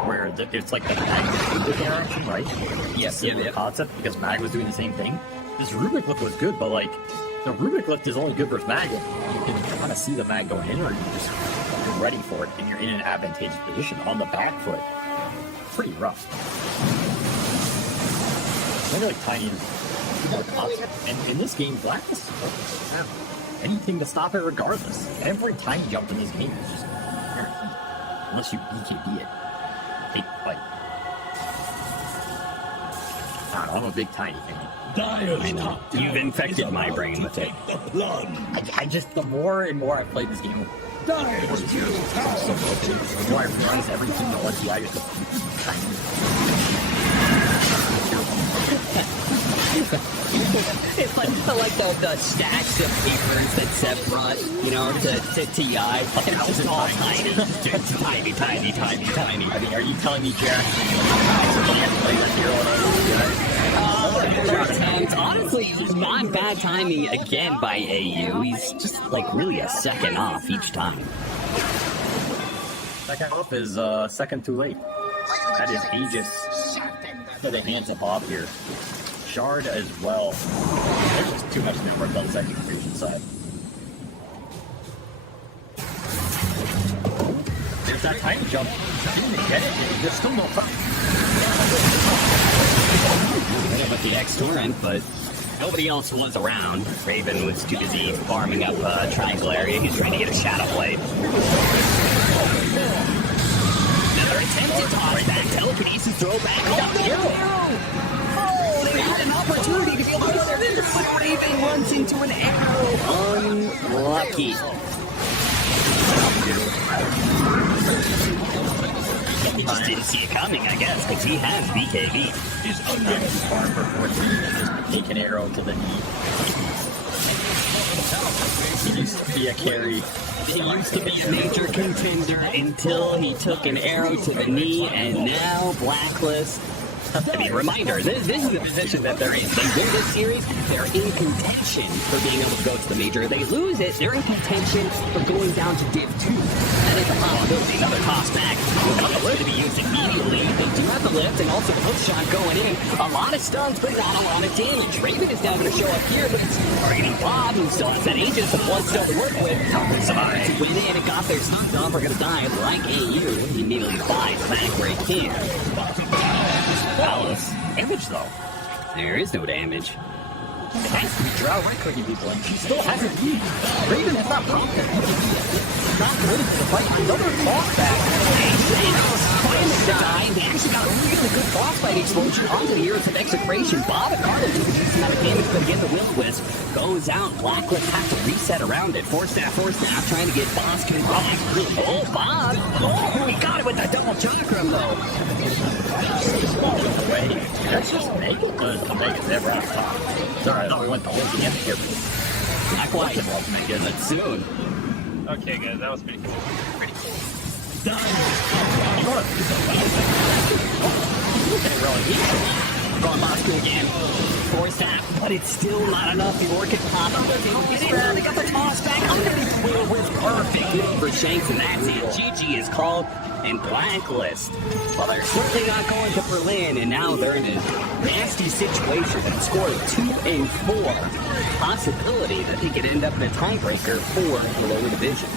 where it's like the Mag interaction, right? Yes, the concept because Mag was doing the same thing. This Rubik lift was good, but like the Rubik lift is only good versus Mag. You can kind of see the Mag going in, or you're ready for it and you're in an advantageous position on the back foot. Pretty rough. I feel like Tiny is. And in this game, Blacklist have anything to stop it regardless. Every Tiny jump in this game is just unless you BKB it. Take the fight. I don't know, I'm a big Tiny fan. You've infected my brain with it. I just, the more and more I play this game, the more I realize everything that lets you out is Tiny. It's like also like the stacks of papers that Seb brought, you know, to TI. And it was all tiny. Just tiny. I mean, are you telling me Jack? Honestly, not bad timing again by AU. He's just like really a second off each time. Second off is second too late. That is Aegis for the hands of Bob here. Shard as well. There's just too much new work on the execution side. There's that tiny jump. Didn't get it. There's still no time. With the X-Torrent, but nobody else was around. Raven was too busy farming up triangle area. He's trying to get a shadow blade. Another attempted toss back. Telekinesis throw back. Oh, no! They had an opportunity to be able to go there, but Raven runs into an arrow. Unlucky. He just didn't see it coming, I guess, because he has BKB. He's under the farm for 14. Just take an arrow to the knee. He used to be a carry. He used to be a major contender until he took an arrow to the knee, and now Blacklist. I mean, reminder, this is the position that they're in. They win this series, they're in contention for being able to go to the major. They lose it, they're in contention for going down to Div 2. That is a possibility. Another toss back. Going to be used immediately. They do have the lift and also the hook shot going in. A lot of stuns, but not a lot of damage. Raven is now going to show up here, but it's targeting Bob, who still has that Aegis of one still to work with. Survived to win in and got their stuns off. Are going to die like AU. He immediately buys back right here. Alice. Damage though. There is no damage. It has to be Drow right clicking people, and she still hasn't beat. Raven has not prompted. Not ready to fight another boss back. They actually got a really good boss fight explosion onto the Heroes of Execration. Bob and Carlo took a decent amount of damage, but again, the Will-O-Wisp goes out. Blacklist has to reset around it. Force staff, trying to get boss control. Oh, Bob! Oh, he got it with that double chakram, though. Wait, let's just make it good to make it never on top. Sorry, I thought we went the whole game here. Blacklight will get it soon. Okay, guys, that was pretty cool. Pretty cool. Going Moscow again. Force tap, but it's still not enough. The Orchid pop. They got the toss back. Underneath Will with perfect for Shanks, and that's it. GG is called, and Blacklist. Well, they're certainly not going to Berlin, and now they're in a nasty situation. They scored 2 and 4. Possibility that he could end up in a tiebreaker for the lower division.